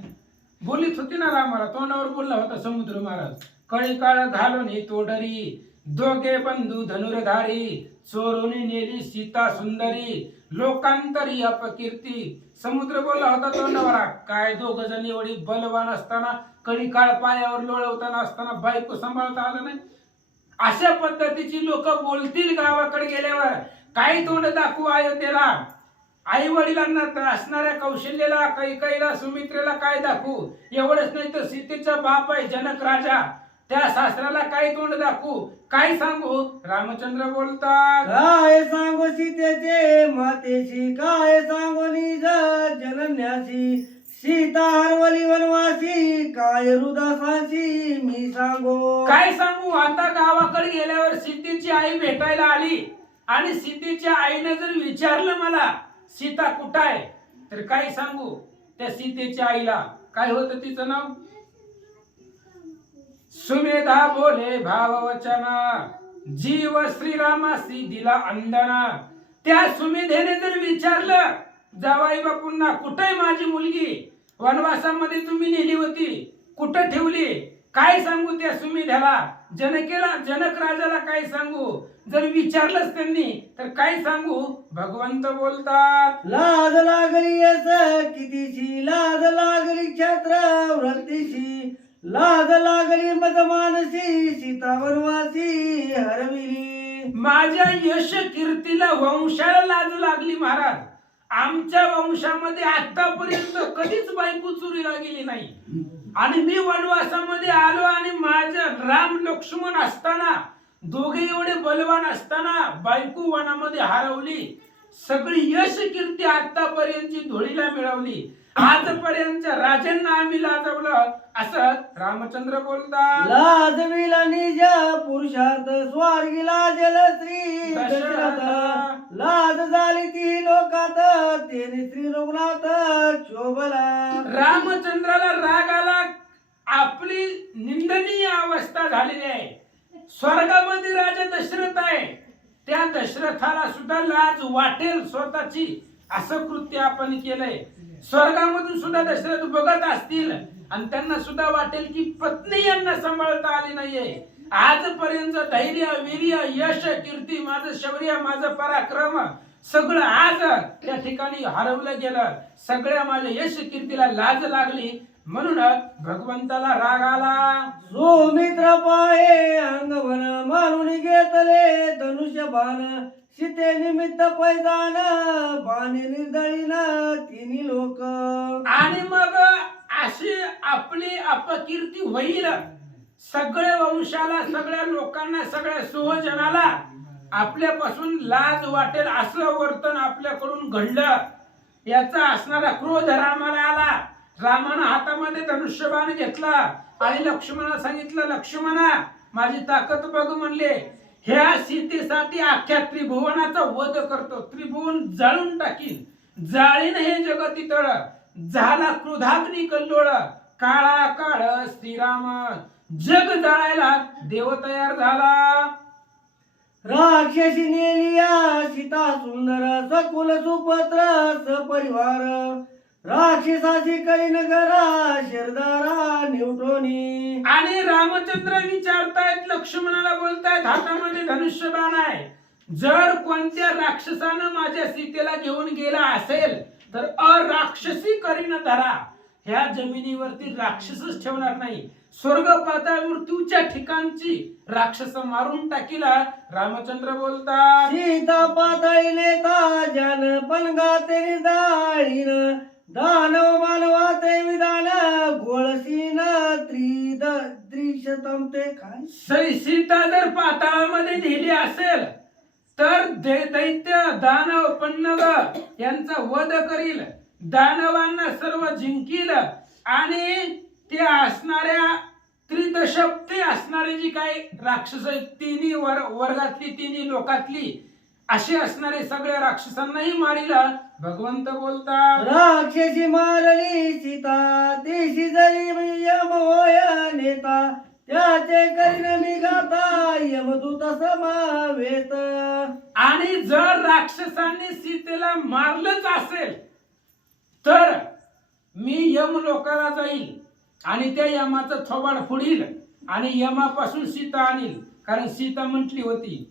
बोलीत होती ना रामाला, तोंडावर बोलला होता समुद्र महाराज. कळी काळ घालून तोडरी दोघे बंधू धनुर्धारी चोरून नेली सीता सुंदरी लोकांतरी अपकीर्ती. समुद्र बोलला होता तोंडावर, काय दोघ जण एवढी बलवान असताना कडी काळ पायावर लोळवताना असताना बायको सांभाळता आलं नाही. अशा पद्धतीची लोक बोलतील गावाकडे गेल्यावर. काही तोंड दाखवू अयोध्येला, आई वडिलांना असणाऱ्या कौशल्याला, कैकेयीला, सुमित्रेला काय दाखवू. एवढंच नाही तर सीतेचा बाप आहे जनक राजा, त्या सासऱ्याला काय तोंड दाखवू, काय सांगू. रामचंद्र बोलतात, काय सांगू सीतेचे मातेशी, काय सांगू निज जनन्यासी. सीता हरवली वनवासी, काय हृदासाची मी सांगू. काय सांगू. आता गावाकडे गेल्यावर सीतेची आई भेटायला आली आणि सीतेच्या आईने जर विचारलं मला सीता कुठं आहे, तर काय सांगू. त्या सीतेच्या आईला काय होतं तिचं नाव, सुमेधा बोले भाववचना, जीव श्रीरामासी दिला अंदना. त्या सुमेधेने जर विचारलं जावाई बापूंना, कुठे माझी मुलगी, वनवासामध्ये तुम्ही नेली होती, कुठं ठेवली, काय सांगू त्या सुमेधेला. जनक राजाला काय सांगू. जर विचारलंच त्यांनी तर काय सांगू. भगवंत बोलतात, लाज लागली यस कितीशी, लाज लागली क्षत्र वृत्तीशी, लाज लागली मज मानसी, सीता वनवासी हरविली. माझ्या यश कीर्तीला, वंशाला लाज लागली महाराज. आमच्या वंशामध्ये आतापर्यंत कधीच बायको चोरीला गेली नाही. आणि मी वनवासामध्ये आलो आणि माझं राम लक्ष्मण असताना, दोघे एवढे बलवान असताना बायको वनामध्ये हरवली. सगळी यश कीर्ती आतापर्यंतची धुळीला मिळवली. आजपर्यंत राजांना आम्ही लाजवलं, असं रामचंद्र बोलतात. लाजविला निज पुरुषार्थ, स्वर्गी लाजल श्री दशरथ. लाज झाली ती लोकात, तेने श्री रघुनाथ शोभला. रामचंद्राला राग आला, आपली निंदनीय अवस्था झालेली आहे. स्वर्गामध्ये राजा दशरथ आहे, त्या दशरथाला सुद्धा लाज वाटेल स्वतःची, असं कृत्य आपण केलंय. स्वर्गामधून सुद्धा दशरथ बघत असतील आणि त्यांना सुद्धा वाटेल की पत्नी यांना सांभाळता आली नाहीये. आजपर्यंत धैर्य, वीर्य, यश, कीर्ती, माझं शौर्य, माझं पराक्रम सगळं आज त्या ठिकाणी हरवलं गेलं. सगळ्या माझ्या यश कीर्तीला लाज लागली, म्हणून भगवंताला राग आला. सुमित्र पाहे अंगवन, मारून घेतले धनुष्य बाण. सीते निमित्त पैजान, बाणे निर्दळीन तिन्ही लोक. आणि मग अशी आपली अपकीर्ती होईल. सगळ्या वंशाला, सगळ्या लोकांना, सगळ्या सुहजनाला आपल्यापासून लाज वाटेल असं वर्तन आपल्याकडून घडलं. याचा असणारा क्रोध रामाला आला. रामानं हातामध्ये धनुष्यबाण घेतला आणि लक्ष्मणाला सांगितलं, लक्ष्मणा माझी ताकद बघ म्हणले. ह्या सीतेसाठी अख्ख्या त्रिभुवनाचा वध करतो, त्रिभुवन जाळून टाकीन, जाळीन हे जगती तळ. झाला क्रोधाग्नी कल्लोळ, काळा काळ श्रीराम, जग जाळायला देव तयार झाला. राक्षसी नेलिया सीता सुंदर, सकुल सुपत्र सपरिवार. राक्षसाची करीन घरा, शिरदारा निवटोनी. आणि रामचंद्र विचारतायत, लक्ष्मणाला बोलतायत, हातामध्ये धनुष्यबाण आहे. जर कोणत्या राक्षसानं माझ्या सीतेला घेऊन गेला असेल तर अराक्षसी करीन धरा. ह्या जमिनीवरती राक्षसच ठेवणार नाही. स्वर्ग पाताळ मृत्यूच्या ठिकाणची राक्षस मारून टाकीला. रामचंद्र बोलतात, सीता पाताळी नेता जन, पणगाते निदाळीन. दानव मानवाते विधान, गोळसीन त्रिशतम ते काय. सीता जर पाताळामध्ये नेली असेल तर दैत्य, दानव, पन्नग यांचा वध करील, दानवांना सर्व जिंकील आणि ते असणाऱ्या त्रिदशप्ते असणारे जी काही राक्षस आहेत, तिन्ही वर्गातली, तिन्ही लोकातली असे असणारे सगळ्या राक्षसांनाही मारिला. भगवंत बोलतात, राक्षसी मारली सीता, देशी जरी यम होय नेता. त्याचे करीन मी गाता, यमदूत समावेत. आणि जर राक्षसांनी सीतेला मारलंच असेल तर मी यम लोकाला जाईल आणि त्या यमाचं थोबाड फोडील आणि यमापासून सीता आणील. कारण सीता म्हटली होती,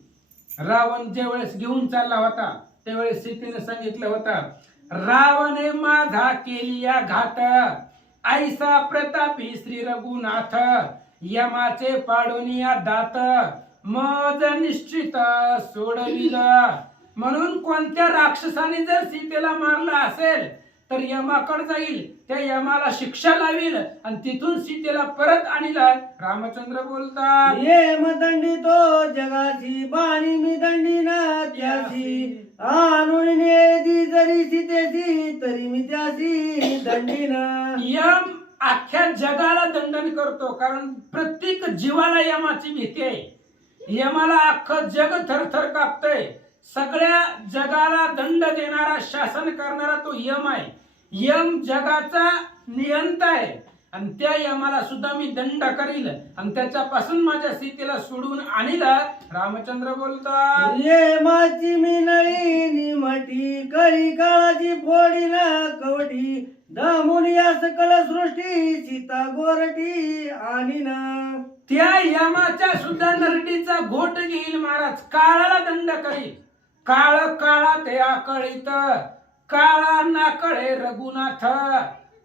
रावण ज्यावेळेस घेऊन चालला होता त्यावेळेस सीतेने सांगितलं होतं, रावणे माझा केलिया घात, ऐसा प्रतापी श्री रघुनाथ यमाचे पाडोनिया दात मज निश्चित सोडविल. म्हणून कोणत्या राक्षसाने जर सीतेला मारलं असेल तर यमाकडे जाईल, त्या यमाला शिक्षा लावील आणि तिथून सीतेला परत आणील. रामचंद्र बोलतात, ये दंडी तो जगाची बाणी मी दंडी ना त्याची आणून नेदी जरी सीतेची तरी मी त्याची दंडी ना. यम अख्ख्या जगाला दंडन करतो, कारण प्रत्येक जीवाला यमाची भीती आहे. यमाला अख्खं जग थरथर कापतंय. सगळ्या जगाला दंड देणारा, शासन करणारा तो यम आहे. यम जगाचा नियंता आहे आणि त्या यमाला सुद्धा मी दंड करील आणि त्याच्यापासून माझ्या सीतेला सोडून आणील. रामचंद्र बोलतात, ये माची मी नळी निमटी कळी काळाची फोडी ना कवटी दामुनी सकल सृष्टी सीता गोरटी आणि ना. त्या यमाच्या सुद्धा नरडीचा घोट घेईल महाराज, काळाला दंड करील. काळ काळा ते आकळीत काळा ना कळे रघुनाथ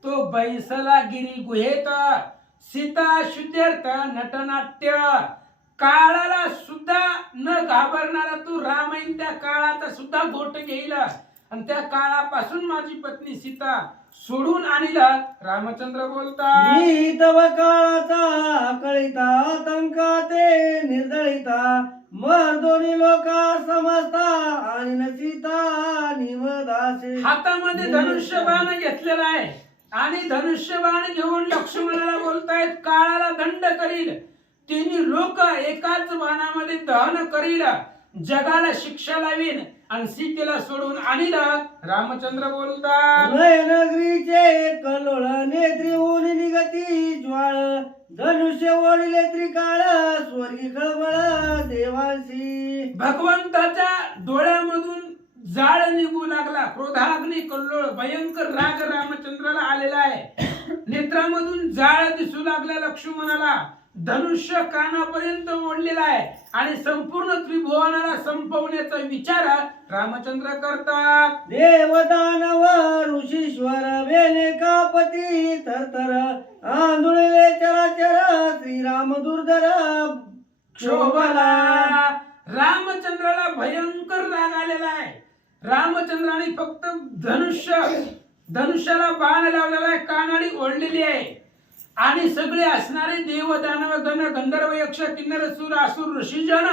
तो बैसला गिरी गुहेत सीता शुद्ध्यर्थ नटनाट्य. काळाला सुद्धा न घाबरणारा तू रामायण त्या काळाचा सुद्धा घोट घेईल आणि त्या काळापासून माझी पत्नी सीता सोडून आणील. रामचंद्र बोलतात, मी तव काळाचा कळिता तंका ते निर्दळिता मर दोन्ही लोका समजता आणि न सीता निमदासे. हातामध्ये धनुष्यबाण घेतलेला आहे आणि धनुष्यबाण घेऊन लक्ष्मणाला बोलतायत काळाला दंड करील. तिन्ही लोक एकाच बाणामध्ये दहन करील, जगाला शिक्षा लावीन आणि सीतेला सोडून आणील. रामचंद्र बोलतात, नगरीचे कल्लोळ नेत्री ऊन निगती ज्वाळ धनुष्य ओढले त्रिकाळ स्वर्गी खळबळ देवांशी. भगवंताच्या डोळ्यामधून जाळ निघू लागला, क्रोधाग्नी कल्लोळ भयंकर राग रामचंद्राला आलेला आहे. नेत्रामधून जाळ दिसू लागला लक्ष्मणाला. धनुष्य कानापर्यंत ओढलेला आहे आणि संपूर्ण त्रिभुवनाला संपवण्याचा विचार रामचंद्र करतात. देवदानव ऋषीश्वर वेले कापती थरथर आंदोळले चराचर श्रीराम दुर्धर क्षोभला. रामचंद्राला भयंकर राग आलेला आहे. रामचंद्राने फक्त धनुष्याला बाण लावलेला आहे, कानाडी ओढलेली आहे आणि सगळे असणारे देव दानव गण गंधर्व यक्ष किन्नर सूर असुर ऋषीजन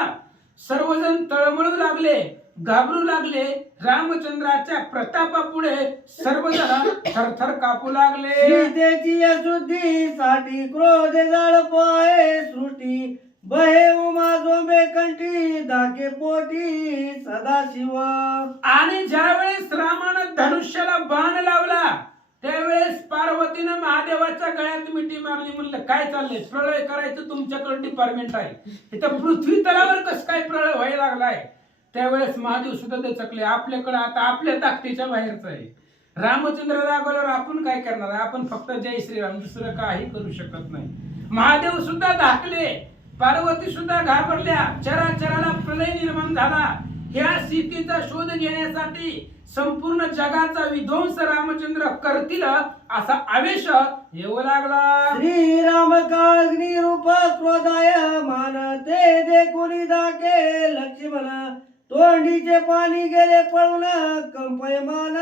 सर्वजण तळमळू लागले, घाबरू लागले. रामचंद्राच्या प्रतापापुढे सर्वजण थरथर कापू लागले. सीतेची अशुद्धी साठी क्रोध जाळ पाय सृष्टी बहे उमा जोंबे कंठी दाके पोटी सदाशिव. आणि ज्यावेळेस रामानं धनुष्याला बाण लावला त्यावेळेस पार्वतीनं महादेवाच्या गळ्यात मिठी मारली. म्हणलं काय चाललंय, प्रळय करायचं तुमच्याकडे डिपार्टमेंट आहे, इथं पृथ्वी तलावर कसं काय प्रळय व्हायला लागलाय. त्यावेळेस महादेव सुद्धा दचकले, आपल्याकडे आता आपल्या ताकदीच्या बाहेरच आहे. रामचंद्र रागवल्यावर आपण काय करणार आहे, आपण फक्त जय श्रीराम, दुसरं काही करू शकत नाही. महादेव सुद्धा धाकले, पार्वती सुद्धा घाबरल्या, चराचराला प्रलय निर्माण झाला. ह्या सीतेचा शोध घेण्यासाठी संपूर्ण जगाचा विध्वंस रामचंद्र करतील असा आवेश येऊ लागला. श्रीराम काळग्नी रूप क्रोधाय मान ते देखुनी दाके लक्ष्मण तोंडीचे पाणी गेले पळून कंपयमान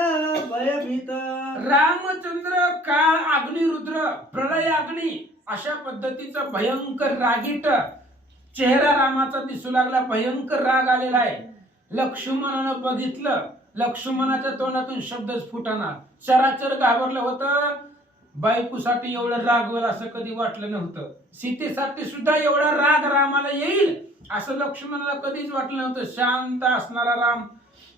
भयभीत. रामचंद्र काळ अग्निरुद्र प्रलय अग्नी अशा पद्धतीचा भयंकर रागीट चेहरा रामाचा दिसू लागला. भयंकर राग आलेला आहे. लक्ष्मणानं बघितलं, लक्ष्मणाच्या तोंडातून शब्दच फुटाना. चराचर घाबरलं होतं. बायकोसाठी एवढं रागवल असं कधी वाटलं नव्हतं. सीतेसाठी सुद्धा एवढा राग रामाला येईल असं लक्ष्मणाला कधीच वाटलं नव्हतं. शांत असणारा राम,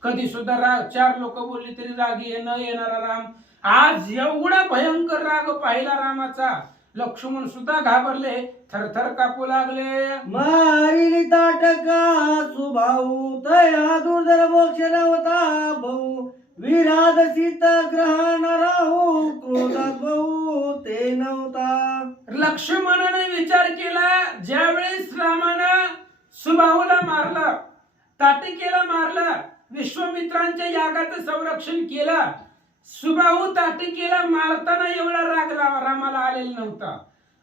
कधी सुद्धा राग, चार लोक बोलली तरी राग न येणारा राम, आज एवढा भयंकर राग पाहिला रामाचा. लक्ष्मण सुद्धा घाबरले, थरथर कापू लागले. मारिली ताटका सुभाऊ तया दुर्धर मोक्ष नव्हता भाऊ विराध सीत ग्रहण राहू क्रोधात भाऊ ते नव्हता. लक्ष्मणाने विचार केला, ज्यावेळेस रामानं सुबाहूला मारलं, ताटिकेला मारलं, विश्वामित्रांच्या यागाचं संरक्षण केलं, सुबाहू ताटकीला मारताना एवढा राग रामाला आलेला नव्हता.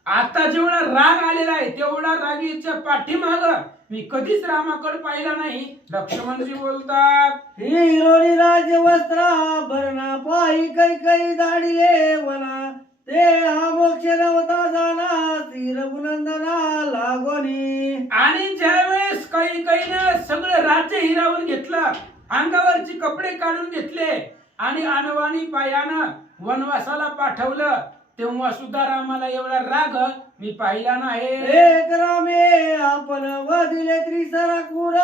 आता जेवढा राग आलेला आहे तेवढा रागीच्या पाठीमाग मी कधीच रामाकडे पाहिला नाही. लक्ष्मणजी बोलतात, हिरोनी राज्य वस्त्राभरणा पायी कैकई दाडिले वना ते हा मोक्ष नव्हता जाना श्री रघुनंदना लागोनी. आणि ज्यावेळेस कैकईनं सगळं राज्य हिरावून घेतलं, अंगावरचे कपडे काढून घेतले आणि अनवाणी पायानं वनवासाला पाठवलं, तेव्हा सुद्धा रामाला एवढा राग मी पाहिला नाही. एक रामे आपण वदिले त्रिसरा कुर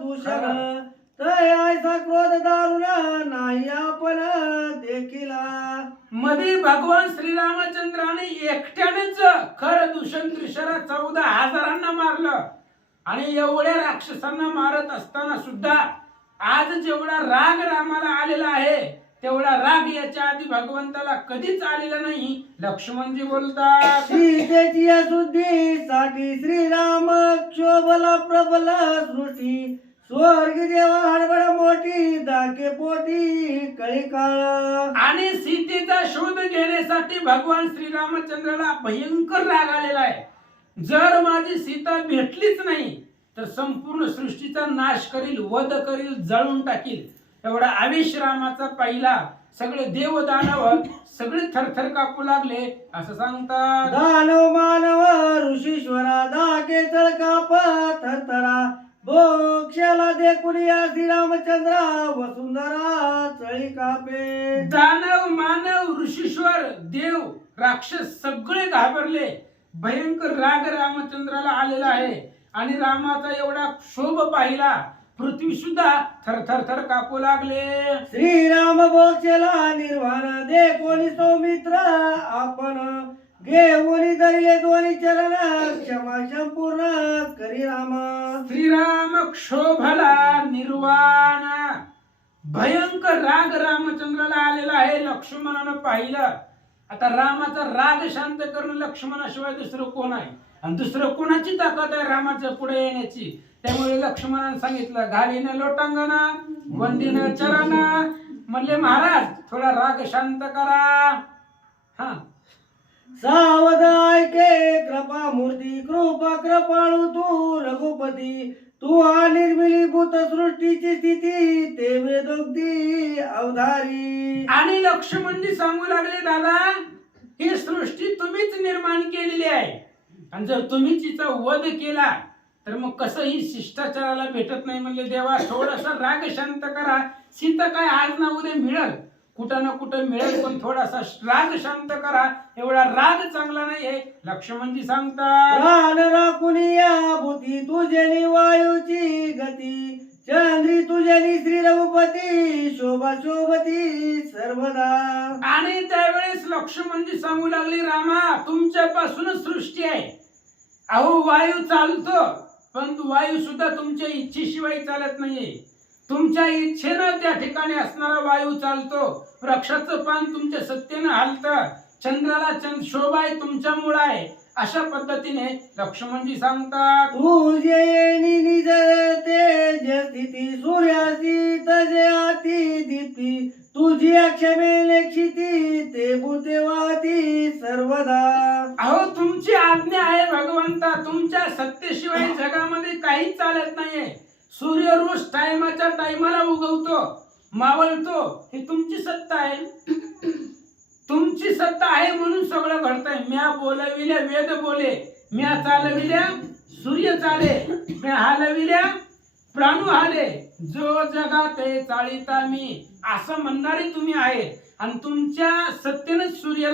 दूषण तय ऐसा क्रोध दारुण नाही आपण देखिला. मध्ये भगवान श्रीरामचंद्राने एकट्यानेच खरं दूषण त्रिशरा 14,000 मारलं. आणि एवढ्या राक्षसांना मारत असताना सुद्धा आज जेवढा राग रामाला आलेला आहे तेवढा राग याच्या आधी भगवंताला कधीच आलेला नाही. लक्ष्मणजी बोलतात, सीतेची शुद्धीसाठी श्रीराम क्षोभला प्रबल सृष्टी स्वर्गी देवा हडबड मोठी दाके पोटी कळी काळ. आणि सीतेचा शोध घेण्यासाठी भगवान श्रीरामचंद्राला भयंकर राग आलेला आहे. जर माझी सीता भेटलीच नाही तर संपूर्ण सृष्टीचा नाश करील, वध करील, जळून टाकील. एवढा आवेश रामाचा पाहिला. सगळे देव दानव सगळे थरथर कापू लागले असं सांगतात. दानव मानव ऋषीश्वरा दाके तळकाप थरथरा बोक्षाला देखून या श्रीरामचंद्रा वसुंधरा चळी कापे. दानव मानव ऋषीश्वर देव राक्षस सगळे घाबरले. भयंकर राग रामचंद्राला आलेला आहे. आणि रामाचा एवढा क्षोभ पाहिला, पृथ्वी सुद्धा थरथर थर कापू लागले. श्रीराम बोक्षाला निर्वाण दे कोणी सौमित्र आपण घेऊन धरले दोन्ही चरण क्षमा संपूर्ण करी राम. श्रीराम क्षोभला निर्वाण. भयंकर राग रामचंद्राला आलेला आहे. लक्ष्मणानं पाहिलं. आता रामाचा राग शांत करणं लक्ष्मणाशिवाय दुसरं कोण आहे? आणि दुसरं कोणाची ताकद आहे रामाच्या पुढे येण्याची? त्यामुळे लक्ष्मणानं सांगितलं, घालीन लोटांगण वंदीन चरण. म्हणले महाराज थोडा राग शांत करा. हा सावध ऐके कृपा मूर्ती कृपा कृपाळू तू रघुपती तू हा निर्मिलीभूत सृष्टीची स्थिती ते वेदोक्ती अवधारी. आणि लक्ष्मणजी सांगू लागले, दादा ही सृष्टी तुम्हीच निर्माण केलेली आहे. आणि जर तुम्हीच हिचा वध केला तर मग कसं ही शिष्टाचाराला भेटत नाही. म्हणजे देवा थोडासा राग शांत करा. सीता काय आज ना उद्या मिळेल, कुठं ना कुठं मिळेल, पण थोडासा राग शांत करा. एवढा राग चांगला नाहीये. लक्ष्मणजी सांगतात, प्राण राखून या भूती तुझ्यानी वायूची गती चंद्री तुझ्यानी श्री रघुपती शोभा शोभती सर्वदा. आणि त्यावेळेस लक्ष्मणजी सांगू लागले, रामा तुमच्यापासूनच सृष्टी आहे. अहो वायू चालतो, पण वायू सुद्धा तुमच्या इच्छेशिवाय चालत नाहीये. तुमच्या इच्छेनं त्या ठिकाणी असणारा वायू चालतो. वृक्षाचं पान तुमच्या सत्तेनं हलतं. चंद्राला शोभा आहे तुमच्यामुळे आहे. अशा पद्धतीने लक्ष्मणजी सांगतात, तुझे निज तेज स्थिती सूर्यासी तजे अति दीप्ती तुझी क्षमे क्षिती ते भूते वाहती सर्वदा. अहो तुमची आज्ञा आहे भगवंता. तुमच्या सत्तेशिवाय जगामध्ये काहीच चालत नाहीये. सूर्य रोज टायमाच्या टायमाला उगवतो, मावळतो. ही तुमची सत्ता आहे. तुमची सत्ता आहे म्हणून सगळं घडतंय. म्या बोलविल्या वेद बोले, म्या चालविल्या सूर्य चाले, म्या हालविल्या प्राणू हाले, जो जगाते चाळीता मी, असं म्हणणारे तुम्ही आहे. आणि तुमच्या सत्तेनं सूर्य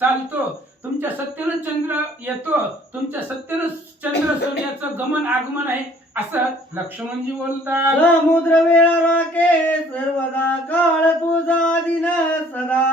चालतो, तुमच्या सत्तेनं चंद्र येतो, तुमच्या सत्तेनं चंद्र सूर्याचं गमन आगमन आहे असं लक्ष्मणजी बोलतात. समुद्र वेळा राखे सर्वदा काळ तुझा दिन सदा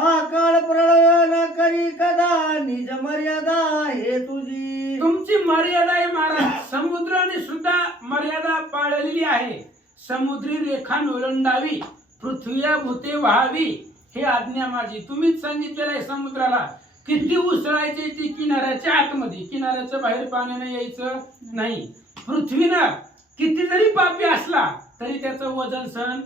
आकाळ प्रलय न करी कदा निज मर्यादा हे तुझी. तुमची मर्यादा आहे महाराज. समुद्राने सुद्धा मर्यादा पाळलेली आहे. समुद्री रेखा ओलांडावी, पृथ्वी भूते व्हावी, हे आज्ञा माझी. तुम्हीच सांगितलेलं आहे समुद्राला किती उसळायचे ती किनाऱ्याच्या आतमध्ये, किनाऱ्याच्या बाहेर पाण्यानं यायचं नाही. पृथ्वीनं किती जरी पापी असला तरी त्याचं वजन सहन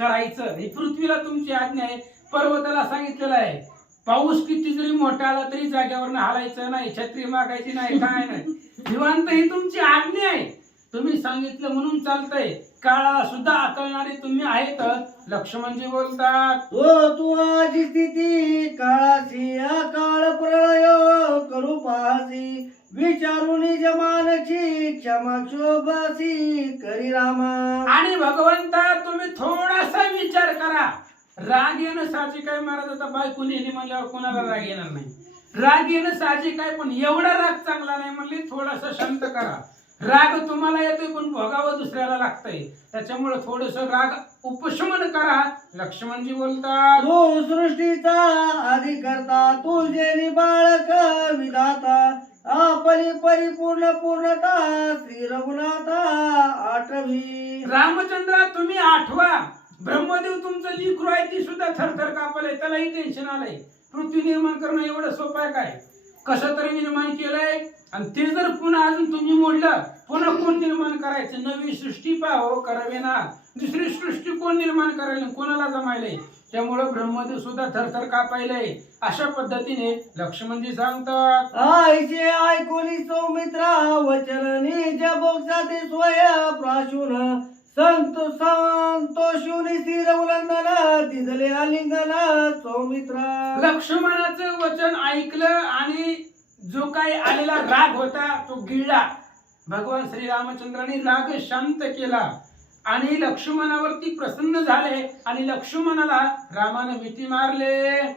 करायचं. ही पृथ्वीला तुमची आज्ञा आहे. पर्वताला सांगितलेलं आहे पाऊस किती जरी मोठा आला तरी जाग्यावर हालायचं नाही, छत्री मागायची नाही, काय नाही. निवांत ही तुमची आज्ञा आहे. तुम्ही सांगितलं म्हणून चालतंय. काळाला सुद्धा आकलणारे तुम्ही आहेत. लक्ष्मणजी बोलतात तू आजी स्थिती काळाची अकाळ प्रलय करू पाहसी विचारून जमानची क्षमा शोभासी करी रामा. आणि भगवंता तुम्ही थोडासा विचार करा. राग येणं साहजिक आहे महाराज. आता बायको नेली म्हणल्यावर कोणाला राग येणार नाही. राग येणं साहजिक आहे, पण एवढा राग चांगला नाही म्हणले. थोडासा शांत करा. राग तुम्हाला येतोय पण भोगावं दुसऱ्याला लागतंय. त्याच्यामुळे थोडस राग उपशमन करा. लक्ष्मणजी बोलतात तू सृष्टीचा अधिकर्ता तुझे बाळक विधाता आपली परिपूर्ण पूर्णता श्री रघुनाथा आठवी. रामचंद्र तुम्ही आठवा. ब्रह्मदेव तुमचं लिखरू आहे ती सुद्धा थरथर कापलंय. त्यालाही टेन्शन आलंय. पृथ्वी निर्माण करणं एवढं सोपं आहे काय? कसं तरी निर्माण केलंय आणि ते जर पुन्हा अजून तुम्ही मोडलं पुन्हा कोण निर्माण करायचं? नवी सृष्टी पाहो करावे ना. दुसरी सृष्टी कोण निर्माण करायला कोणाला जमायलंय? त्यामुळं ब्रह्मदेव सुद्धा थरथर कापायलंय. अशा पद्धतीने लक्ष्मणजी सांगतात आईचे ऐकोनी सौमित्रा वचन निज बोक्षाते स्वय प्राशुन संतोषुनी स्थिर उल्लंघन दिदले आलिंगन सौमित्रा. लक्ष्मणाचं वचन ऐकलं आणि जो काही आलेला राग होता तो गिळला. भगवान श्री रामचंद्रांनी राग शांत केला आणि लक्ष्मणावरती प्रसन्न झाले आणि लक्ष्मणाला रामाने मिठी मारले.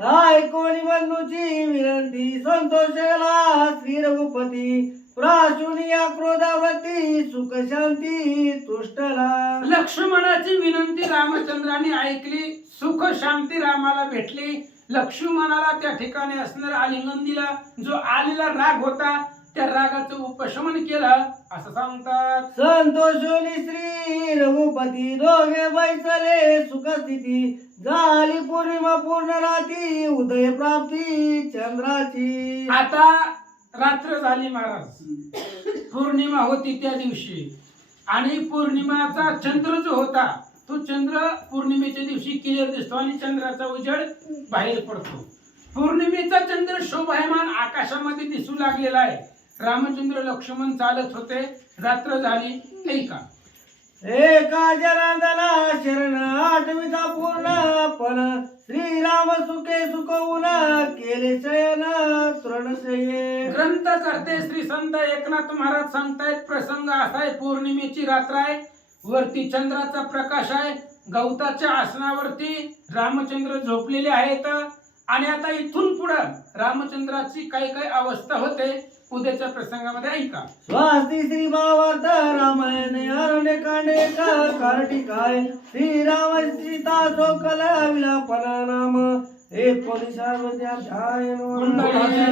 ऐकोनी बंधूची विनंती संतोषला श्री रघुपती प्राशुनिया क्रोधावृत्ती सुख शांती तुष्टला. लक्ष्मणाची विनंती रामचंद्रांनी ऐकली. सुख शांती रामाला भेटली. लक्ष्मणाला त्या ठिकाणी असणार आलिंगन दिला. जो आलेला राग होता त्या रागाचं उपशमन केलं असं सांगतात. संतोषोनी श्री रघुपती दोघे बैसले सुखस्थिती झाली पौर्णिमा पूर्ण राती उदय प्राप्ती चंद्राची. आता रात्र झाली महाराज. पौर्णिमा होती त्या दिवशी आणि पौर्णिमाचा चंद्र जो होता तो चंद्र पौर्णिमेच्या दिवशी क्लिअर दिसतो आणि चंद्राचा उजेड बाहेर पडतो. पौर्णिमेचा चंद्र शोभायमान आकाशामध्ये दिसू लागलेला आहे. रामचंद्र लक्ष्मण चालत होते. रात्र झाली. ऐका एका जनार्दना शरण आठवीचा पूर्ण पण श्रीराम सुखे सुखवून केले शयन तृणशये. ग्रंथ करते श्री संत एकनाथ महाराज सांगतायत प्रसंग असा आहे. पौर्णिमेची रात्र आहे. वरती चंद्राचा प्रकाश आहे. गवताच्या आसनावरती रामचंद्र झोपलेले आहेत आणि आता इथून पुढे रामचंद्राची काही काही अवस्था होते. उद्याच्या प्रसंगामध्ये ऐका. स्वास्ती श्री भावार्थ रामायण अरण्य कांडे कार्टिकाय श्रीराम सीता शोकल विलापन नाम 19 अध्याय. कुंडली